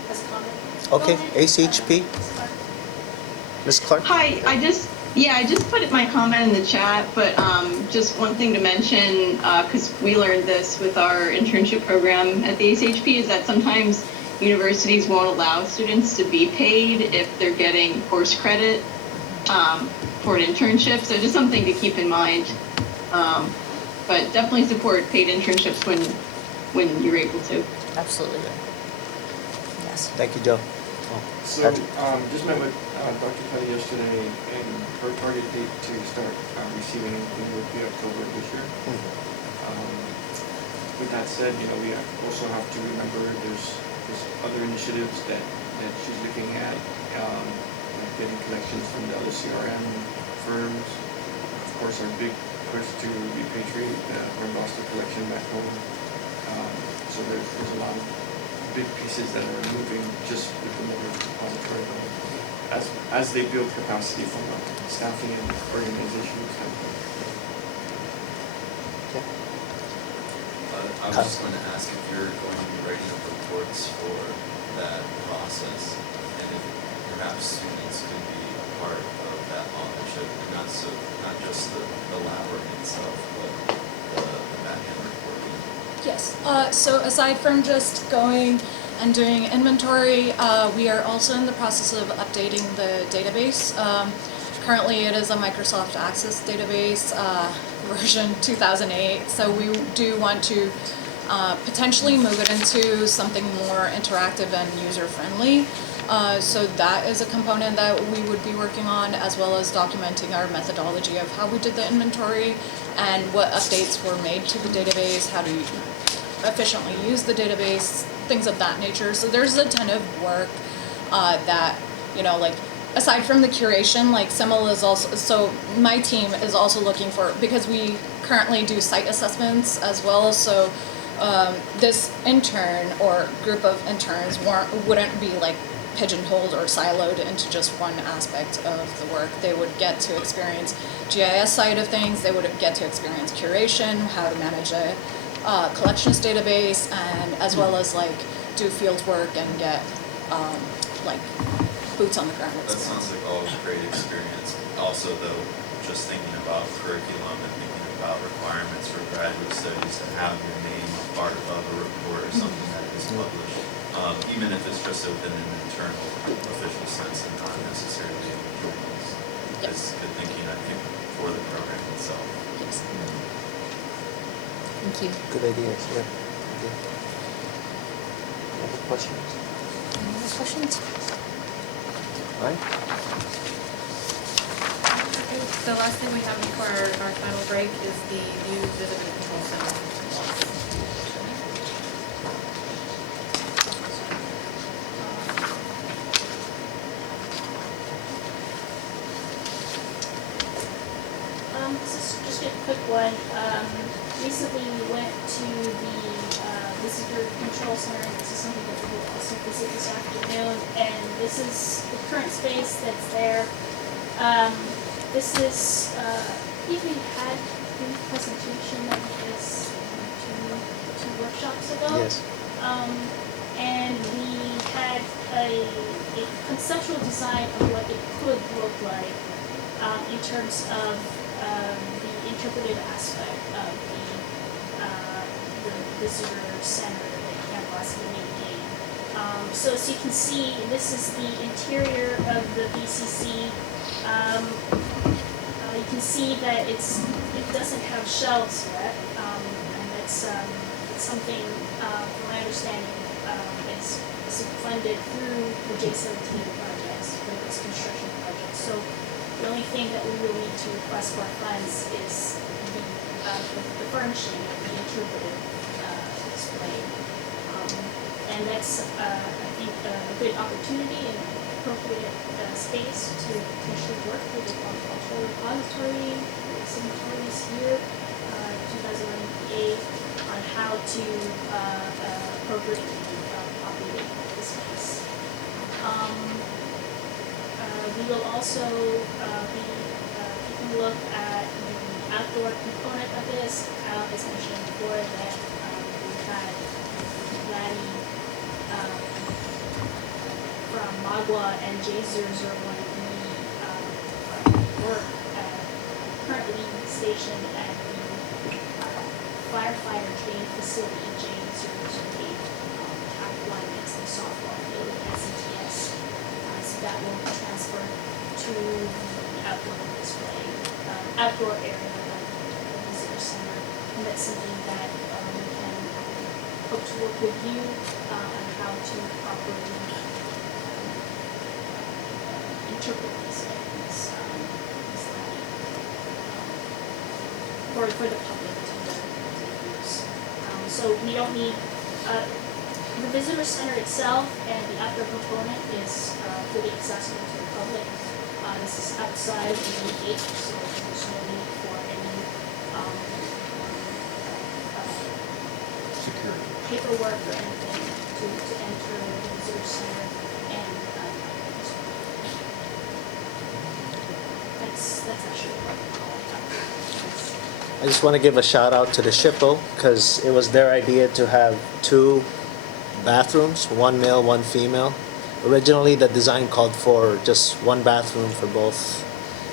has a comment. Okay, Go ahead. ACHP, Ms. Clark? Hi, I just put my comment in the chat, but just one thing to mention, because we learned this with our internship program at the ACHP, is that sometimes universities won't allow students to be paid if they're getting course credit for an internship, so just something to keep in mind. But definitely support paid internships when you're able to. Absolutely. Yes. Thank you, Joe. So, just met with Dr. Kelly yesterday, and her target date to start receiving anything would be October this year. With that said, we also have to remember there's other initiatives that she's looking at, like getting collections from the other CRM firms. Of course, our big push to repatriate our Boston collection back home. So there's a lot of big pieces that are moving just with the motor repository as they build capacity from a staffing and organization standpoint. I was just going to ask if you're going to be writing up reports for that process, and if perhaps students could be a part of that authorship, and not just the lab work itself, but the back-end reporting. Yes. So aside from just going and doing inventory, we are also in the process of updating the database. Currently, it is a Microsoft Access database, version 2008. So we do want to potentially move it into something more interactive and user-friendly. So that is a component that we would be working on, as well as documenting our methodology of how we did the inventory and what updates were made to the database, how to efficiently use the database, things of that nature. So there's a ton of work that, aside from the curation, like CIML is also, so my team is also looking for, because we currently do site assessments as well, so this intern or group of interns wouldn't be like pigeonholed or siloed into just one aspect of the work. They would get to experience GIS side of things, they would get to experience curation, how to manage a collections database, and as well as do field work and get boots on the ground experience. That sounds like all great experience. Also, though, just thinking about curriculum and thinking about requirements for graduate studies to have your name a part of a report or something that is published, even if it's just within an internal official sense and not necessarily in the journals, is good thinking, I think, for the program itself. Yes. Thank you. Good ideas, yeah. Okay. Other questions? Any other questions? All right. The last thing we have before our final break is the new visitor control center. one. Recently we went to the visitor control center. This is something that we will also visit this afternoon, and this is the current space that's there. This is, I think we had a presentation that was two workshops ago. Yes. And we had a conceptual design of what it could look like in terms of the interpretive aspect of the visitor center that Camp Boston maintained. So as you can see, this is the interior of the BCC. You can see that it doesn't have shelves yet, and that's something, from my understanding, is funded through the J17 projects, for those construction projects. So the only thing that we will need to request for funds is the furnishing of the interpretive display. And that's, I think, a good opportunity and appropriate space to potentially work with the cultural repository, the signatories here, 2011 on how to appropriately populate the space. We will also be taking a look at the outdoor component of this. As mentioned before, that we've had Laddie from Magua and J001 work currently stationed at the firefighter training facility in J008, Track 1, that's the softball field at SETS. So that will be transferred to the outdoor display, outdoor area of the visitor center. And that's something that we can hope to work with you on how to properly interpret these things for the public to use. So we don't need, the visitor center itself and the outdoor component is fully accessible to the public. This is outside of the main gate, so there's no need for any Security. paperwork or anything to enter the visitor center, and that's actually what we call it. I just want to give a shout out to the SHPO because it was their idea to have 2 bathrooms, one male, one female. Originally, the design called for just 1 bathroom for both.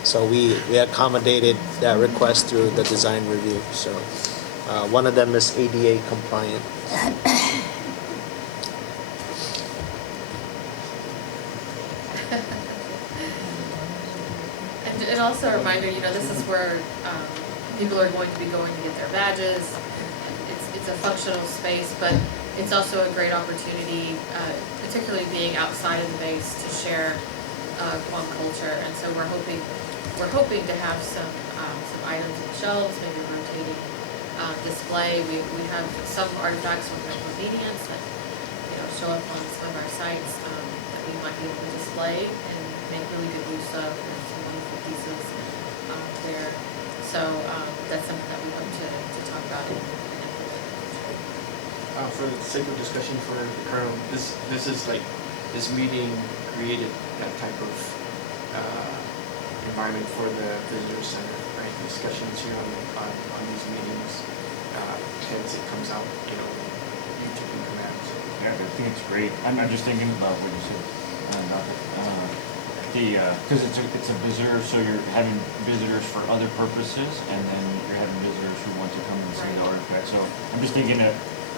So we accommodated that request through the design review. So one of them is ADA compliant. And also a reminder, this is where people are going to be going to get their badges. It's a functional space, but it's also a great opportunity, particularly being outside of the base, to share Guam culture. And so we're hoping to have some items on the shelves, maybe a rotating display. We have some artifacts from obedience that show up on some of our sites that we might be able to display and make really good use of. There's some wonderful pieces there. So that's something that we hope to talk about and implement. For the sake of discussion for the Colonel, this is like, this meeting created that type of environment for the visitor center, right? Discussions here on these meetings, hence it comes out, you taking command. So. Yeah, I think it's great. I'm just thinking about what you said, because it's a visitor, so you're having visitors for other purposes, and then you're having visitors who want to come and see the artifact. So I'm just thinking that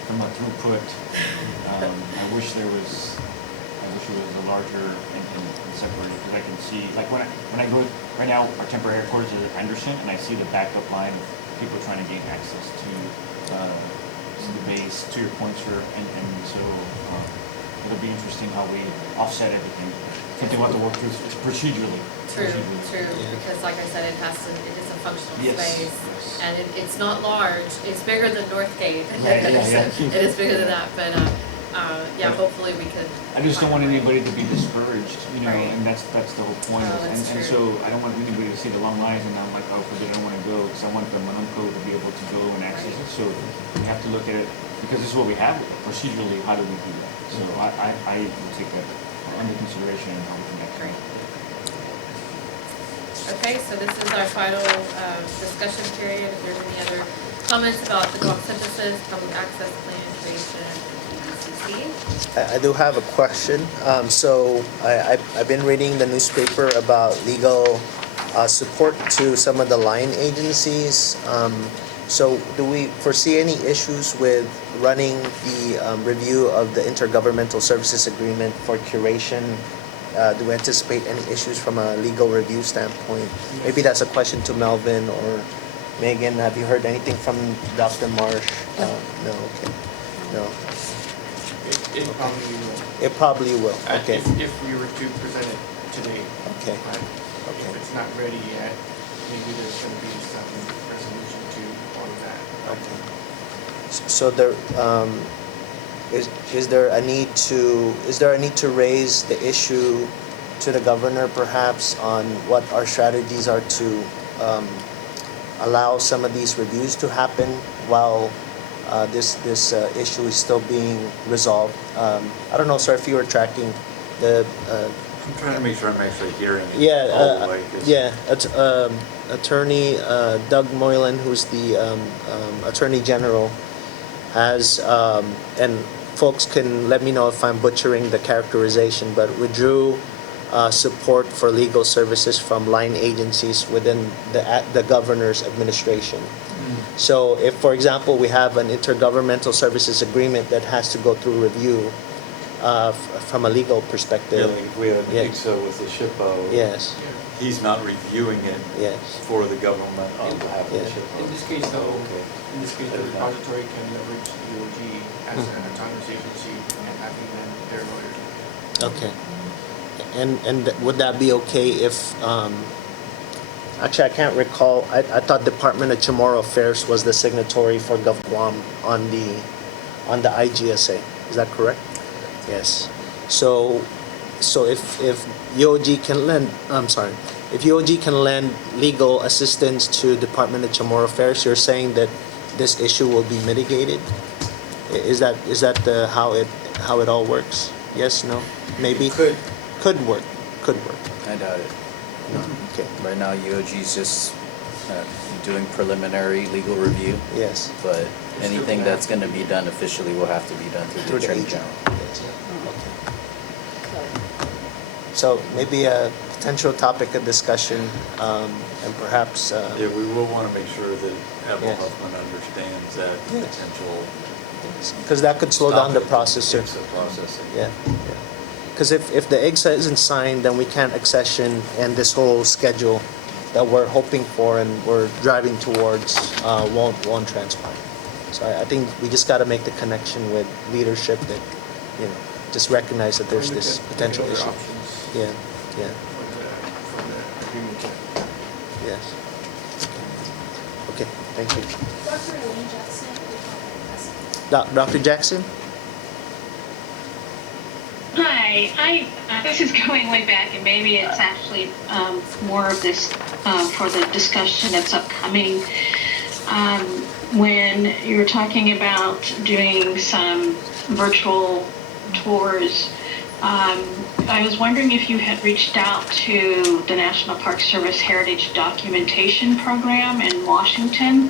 from a throughput, I wish it was a larger and separated, because I can see, like when I go, right now our temporary headquarters is at Anderson, and I see the backup line of people trying to gain access to the base, to your point, sir, and so it'll be interesting how we offset everything. Something we'll have to work through procedurally. True, because like I said, it is a functional space, yes. and it's not large. It's bigger than Northgate. Yeah. It is bigger than that, but yeah, hopefully we could. I just don't find want a way. anybody to be discouraged, you know, Right. and that's the whole point. Oh, that's And true. so I don't want anybody to see the long lines and I'm like, oh, forbid, I don't want to go, because I want the Manunco to be able to go and access it. So we have to look at it, because this is what we have procedurally, how do we do that? So I will take that under consideration and how we can get Great. Okay, so this is our final discussion period. If there's any other comments about the block synthesis, public access plan creation, ECC? I do have a question. So I've been reading the newspaper about legal support to some of the line agencies. So do we foresee any issues with running the review of the Intergovernmental Services Agreement for curation? Do we anticipate any issues from a legal review standpoint? Maybe that's a question to Melvin or Megan. Have you heard anything from Dr. Marsh? No, okay. No. It probably will. It probably will. Okay. If we were to present it today. Okay. But Okay. if it's not ready yet, maybe there's going to be some resolution to all of that. Okay. So there, is there a need to raise the issue to the governor perhaps on what our strategies are to allow some of these reviews to happen while this issue is still being resolved? I don't know, sir, if you were tracking the. I'm trying to make sure I'm actually hearing it Yeah, all the way. 'Cause Attorney Doug Moylan, who's the Attorney General, has, and folks can let me know if I'm butchering the characterization, but withdrew support for legal services from line agencies within the governor's administration. So if, for example, we have an intergovernmental services agreement that has to go through review from a legal perspective. Yeah, like if we have an ICSO with the SHPO. Yes. He's not reviewing it for the government on behalf of the SHPO. In this case, though, the repository can leverage DOG as an autonomous agency and having them their lawyers. Okay. And would that be okay if, actually I can't recall, I thought Department of Chamorro Affairs was the signatory for GovGuam on the IGSA, is that correct? Yes. So if UOG can lend, if UOG can lend legal assistance to Department of Chamorro Affairs, you're saying that this issue will be mitigated? Is that how it all works? Yes, no, maybe? Could work. I doubt it. No, okay. Right now, UOG is just doing preliminary legal review. Yes. But anything that's going to be done officially will have to be done through the Attorney General. So maybe a potential topic of discussion, and perhaps. Yeah, we will want to make sure that Admiral Yes. Huffman understands that potential. Because that could slow down the process, sir. Processing. Yeah. Because if the IGSA isn't signed, then we can't accession, and this whole schedule that we're hoping for and we're driving towards won't transpire. So I think we just got to make the connection with leadership that, just recognize that there's this potential issue. Yeah. For the agreement. Yes. Okay, thank you. Dr. Elaine Jackson, with Dr. Jackson? Hi, this is going way back, and maybe it's actually more of this for the discussion that's upcoming. When you were talking about doing some virtual tours, I was wondering if you had reached out to the National Park Service Heritage Documentation Program in Washington.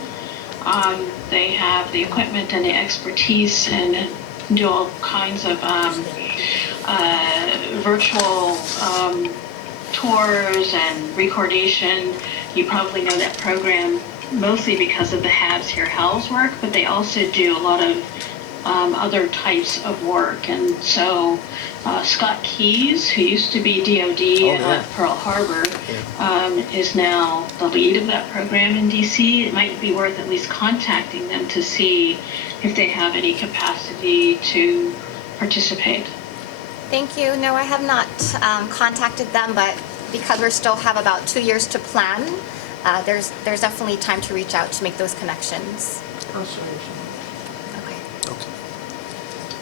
They have the equipment and the expertise and do all kinds of virtual tours and recordation. You probably know that program mostly because of the Haves Here Hells work, but they also do a lot of other types of work. And so Scott Keyes, who used to be DOD at Pearl Harbor, is now the lead of that program in DC. It might be worth at least contacting them to see if they have any capacity to participate. Thank you. No, I have not contacted them, but because we still have about 2 years to plan, there's definitely time to reach out to make those connections. Persuasion. Okay.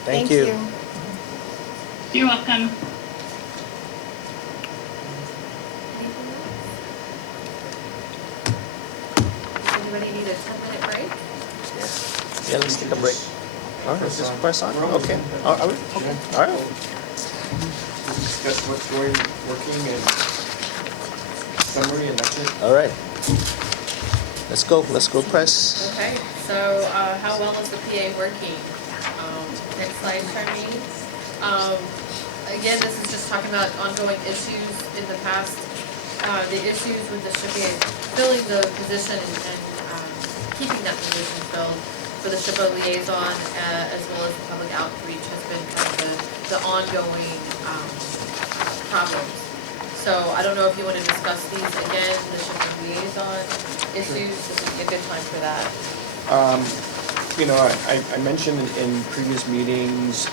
Thank you. You're welcome. Does anybody need a 10-minute break? Yeah, let's take a break. All right, just press on. Okay. Are we? Okay. All right. Discuss what's working and summary, and that's it. All right. Let's go. Let's go, press. Okay, so how well is the PA working? Next slide, Charmaine. Again, this is just talking about ongoing issues in the past. The issues with the SHPA filling the position and keeping that position filled for the SHPA liaison, as well as public outreach, has been kind of the ongoing problems. So I don't know if you want to discuss these again, the SHPA liaison issues. This would be a good time for that. You know, I mentioned in previous meetings,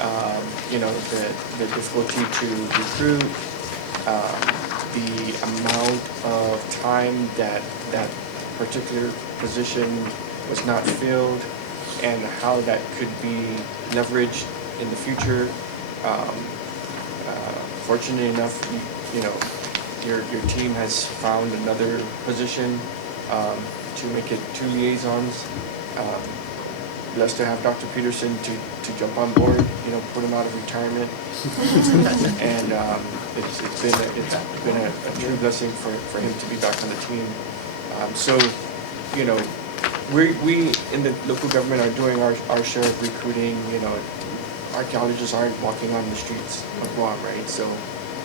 you know, the difficulty to recruit, the amount of time that particular position was not filled, and how that could be leveraged in the future. Fortunately enough, you know, your team has found another position to make it 2 liaisons. Blessed to have Dr. Peterson to jump on board, you know, put him out of retirement. And it's been a true blessing for him to be back on the team. So, you know, we in the local government are doing our share of recruiting. You know, archaeologists aren't walking on the streets of Guam, right? So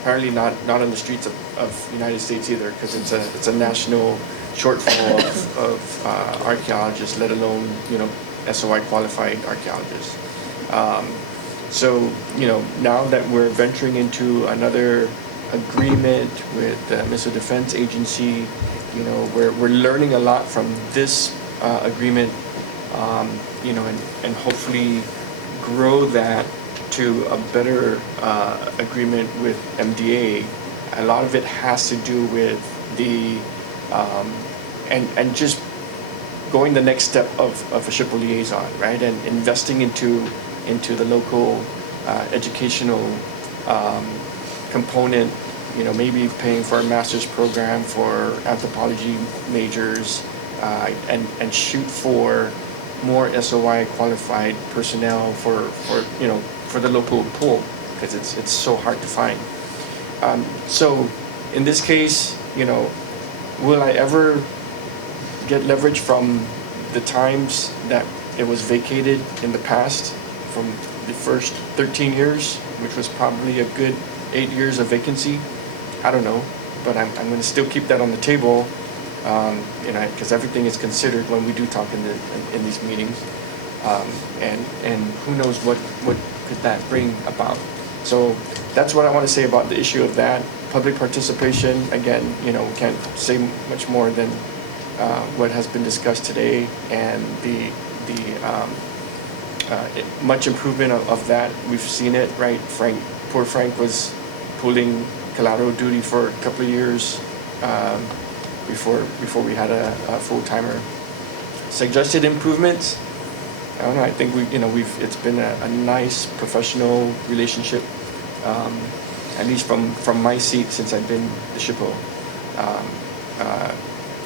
apparently not on the streets of United States either, because it's a national shortfall of archaeologists, let alone, you know, SOI qualified archaeologists. So, you know, now that we're venturing into another agreement with the Missile Defense Agency, you know, we're learning a lot from this agreement, you know, and hopefully grow that to a better agreement with MDA. A lot of it has to do with the, and just going the next step of a SHPA liaison, right? And investing into the local educational component, you know, maybe paying for a master's program for anthropology majors, and shoot for more SOI qualified personnel for you know, for the local pool, because it's so hard to find. So in this case, you know, will I ever get leverage from the times that it was vacated in the past, from the first 13 years, which was probably a good 8 years of vacancy? I don't know, but I'm going to still keep that on the table, you know, because everything is considered when we do talk in these meetings, and who knows what could that bring about. So that's what I want to say about the issue of that. Public participation, again, you know, can't say much more than what has been discussed today, and the much improvement of that. We've seen it, right? Poor Frank was pulling collateral duty for a couple of years before we had a full-timer. Suggested improvements, I don't know, I think it's been a nice professional relationship, at least from my seat since I've been the SHPO.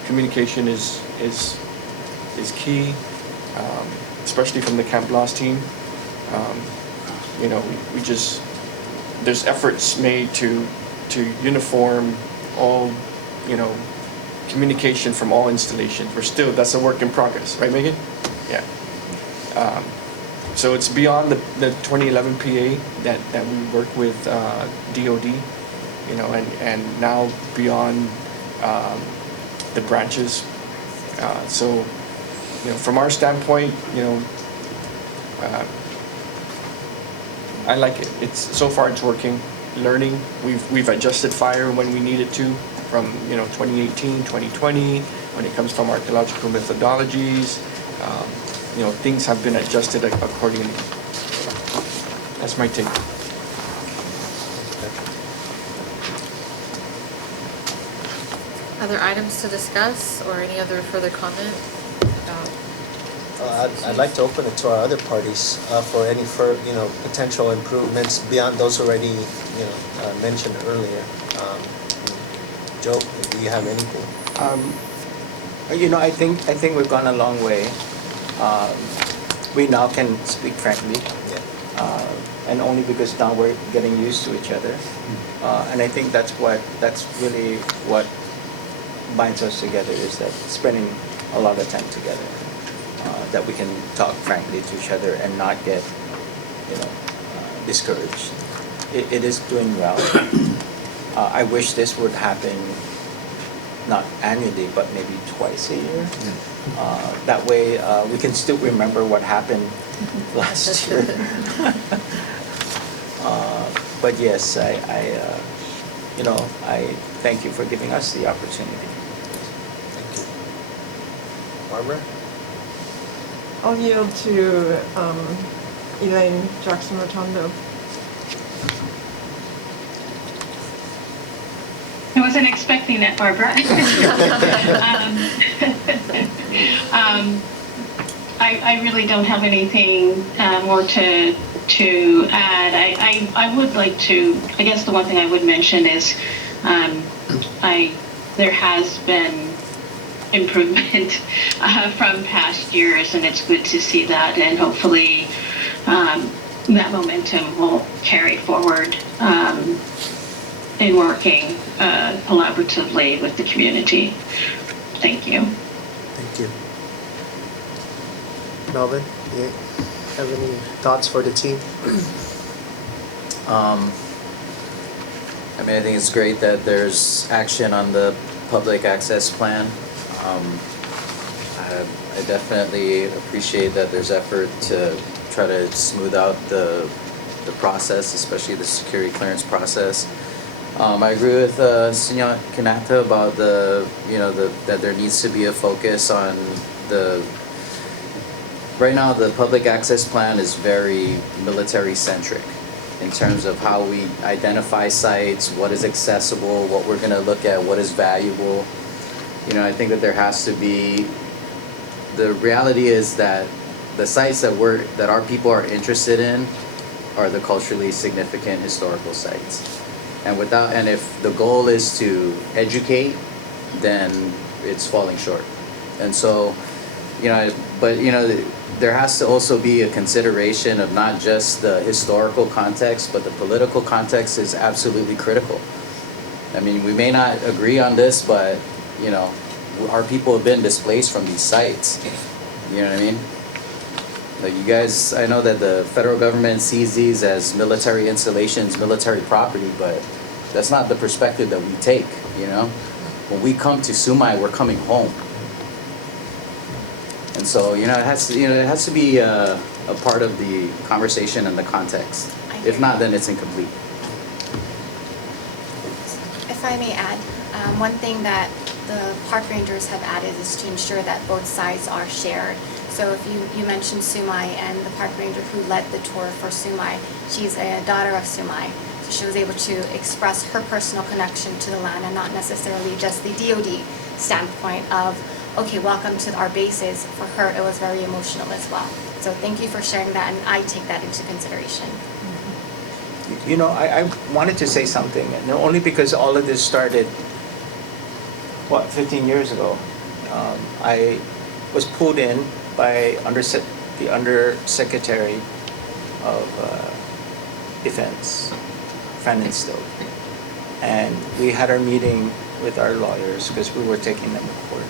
Communication is key, especially from the Camp Loss team. You know, we just, there's efforts made to uniform all, you know, communication from all installations. That's a work in progress, right, Megan? Yeah. So it's beyond the 2011 PA that we work with DOD, you know, and now beyond the branches. So, you know, from our standpoint, you know, I like it. So far it's working. Learning. We've adjusted fire when we needed to, from, you know, 2018, 2020, when it comes from archaeological methodologies. You know, things have been adjusted accordingly. That's my take. Other items to discuss, or any other further comment about I'd like to open it to our other parties for any potential improvements beyond those already, mentioned earlier. Joe, do you have anything? I think we've gone a long way. We now can speak frankly, and only because now we're getting used to each other. And I think that's really what binds us together, is that spending a lot of time together, that we can talk frankly to each other and not get, discouraged. It is doing well. I wish this would happen not annually, but maybe twice a year. That way, we can still remember what happened last year. But yes, I thank you for giving us the opportunity. Thank you. Barbara? I'll yield to Elaine Jackson-Rotondo. I wasn't expecting that, Barbara. I really don't have anything more to add. I would like to, I guess the one thing I would mention is there has been improvement from past years, and it's good to see that, and hopefully that momentum will carry forward in working collaboratively with the community. Thank you. Thank you. Melvin, do you have any thoughts for the team? I think it's great that there's action on the public access plan. I definitely appreciate that there's effort to try to smooth out the process, especially the security clearance process. I agree with Senor Kanata about that there needs to be a focus on right now the public access plan is very military centric in terms of how we identify sites, what is accessible, what we're going to look at, what is valuable. I think that there has to be, the reality is that the sites that our people are interested in are the culturally significant historical sites. And if the goal is to educate, then it's falling short. And so, there has to also be a consideration of not just the historical context, but the political context is absolutely critical. We may not agree on this, but, our people have been displaced from these sites. You know what I mean? Like, you guys, I know that the federal government sees these as military installations, military property, but that's not the perspective that we take, When we come to Sumai, we're coming home. And so, it has to be a part of the conversation and the context. If not, then it's incomplete. If I may add, one thing that the park rangers have added is to ensure that both sides are shared. So if you mentioned Sumai, and the park ranger who led the tour for Sumai, she's a daughter of Sumai. So she was able to express her personal connection to the land, and not necessarily just the DoD standpoint of, okay, welcome to our bases. For her, it was very emotional as well. So thank you for sharing that, and I take that into consideration. I wanted to say something, and only because all of this started, 15 years ago. I was pulled in by the Undersecretary of Defense, Franenstow. And we had our meeting with our lawyers because we were taking them to court.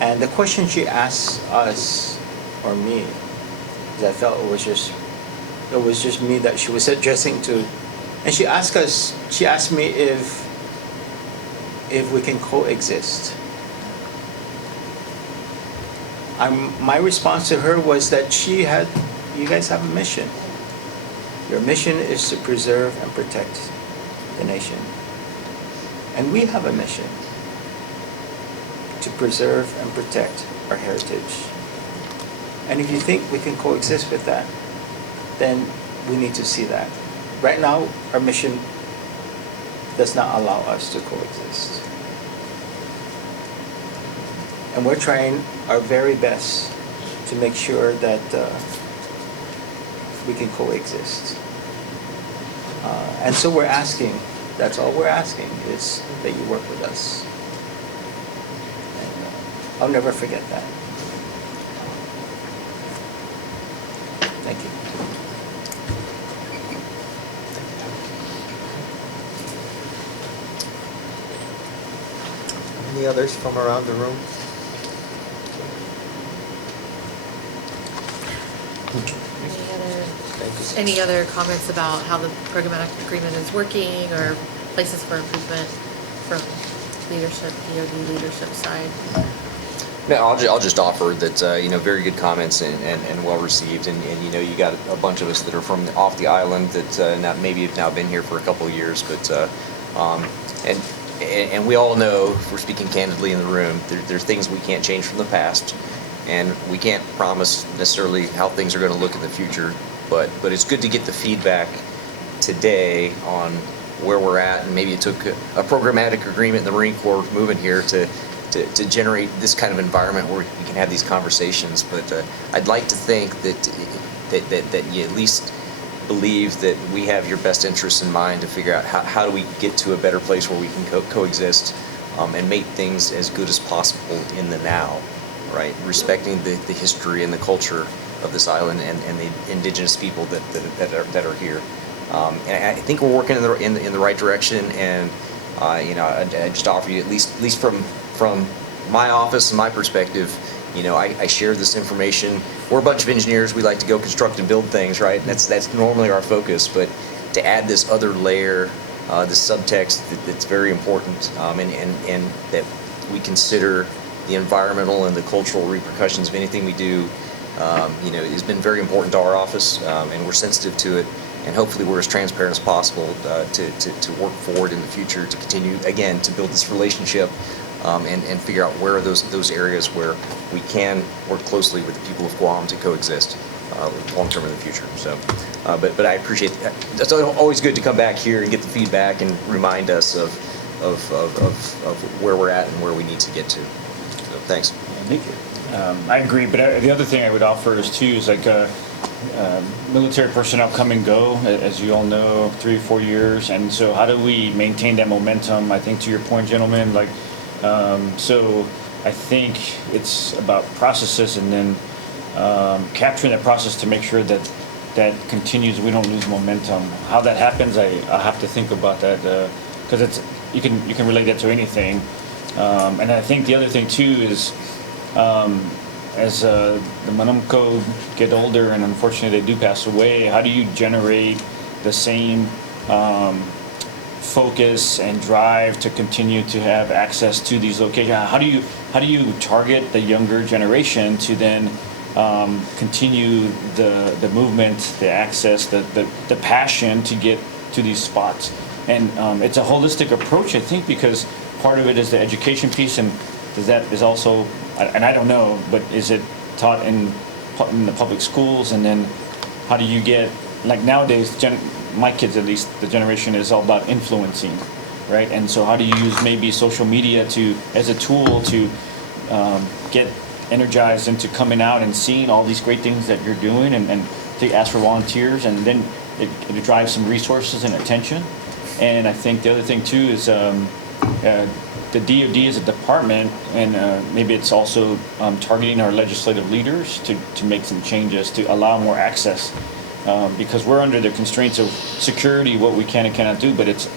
And the question she asked us, or me, because I felt it was just me that she was addressing to, and she asked me if we can coexist. My response to her was that you guys have a mission. Your mission is to preserve and protect the nation. And we have a mission to preserve and protect our heritage. And if you think we can coexist with that, then we need to see that. Right now, our mission does not allow us to coexist. And we're trying our very best to make sure that we can coexist. And so we're asking, that's all we're asking, is that you work with us. And, I'll never forget that. Thank you. Any others from around the room? Any other comments about how the programmatic agreement is working or places for improvement from leadership, DoD leadership side? No, I'll just offer that, very good comments and well received. And, you got a bunch of us that are from off the island that maybe have now been here for a couple of years. But, and we all know, if we're speaking candidly in the room, there's things we can't change from the past. And we can't promise necessarily how things are going to look in the future. But it's good to get the feedback today on where we're at. And maybe it took a programmatic agreement in the Marine Corps moving here to generate this kind of environment where we can have these conversations. But I'd like to think that you at least believe that we have your best interests in mind to figure out how do we get to a better place where we can coexist and make things as good as possible in the now, right? Respecting the history and the culture of this island and the indigenous people that are here. And I think we're working in the right direction. And I just offer you at least from my office and my perspective, I share this information. We're a bunch of engineers. We like to go construct and build things, right? That's normally our focus. But to add this other layer, this subtext that's very important, and that we consider the environmental and the cultural repercussions of anything we do, has been very important to our office, and we're sensitive to it. And hopefully we're as transparent as possible to work forward in the future to continue, again, to build this relationship and figure out where are those areas where we can work closely with the people of Guam to coexist long term in the future. So, but I appreciate that. That's always good to come back here and get the feedback and remind us of where we're at and where we need to get to. So, thanks. Thank you. I agree, but the other thing I would offer is too is like military personnel come and go, as you all know, 3 or 4 years, and so how do we maintain that momentum? I think to your point, gentlemen, so I think it's about processes and then capturing that process to make sure that continues. We don't lose momentum. How that happens, I have to think about that because you can relate that to anything, and I think the other thing too is. As the Manumko get older and unfortunately they do pass away, how do you generate the same focus and drive to continue to have access to these locations? How do you target the younger generation to then continue the movement, the access, the passion to get to these spots? And it's a holistic approach, I think, because part of it is the education piece, and is also, and I don't know, but is it taught in the public schools? And then how do you get, like nowadays, my kids at least, the generation is all about influencing, right? And so how do you use maybe social media as a tool to get energized into coming out and seeing all these great things that you're doing and to ask for volunteers, and then it drives some resources and attention. And I think the other thing too is the DoD is a department, and maybe it's also targeting our legislative leaders to make some changes to allow more access, because we're under the constraints of security, what we can and cannot do. But it's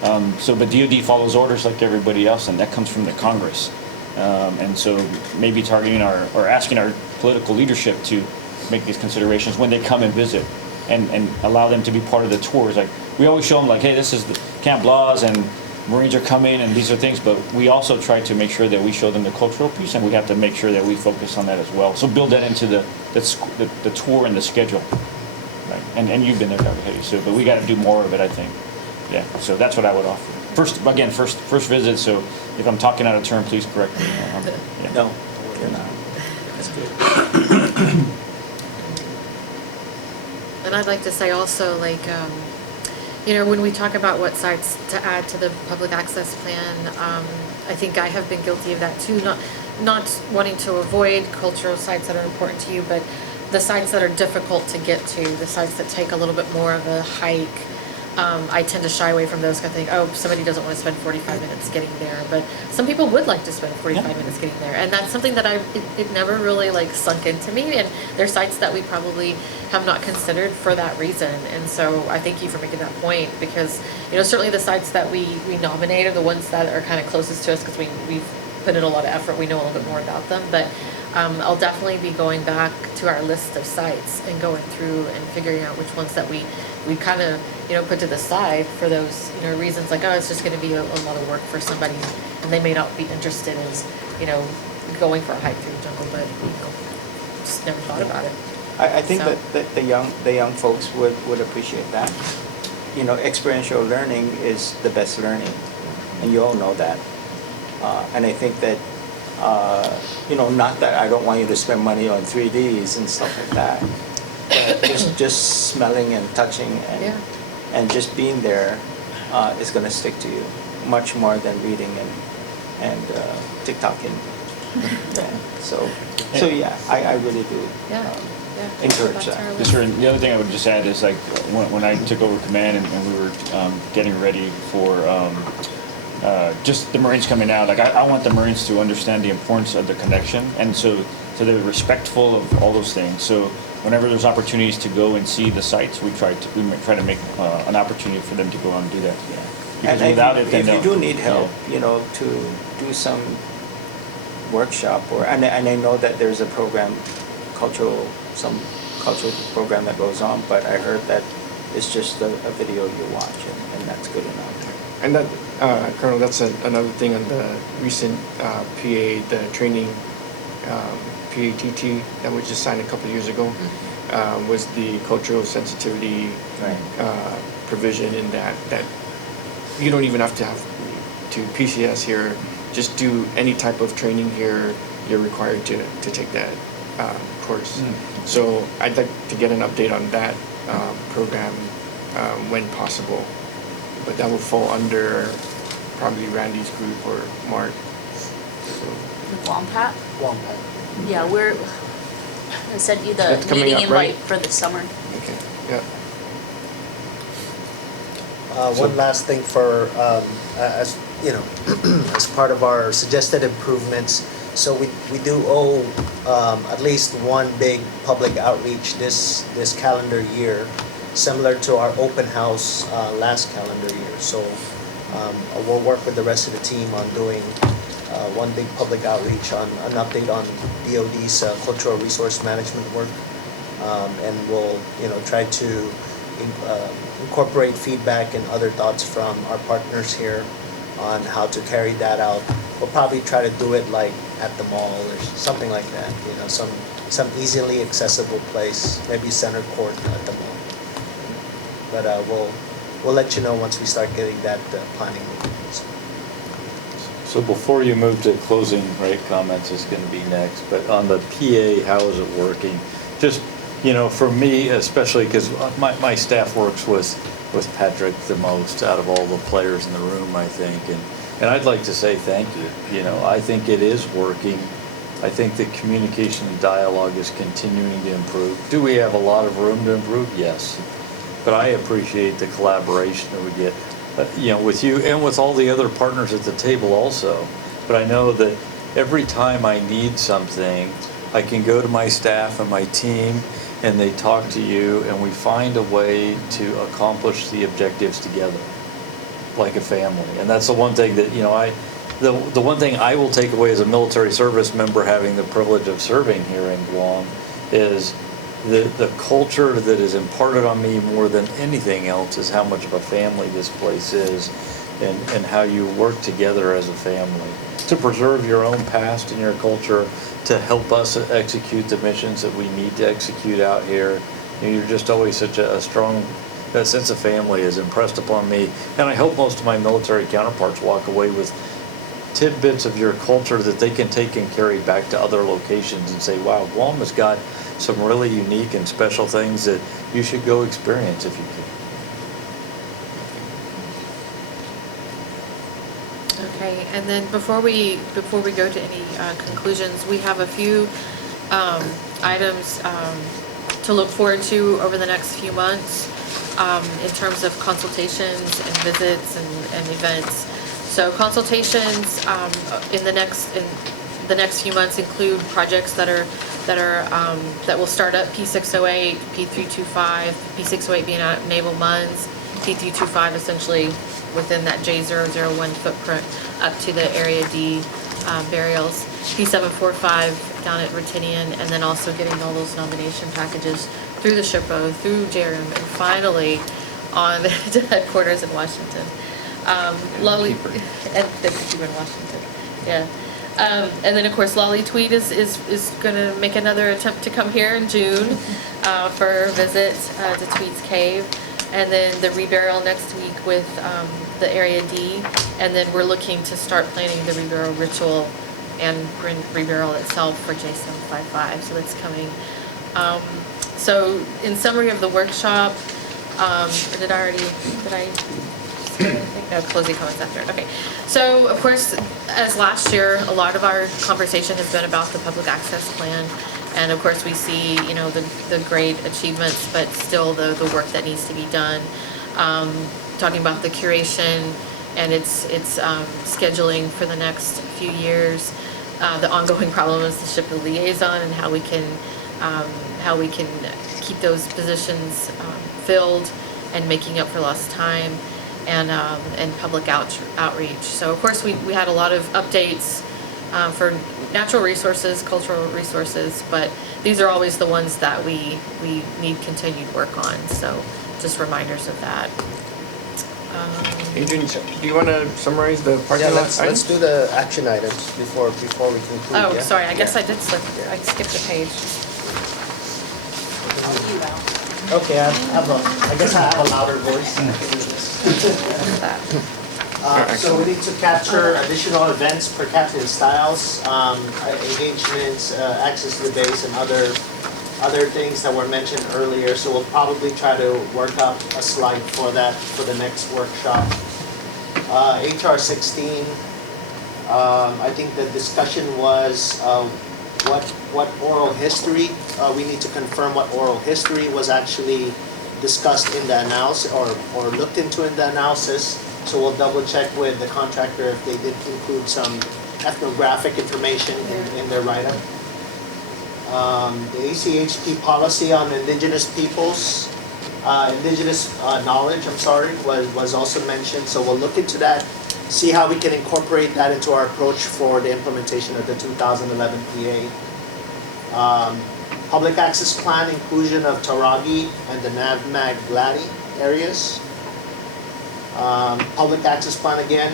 but DoD follows orders like everybody else, and that comes from the Congress. And so maybe targeting or asking our political leadership to make these considerations when they come and visit, and allow them to be part of the tours. Like we always show them, like, hey, this is the Camp Laws and Marines are coming and these are things, but we also try to make sure that we show them the cultural piece, and we have to make sure that we focus on that as well. So build that into the tour and the schedule, right? And you've been there, Dr. Hetty, so but we got to do more of it, I think. Yeah, so that's what I would offer. First visit. So if I'm talking out of turn, please correct me. Yeah. No, you're not. That's good. And I'd like to say also, You know, when we talk about what sites to add to the public access plan, I think I have been guilty of that too, not wanting to avoid cultural sites that are important to you, but the sites that are difficult to get to, the sites that take a little bit more of a hike, I tend to shy away from those because I think, oh, somebody doesn't want to spend 45 minutes getting there, but some people would like to spend 45 minutes getting there, and that's something that it never really like sunk into me, and there's sites that we probably have not considered for that reason, and so I thank you for making that point, because, you know, certainly the sites that we nominate are the ones that are kind of closest to us because we've put in a lot of effort, we know a little bit more about them, but I'll definitely be going back to our list of sites and going through and figuring out which ones that we kind of, you know, put to the side for those, you know, reasons like, oh, it's just going to be a lot of work for somebody, and they may not be interested in, you know, going for a hike through the jungle, but, you know, just never thought about it. I think So- that the young folks would appreciate that. You know, experiential learning is the best learning, and you all know that. And I think that, you know, not that I don't want you to spend money on 3Ds and stuff like that, but just smelling and touching and just being there is going to stick to you much more than reading and TikToking. So yeah, I really do. Encourage that. Yes, sir. And the other thing I would just add is like when I took over command and we were getting ready for just the Marines coming out, like I want the Marines to understand the importance of the connection, and so they're respectful of all those things. So whenever there's opportunities to go and see the sites, we try to make an opportunity for them to go out and do that. Because And without it, then if you they'll- do need help, you know, to do some workshop and I know that there's a program, some cultural program that goes on, but I heard that it's just a video you watch and that's good enough. And that, Colonel, that's another thing on the recent PA, the training, PATT that was just signed a couple of years ago, was the cultural sensitivity provision in that you don't even have to PCS here, just do any type of training here, you're required to take that course. So I'd like to get an update on that program when possible. But that will fall under probably Randy's group or Mark. So. Wampat? Wampat. Yeah, I sent you the That's coming meeting up, invite right? for the summer. Okay, yeah. One last thing for, as you know, as part of our suggested improvements, so we do owe at least one big public outreach this calendar year, similar to our open house last calendar year. So we'll work with the rest of the team on doing one big public outreach on an update on DoD's cultural resource management work, and we'll try to incorporate feedback and other thoughts from our partners here on how to carry that out. We'll probably try to do it like at the mall or something like that, some easily accessible place, maybe center court at the mall. But we'll let you know once we start getting that planning moving. So before you move to closing, comments is going to be next, but on the PA, how is it working? Just, for me, especially because my staff works with Patrick the most out of all the players in the room, I think, and I'd like to say thank you. I think it is working. I think the communication and dialogue is continuing to improve. Do we have a lot of room to improve? Yes. But I appreciate the collaboration that we get, with you and with all the other partners at the table also. But I know that every time I need something, I can go to my staff and my team and they talk to you and we find a way to accomplish the objectives together, like a family. And that's the one thing that, the one thing I will take away as a military service member having the privilege of serving here in Guam is the culture that is imparted on me more than anything else is how much of a family this place is and how you work together as a family to preserve your own past and your culture, to help us execute the missions that we need to execute out here. You're just always such a strong sense of family is impressed upon me, and I hope most of my military counterparts walk away with tidbits of your culture that they can take and carry back to other locations and say, wow, Guam has got some really unique and special things that you should go experience if you can. Okay, and then before we go to any conclusions, we have a few items to look forward to over the next few months in terms of consultations and visits and events. So consultations in the next few months include projects that will start up P608, P325, P608 being out at Naval Munns, P325 essentially within that J001 footprint up to the Area D burials, P745 down at Rutinian, and then also getting all those nomination packages through the SHPO, through JRM, and finally on to headquarters in Washington. Lolly, and the Keeper in Washington, yeah. And then of course Lolly Tweed is gonna make another attempt to come here in June for a visit to Tweed's Cave. And then the reburial next week with the Area D, and then we're looking to start planning the reburial ritual and reburial itself for J755, so that's coming. So in summary of the workshop, did I no, closing comments after, okay. So of course, as last year, a lot of our conversation has been about the public access plan. And of course, we see, you know, the great achievements, but still the work that needs to be done. Talking about the curation and its scheduling for the next few years. The ongoing problem is the SHPO liaison and how we can keep those positions filled and making up for lost time, and public outreach. So of course, we had a lot of updates for natural resources, cultural resources, but these are always the ones that we need continued work on, so just reminders of that. Adrian, do you want to summarize the parking lot items? Let's do the action items before we conclude. Oh, yeah? sorry, I guess I did slip, I skipped a page. Okay, I guess I have a louder voice. So we need to capture additional events per captain styles, engagements, access to the base, and other things that were mentioned earlier. So we'll probably try to work up a slide for that for the next workshop. HR 16. I think the discussion was what oral history. We need to confirm what oral history was actually discussed in the analysis or looked into in the analysis. So we'll double check with the contractor if they did include some ethnographic information in their write-up. The ACHP policy on indigenous peoples, indigenous knowledge, was also mentioned. So we'll look into that, see how we can incorporate that into our approach for the implementation of the 2011 PA. Public access plan inclusion of Taragi and the Navmag Gladi areas. Public access plan again,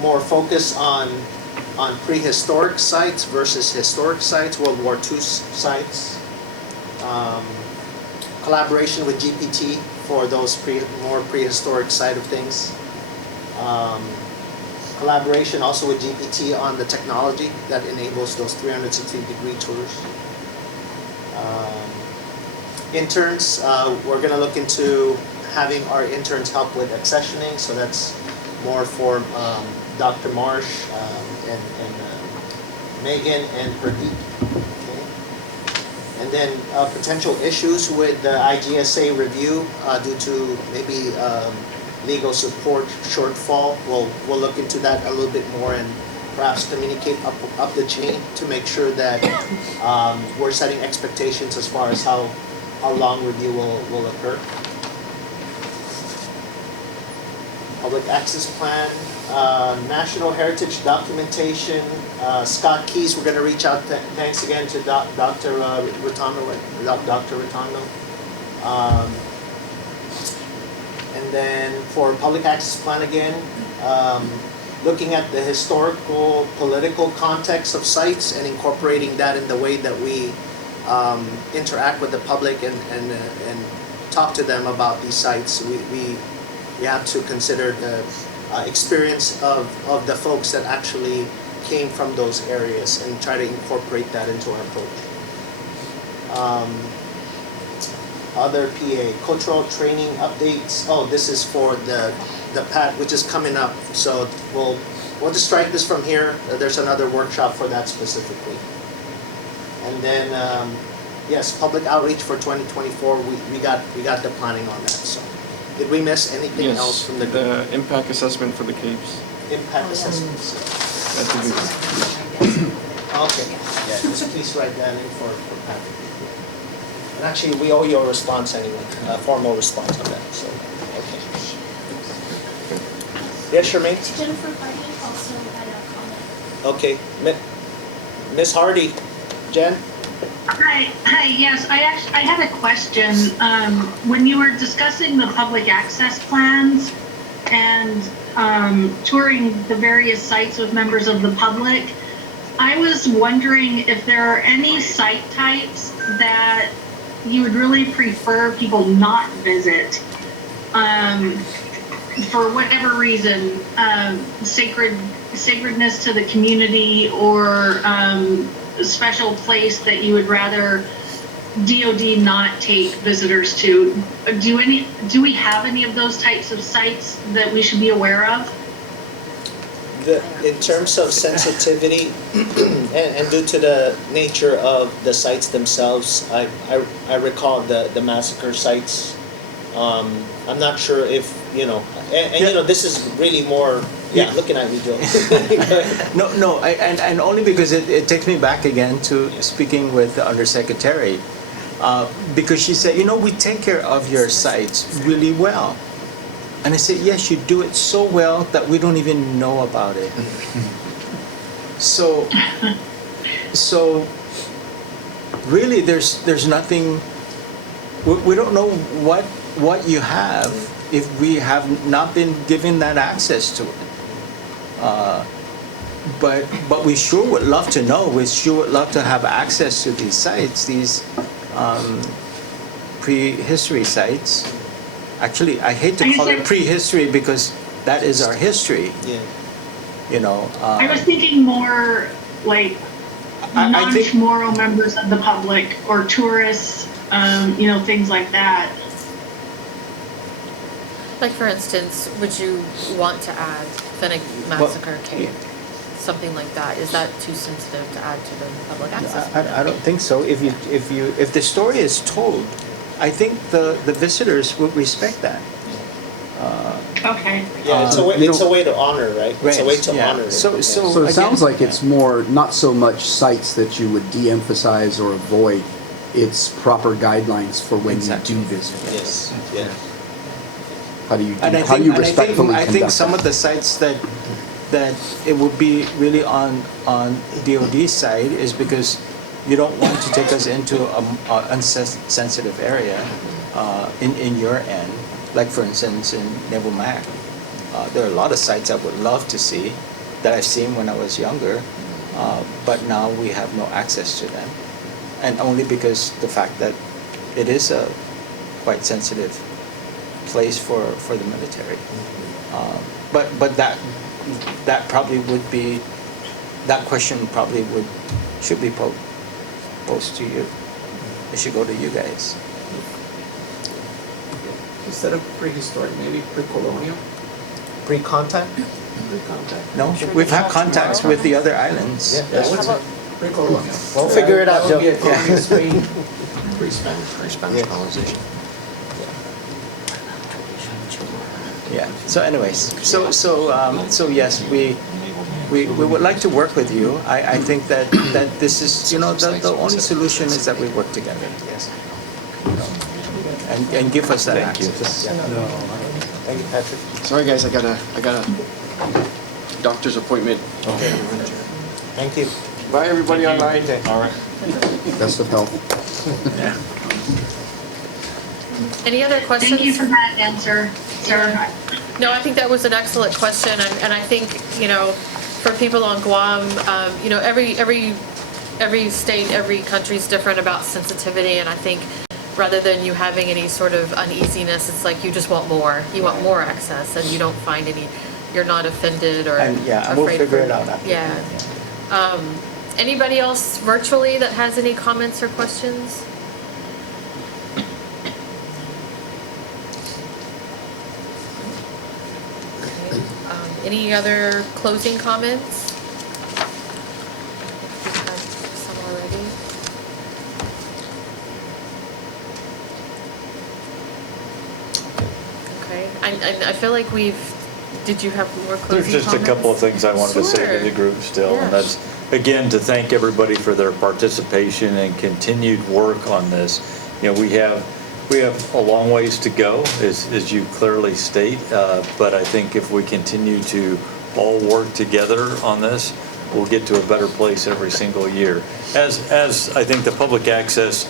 more focus on prehistoric sites versus historic sites, World War II sites. Collaboration with GPT for those more prehistoric side of things. Collaboration also with GPT on the technology that enables those 360-degree tours. Interns, we're going to look into having our interns help with accessioning, so that's more for Dr. Marsh and Megan and Pradeep. Okay. And then potential issues with the IGSA review due to maybe legal support shortfall. We'll look into that a little bit more and perhaps communicate up the chain to make sure that we're setting expectations as far as how long review will occur. Public access plan, national heritage documentation. Scott Keys, we're going to reach out. Thanks again to Dr. Rotondo. And then for public access plan again, looking at the historical, political context of sites and incorporating that in the way that we interact with the public and talk to them about these sites. We have to consider the experience of the folks that actually came from those areas and try to incorporate that into our approach. Other PA, cultural training updates. Oh, this is for the PAT, which is coming up. So we'll just strike this from here. There's another workshop for that specifically. And then, yes, public outreach for 2024. We got the planning on that. So, did we miss anything else from the impact assessment for the Capes. impact assessments? That's a good one. Okay. Yeah, just please write that in for Patrick. And actually, we owe you a response anyway, a formal response on that. So, okay. Yes, Charmaine. Jennifer Hardy also had a comment. Okay, Miss Hardy, Jen. Hi, yes, I had a question. When you were discussing the public access plans and touring the various sites with members of the public, I was wondering if there are any site types that you would really prefer people not visit for whatever reason, sacredness to the community, or special place that you would rather DOD not take visitors to. Do we have any of those types of sites that we should be aware of? In terms of sensitivity and due to the nature of the sites themselves, I recall the massacre sites. I'm not sure if, this is really more, looking at me, Joe. No, and only because it takes me back again to speaking with the Undersecretary, because she said, we take care of your sites really well. And I said, yes, you do it so well that we don't even know about it. So really, there's nothing. We don't know what you have if we have not been given that access to it. But we sure would love to know. We sure would love to have access to these sites, these prehistory sites. Actually, I hate to call it prehistory because that is our history. Yeah. I was thinking more like non-moral members of the public or tourists, things like that. Like for instance, would you want to add Finnick Massacre Cave? Something like that. Is that too sensitive to add to the public access? I don't think so. If the story is told, I think the visitors would respect that. Okay. Yeah, it's a way to honor, right? It's a way to honor. So it sounds like it's more not so much sites that you would de-emphasize or avoid. It's proper guidelines for when you do visit. Yes. Yeah. How do you respectfully I think some of the sites that it would be really on DOD's side is because you don't want to take us into an unsensitive area in your end. Like for instance in Naval Mac, there are a lot of sites I would love to see that I've seen when I was younger, but now we have no access to them, and only because the fact that it is a quite sensitive place for the military. But that probably would be, that question probably should be posed to you. It should go to you guys. Instead of prehistoric, maybe pre-colonial? Pre-contact? Pre-contact. No, we've had contacts with the other islands. Yeah, I would say pre-colonial. We'll figure it out, Joe. That would be a colonial Spain, pre-Spanish colonization. Yeah. So, anyways, so yes, we would like to work with you. I think that this is the only solution is that we work together. Yes. And give us that Thank you. access. Thank you, Patrick. Sorry guys, I got a doctor's appointment. Okay. Thank you. Bye everybody online. All right. Best of health. Yeah. Any other questions? Thank you for that answer, sir. No, I think that was an excellent question, and I think, for people on Guam, every state, every country is different about sensitivity, and I think rather than you having any sort of uneasiness, it's like you just want more. You want more access, and you don't find you're not offended or And we'll afraid figure for- it out after. Yeah. Anybody else virtually that has any comments or questions? Any other closing comments? We've had some already. Okay, I feel like did you have more closing comments? There's just a couple of things I wanted to say to the Sure. group still, Yeah. and that's, again, to thank everybody for their participation and continued work on this. You know, we have a long ways to go, as you clearly state, but I think if we continue to all work together on this, we'll get to a better place every single year. As I think the public access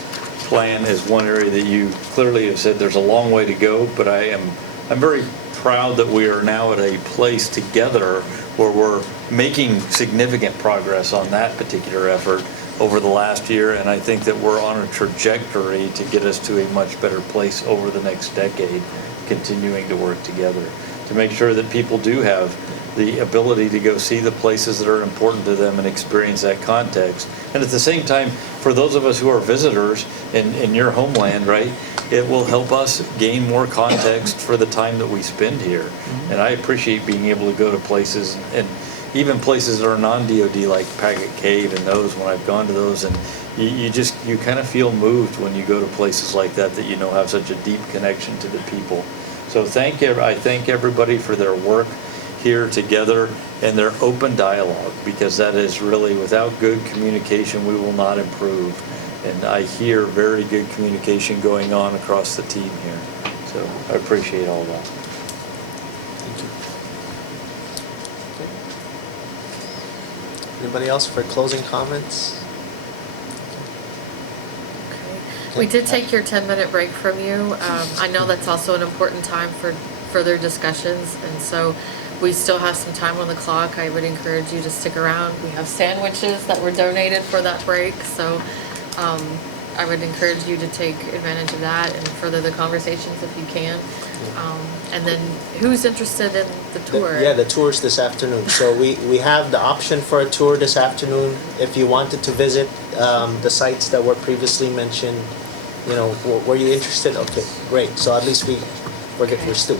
plan is one area that you clearly have said there's a long way to go, but I'm very proud that we are now at a place together where we're making significant progress on that particular effort over the last year, and I think that we're on a trajectory to get us to a much better place over the next decade, continuing to work together to make sure that people do have the ability to go see the places that are important to them and experience that context. And at the same time, for those of us who are visitors in your homeland, right, it will help us gain more context for the time that we spend here. And I appreciate being able to go to places, and even places that are non-DOD like Packet Cave and those, when I've gone to those, and you kind of feel moved when you go to places like that you know have such a deep connection to the people. So I thank everybody for their work here together and their open dialogue, because that is really, without good communication, we will not improve. And I hear very good communication going on across the team here. So I appreciate all that. Anybody else for closing comments? We did take your 10-minute break from you. I know that's also an important time for further discussions, and so we still have some time on the clock. I would encourage you to stick around. We have sandwiches that were donated for that break, so I would encourage you to take advantage of that and further the conversations if you can. And then, who's interested in the tour? The tour's this afternoon. So we have the option for a tour this afternoon. If you wanted to visit the sites that were previously mentioned, you know, were you interested? Okay, great. So at least we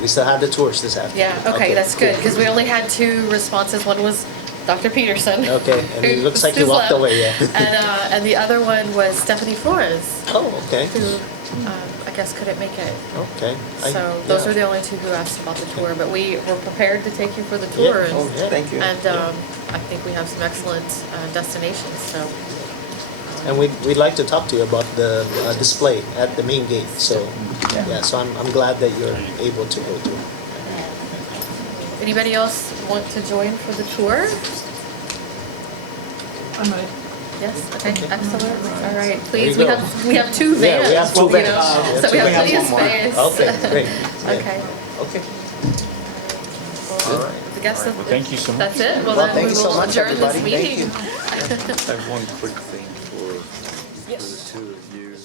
still have the tours this afternoon. Yeah, okay, that's good, because we only had 2 responses. One was Dr. Peterson. Okay, and it looks like he who's walked left. away, yeah. And the other one was Stephanie Flores. Oh, okay. Who I guess couldn't make it. Okay. So those were the only 2 who asked about the tour, but we were prepared to take you for the tour. Yeah. And, Thank you. And I think we have some excellent destinations, so. And we'd like to talk to you about the display at the main gate. So so I'm glad that you're able to go to it. Anybody else want to join for the tour? I might. Yes, okay, excellent. All right, There please, you we go. have 2 vans. Yeah, we have 2 you vans. know, so we have plenty of space. Okay, great. Okay. Okay. All right. I guess Well, thank you so much. that's it. Well, Well, then thank we you so will much, adjourn this everybody. Thank meeting. you. I have one quick thing for the 2 of you.